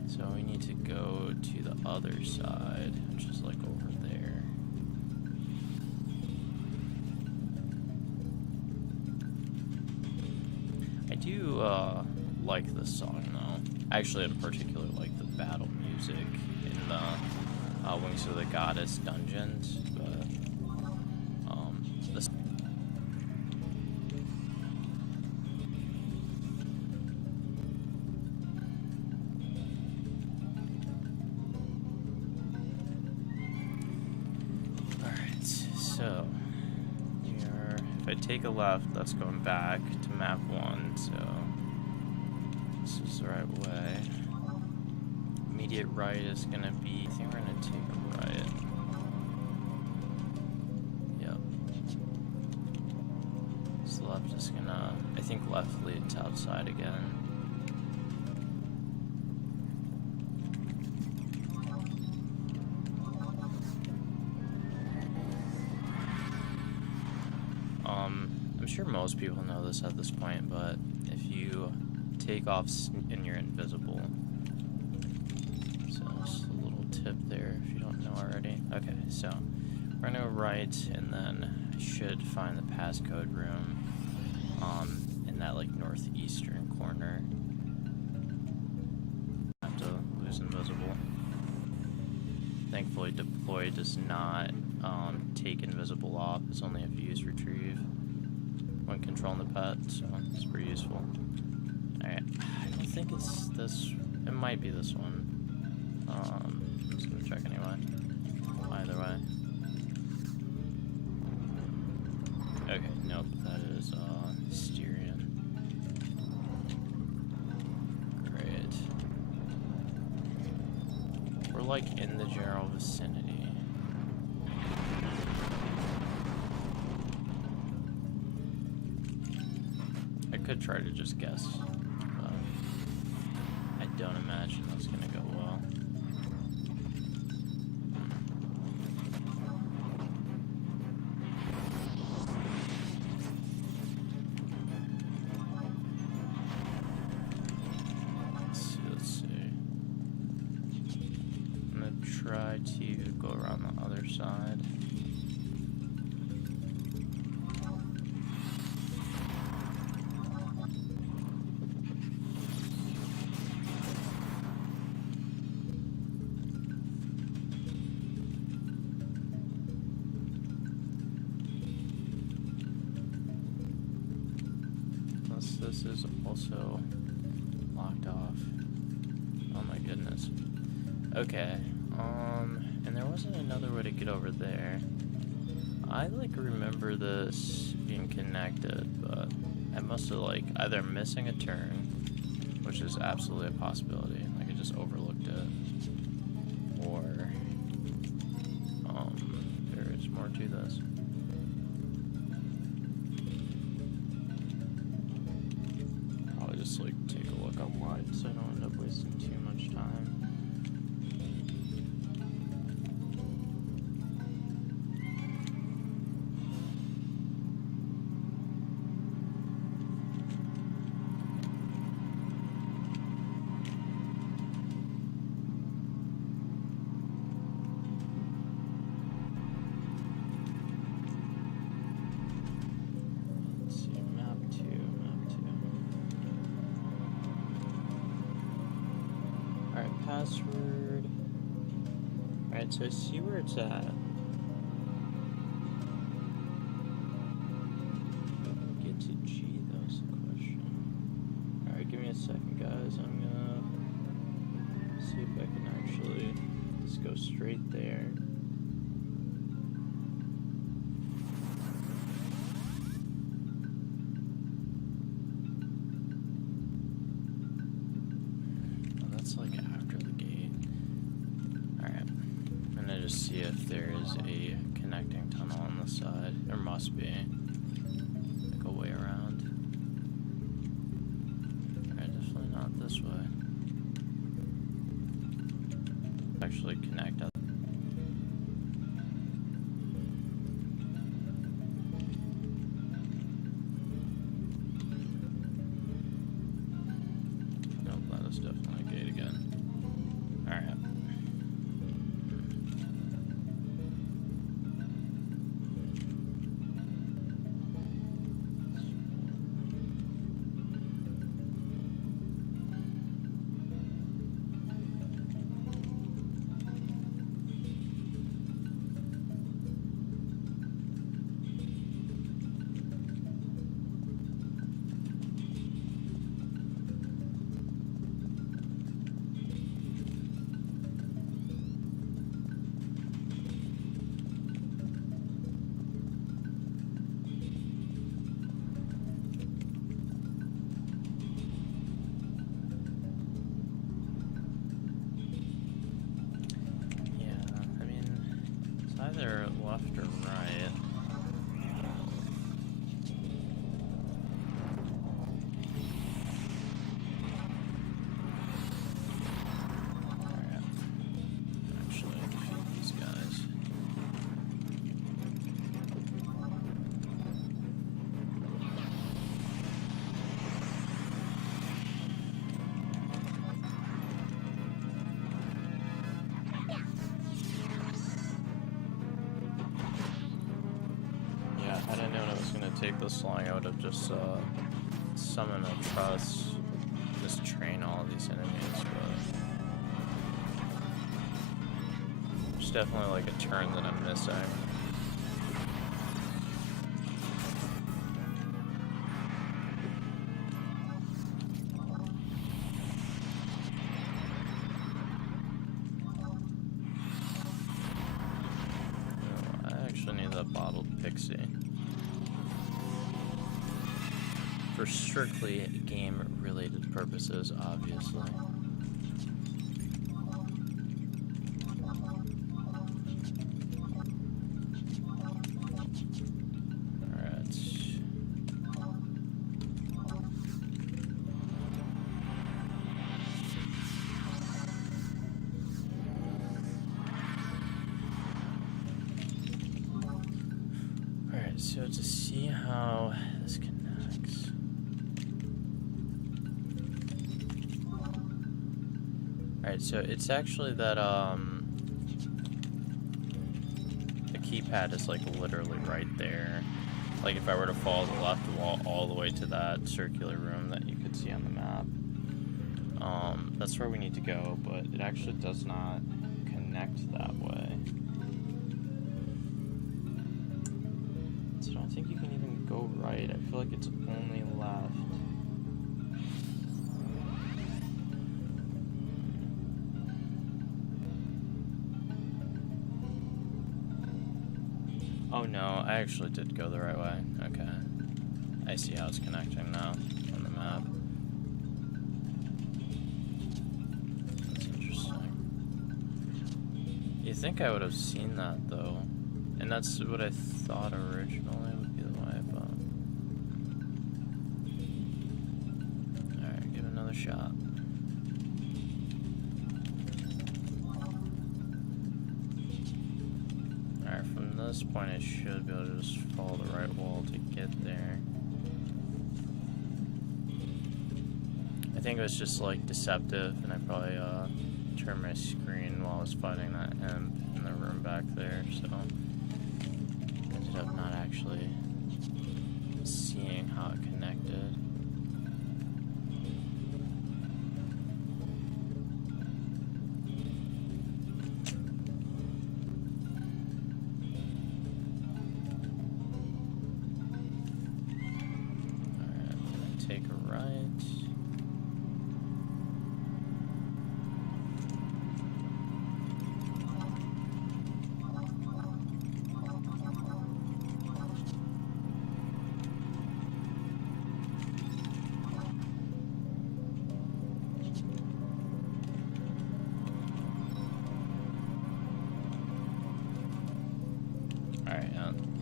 So we need to go to the other side, which is like over there. I do like this song though. Actually, in particular, like the battle music in the Wings of the Goddess dungeons, but this. All right, so if I take a left, that's going back to map 1. So. This is the right way. Immediate right is gonna be, I think we're gonna take a right. Yep. So left is gonna, I think left leads outside again. I'm sure most people know this at this point, but if you take off and you're invisible. So just a little tip there if you don't know already. Okay, so we're gonna go right, and then I should find the passcode room in that like northeastern corner. I have to lose invisible. Thankfully deploy does not take invisible off. It's only if you use retrieve when controlling the pet, so it's pretty useful. Alright, I don't think think it's this. It might be this one. I'm just gonna check anyway. Either way. Okay, nope, that is Styrian. Great. We're like in the general vicinity. I could try to just guess, but I don't imagine that's gonna go well. Let's see. I'm gonna try to go around the other side. This is also locked off. Oh my goodness. Okay. And there wasn't another way to get over there. I like remember this being connected, but I must have like either missing a turn, which is absolutely a possibility. Like I just overlooked it, or there is more to this. Just like take a look online so I don't end up wasting too much time. Password. Alright, so I see where it's at. Get to G, that was the question. Alright, give me a second, guys. I'm gonna see if I can actually just go straight there. See if there is a connecting tunnel on the side. There must be. Like a way around. Alright, definitely not this way. Actually connect up. Nope, that is definitely a gate again. Alright. Either left or right. Alright. Actually, defeat these guys. Had I known it was going to take this long, I would have just summoned a truss, just train all of these enemies, but there's definitely like a turn that I'm missing. see. For strictly game-related purposes, obviously. So to see how this connects. Alright, so it's actually that the keypad is like literally right there. Like if I were to follow the left wall all the way to that circular room that you could see on the map. That's where we need to go, but it actually does not connect that way. I don't think you can even go right. I feel like it's only left. Oh no, I actually did go the right way. Okay. I see how it's connecting now on the map. That's interesting. You think I would have seen that though? And that's what I thought originally would be the way, but... Alright, give it another shot. Alright, from this point I should be able to just follow the right wall to get there. I think it was just like deceptive, and I probably turned my screen while I was fighting that imp in the room back there, so... ended up not actually seeing how it connected. Alright, I'm gonna take a right.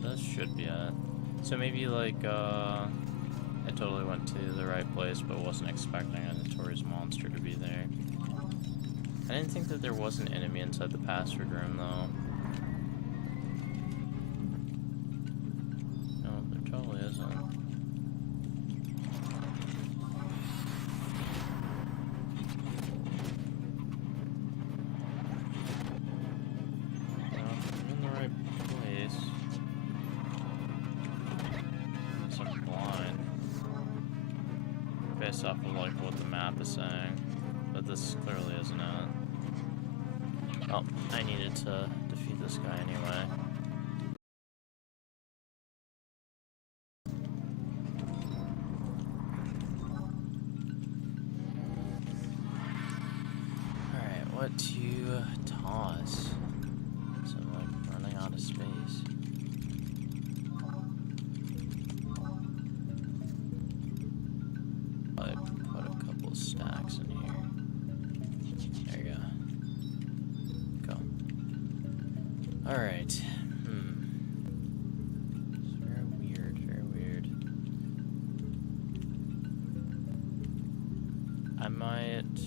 This should be it. So maybe like I totally went to the right place but wasn't expecting a notorious monster to be there. I didn't think that there was an enemy inside the password room though. No, there totally isn't. Based off of like what the map is saying, but this clearly isn't it. Oh, I needed to defeat this guy anyway. Alright, what to toss? So I'm like running out of space. Stacks in here. There you go. Go. Alright. It's very weird, very weird. I might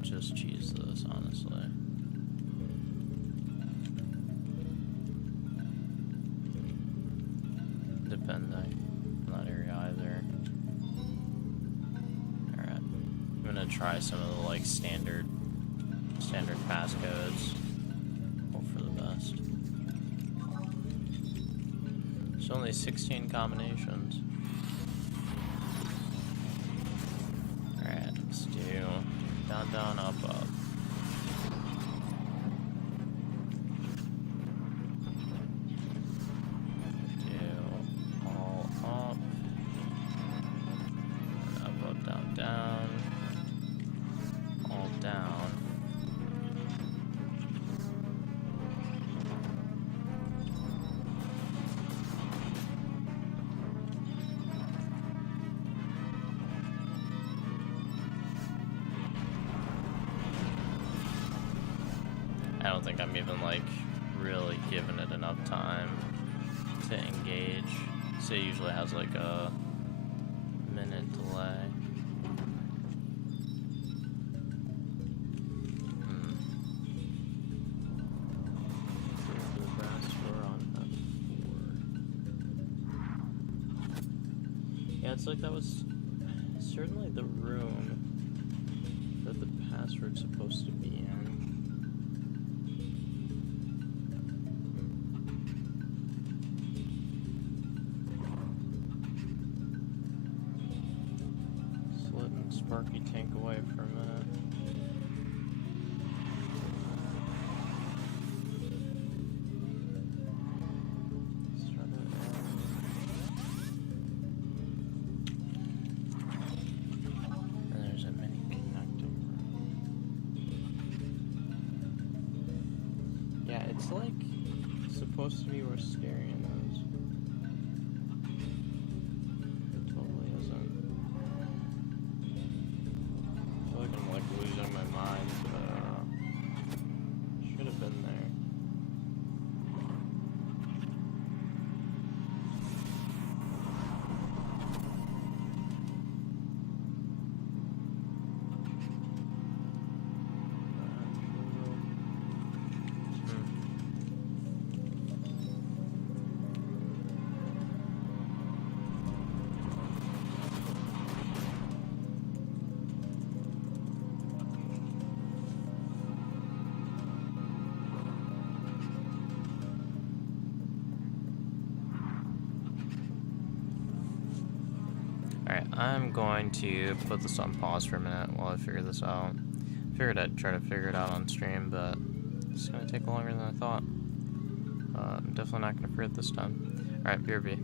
just cheese this, honestly. Depending on that area either. I'm gonna try some of the like standard passcodes. Hope for the best. There's only 16 combinations. Alright, let's do down, down, up, up. Do all up. Up, up, down, down. All down. don't think I'm even like really giving it enough time to engage. So it usually has like a minute delay. Yeah, it's like that was certainly the room that the password's supposed to be in. Letting Sparky tank away for a minute. Start it and there's a mini connecting room. Yeah, it's like supposed to be where Stereo is. It totally isn't. I feel like I'm like losing my mind, but should have been there. Alright, I'm going to put this on pause for a minute while I figure this out. Figured I'd try to figure it out on stream, but it's going to take longer than I thought. I'm definitely not going to forget this time. Alright, BRB.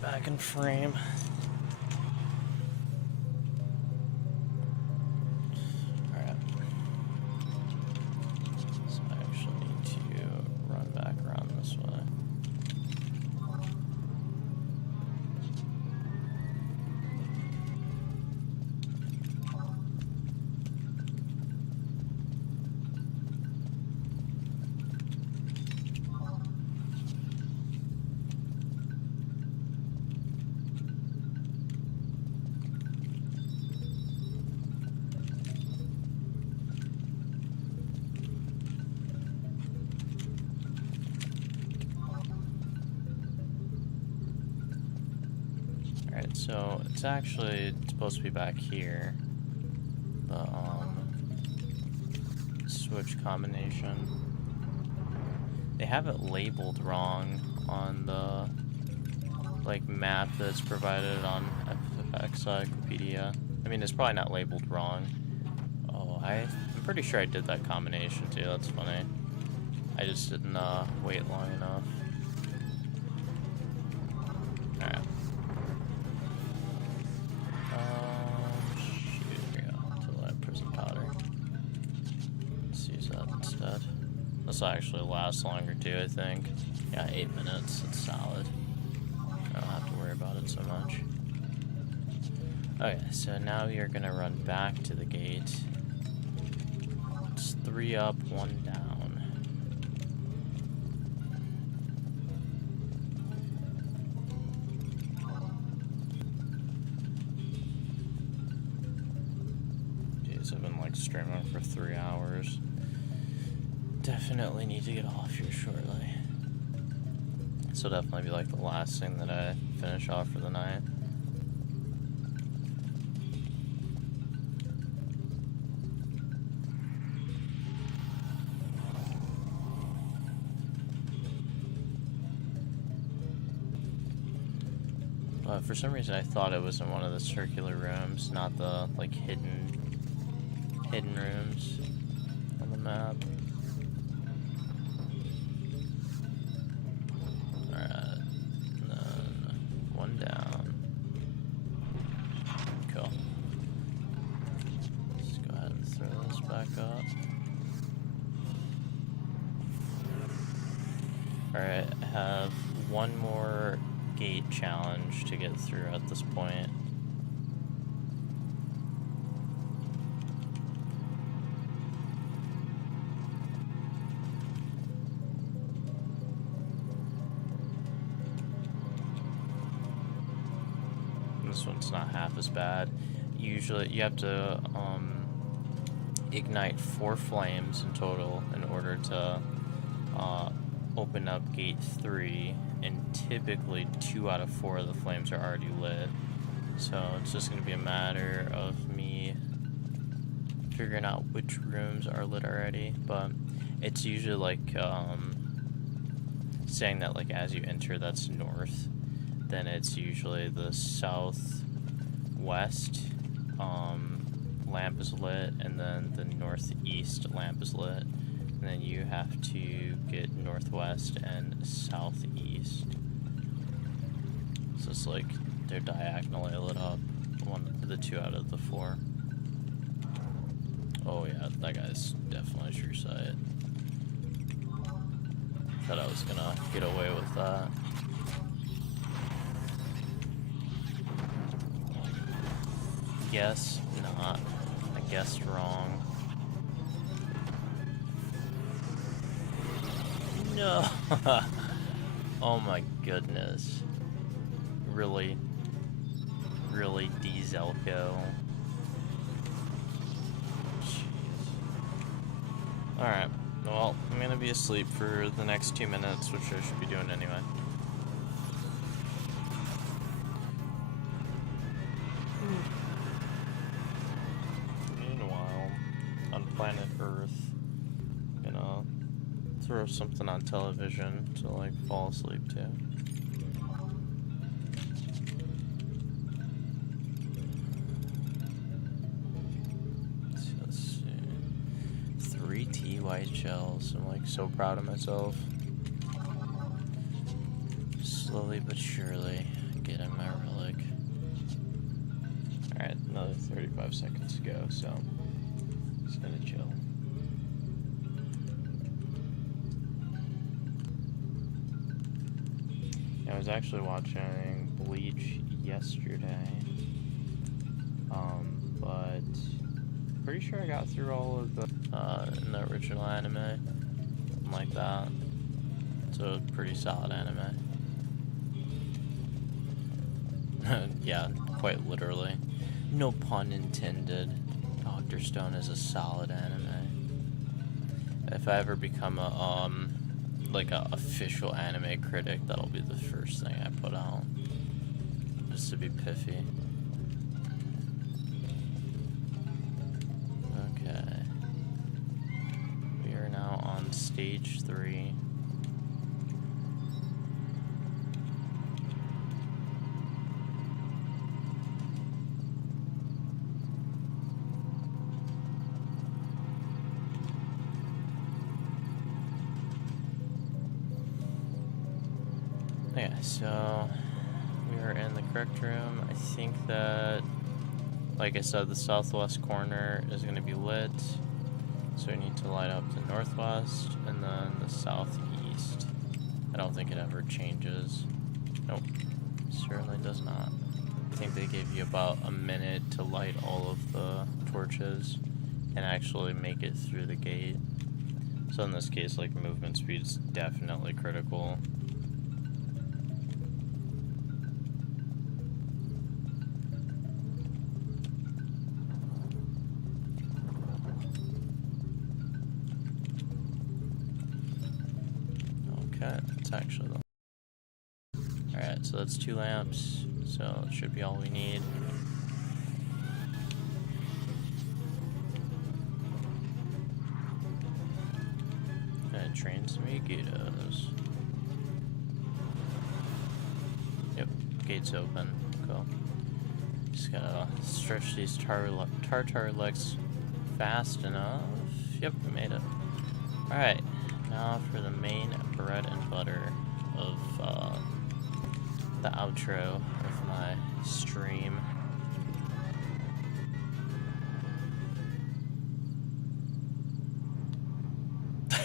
Back in frame. Alright. So I actually need to run back around this way. Alright, so it's actually supposed to be back here. The switch combination. They have it labeled wrong on the map that's provided on Encyclopedia. I mean, it's probably not labeled wrong. Oh, I'm pretty sure I did that combination too. That's funny. I just didn't wait long enough. Alright. Shoot, here we go. To that prison powder. Let's use that instead. This will actually last longer too, I think. Yeah, 8 minutes. It's solid. I don't have to worry about it so much. Okay, so now you're gonna run back to the gate. It's 3 up, 1 down. Jeez, I've been streaming for 3 hours. Definitely need to get off here shortly. This will definitely be the last thing that I finish off for the night. But for some reason I thought it was in one of the circular rooms, not the hidden rooms on the map. Alright, and then 1 down. Cool. Let's go ahead and throw this back up. Alright, I have 1 more gate challenge to get through at this point. This one's not half as bad. Usually you have to ignite 4 flames in total in order to open up gate 3, and typically 2 out of 4 of the flames are already lit. So it's just going to be a matter of me figuring out which rooms are lit already, but it's usually saying that as you enter that's north, then it's usually the southwest lamp is lit, and then the northeast lamp is lit, and then you have to get northwest and southeast. So it's they're diagonally lit up, the 2 out of the 4. Oh yeah, that guy's definitely true sight. Thought I was gonna get away with that. Guess not. I guessed wrong. No! Oh my goodness. Really? Really, D-Zelko? Jeez. Alright, well, I'm gonna be asleep for the next 2 minutes, which I should be doing anyway. Meanwhile, on planet Earth, I'm gonna throw something on television to fall asleep to. Let's see. 3 T white shells. I'm so proud of myself. Slowly but surely getting my relic. Alright, another 35 seconds to go, so just gonna chill. I was actually watching Bleach yesterday, but pretty sure I got through all of the in the original anime, something like that. So a pretty solid anime. Yeah, quite literally. No pun intended. Dr. Stone is a solid anime. If I ever become a official anime critic, that'll be the first thing I put out. just to be piffy. Okay. We are now on stage 3. Okay, so we are in the correct room. I think that, like I said, the southwest corner is going to be lit. So we need to light up the northwest and then the southeast. I don't think it ever changes. Nope, certainly does not. I think they give you about a minute to light all of the torches and actually make it through the gate. So in this case, like, movement speed is definitely critical. That's actually the... Alright, so that's 2 lamps, so it should be all we need. Gonna train some Egitos. Yep, gate's open. Cool. Just gotta stretch these tartar legs fast enough. Yep, we made it. Alright, now for the main bread and butter of the outro of my stream.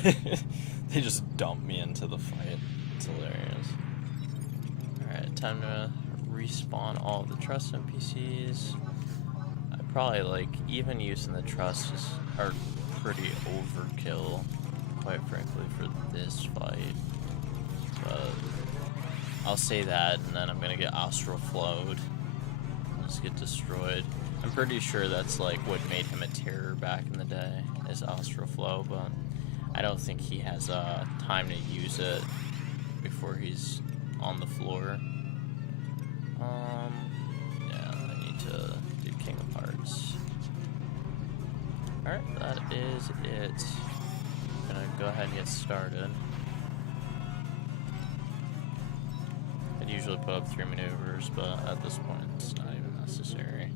They just dump me into the fight. It's hilarious. Alright, time to respawn all of the trust NPCs. I probably, like, even using the trust are pretty overkill, quite frankly, for this fight. But I'll say that, and then I'm gonna get astral flowed. Just get destroyed. I'm pretty sure that's like what made him a terror back in the day, is astral flow, but I don't think he has time to use it before he's on the floor. Yeah, I need to do King of Hearts. Alright, that is it. I'm gonna go ahead and get started. I'd usually put up 3 maneuvers, but at this point it's not even necessary.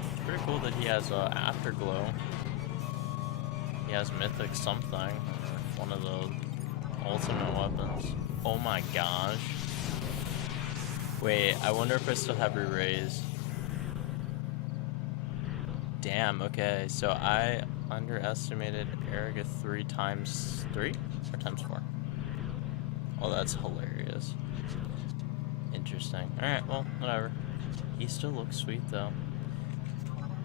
It's pretty cool that he has Afterglow. He has Mythic something, or one of the ultimate weapons. Oh my gosh. Wait, I wonder if I still have re-raise. Damn, okay, so I underestimated Erica 3 times 3? Or times 4? Oh, that's hilarious. Interesting. Alright, well, whatever. He still looks sweet, though.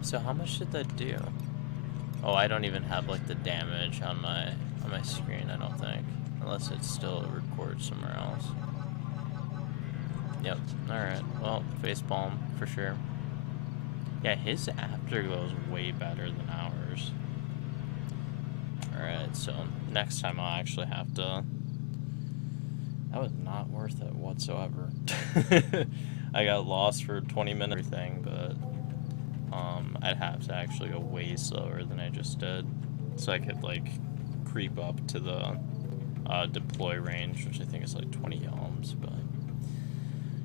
So how much did that do? Oh, I don't even have, like, the damage on my screen, I don't think. Unless it still records somewhere else. Yep, alright. Well, facepalm, for sure. Yeah, his afterglow is way better than ours. Alright, so next time I'll actually have to... That was not worth it whatsoever. I got lost for 20 minutes or everything, but I'd have to actually go way slower than I just did. So I could, like, creep up to the deploy range, which I think is like 20 yalms, but...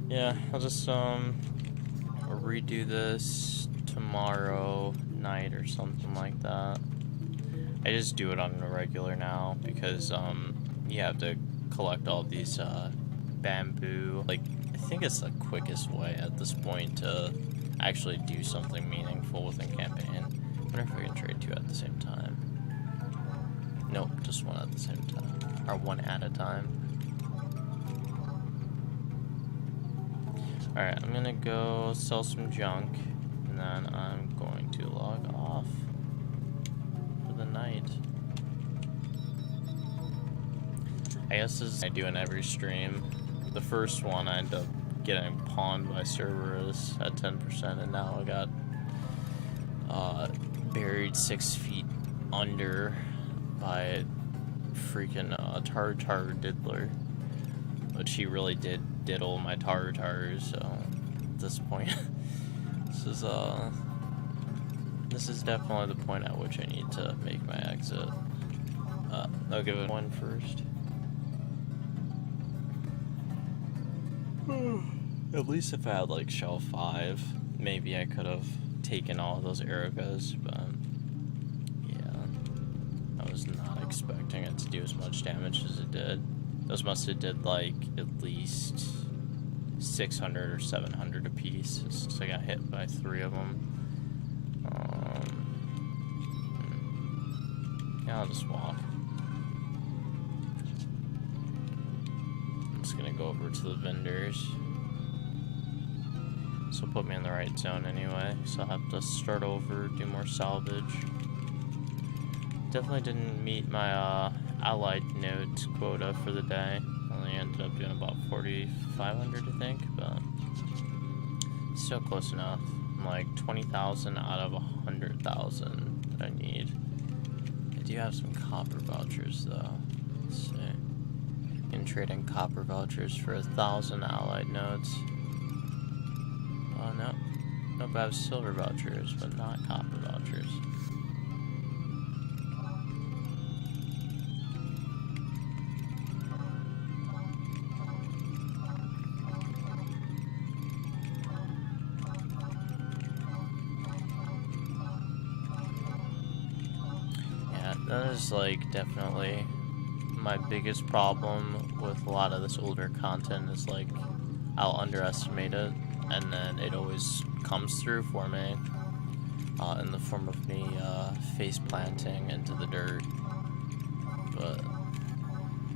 Yeah, I'll just redo this tomorrow night or something like that. I just do it on a regular now because you have to collect all these bamboo. Like, I think it's the quickest way at this point to actually do something meaningful within campaign. I wonder if I can trade 2 at the same time. Nope, just 1 at the same time. Or 1 at a time. Alright, I'm gonna go sell some junk, and then I'm going to log off for the night. I guess this is what I do in every stream. The first one I end up getting pawned by Cerberus at 10%, and now I got buried 6 feet under by freaking tartar diddler, which he really did diddle my tartars. So at this point, this is definitely the point at which I need to make my exit. I'll give it one first. At least if I had like shell 5, maybe I could have taken all of those Erikas, but yeah, I was not expecting it to do as much damage as it did. Those must have did like at least 600 or 700 apiece, so I got hit by 3 of them. Yeah, I'll just walk. I'm just gonna go over to the vendors. This will put me in the right zone anyway, so I'll have to start over, do more salvage. Definitely didn't meet my allied nodes quota for the day. Only ended up doing about 4,500, I think, but still close enough. I'm like 20,000 out of 100,000 that I need. I do have some copper vouchers though. Let's see. I can trade in copper vouchers for 1,000 allied nodes. Oh no. Nope, I have silver vouchers, but not copper vouchers. That is like definitely my biggest problem with a lot of this older content is like I'll underestimate it and then it always comes through for me in the form of me face planting into the dirt. But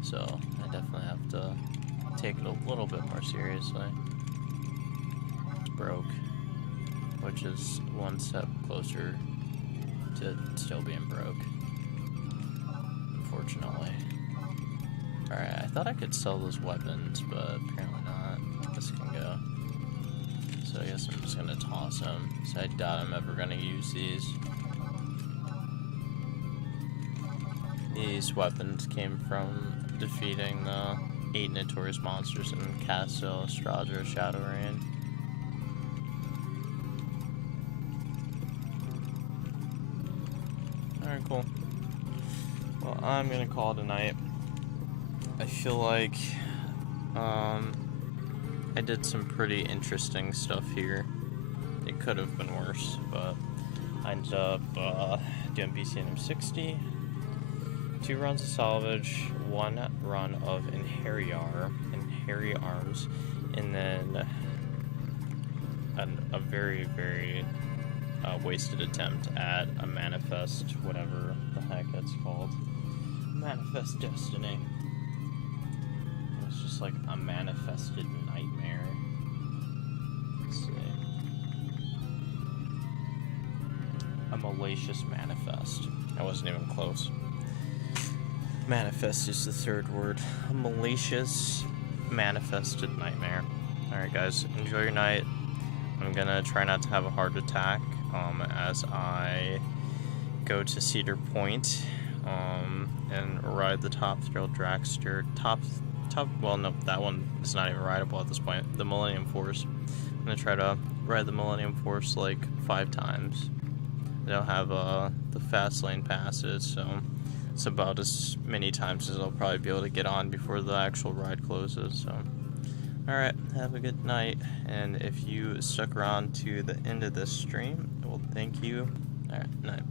so I definitely have to take it a little bit more seriously. It's broke, which is one step closer to still being broke. Unfortunately. Alright, I thought I could sell those weapons, but apparently not. This can go. So I guess I'm just gonna toss them. So I doubt I'm ever gonna use these. These weapons came from defeating the 8 notorious monsters in Castle Stradra Shadow Rain. Alright, cool. Well, I'm gonna call it a night. I feel like I did some pretty interesting stuff here. It could have been worse, but I ended up doing BCNM 60, 2 runs of salvage, 1 run of Inheri Arms, and then a very, very wasted attempt at a manifest, whatever the heck that's called. Manifest Destiny. It's just like a manifested nightmare. Let's see. A malicious manifest. I wasn't even close. Manifest is the 3rd word. A malicious manifested nightmare. Alright guys, enjoy your night. I'm gonna try not to have a heart attack as I go to Cedar Point and ride the top thrill dragster. Well, no, that one is not even rideable at this point. The Millennium Force. I'm gonna try to ride the Millennium Force like 5 times. They don't have the fast lane passes, so it's about as many times as I'll probably be able to get on before the actual ride closes. So, alright, have a good night, and if you stuck around to the end of this stream, well, thank you. Alright, night.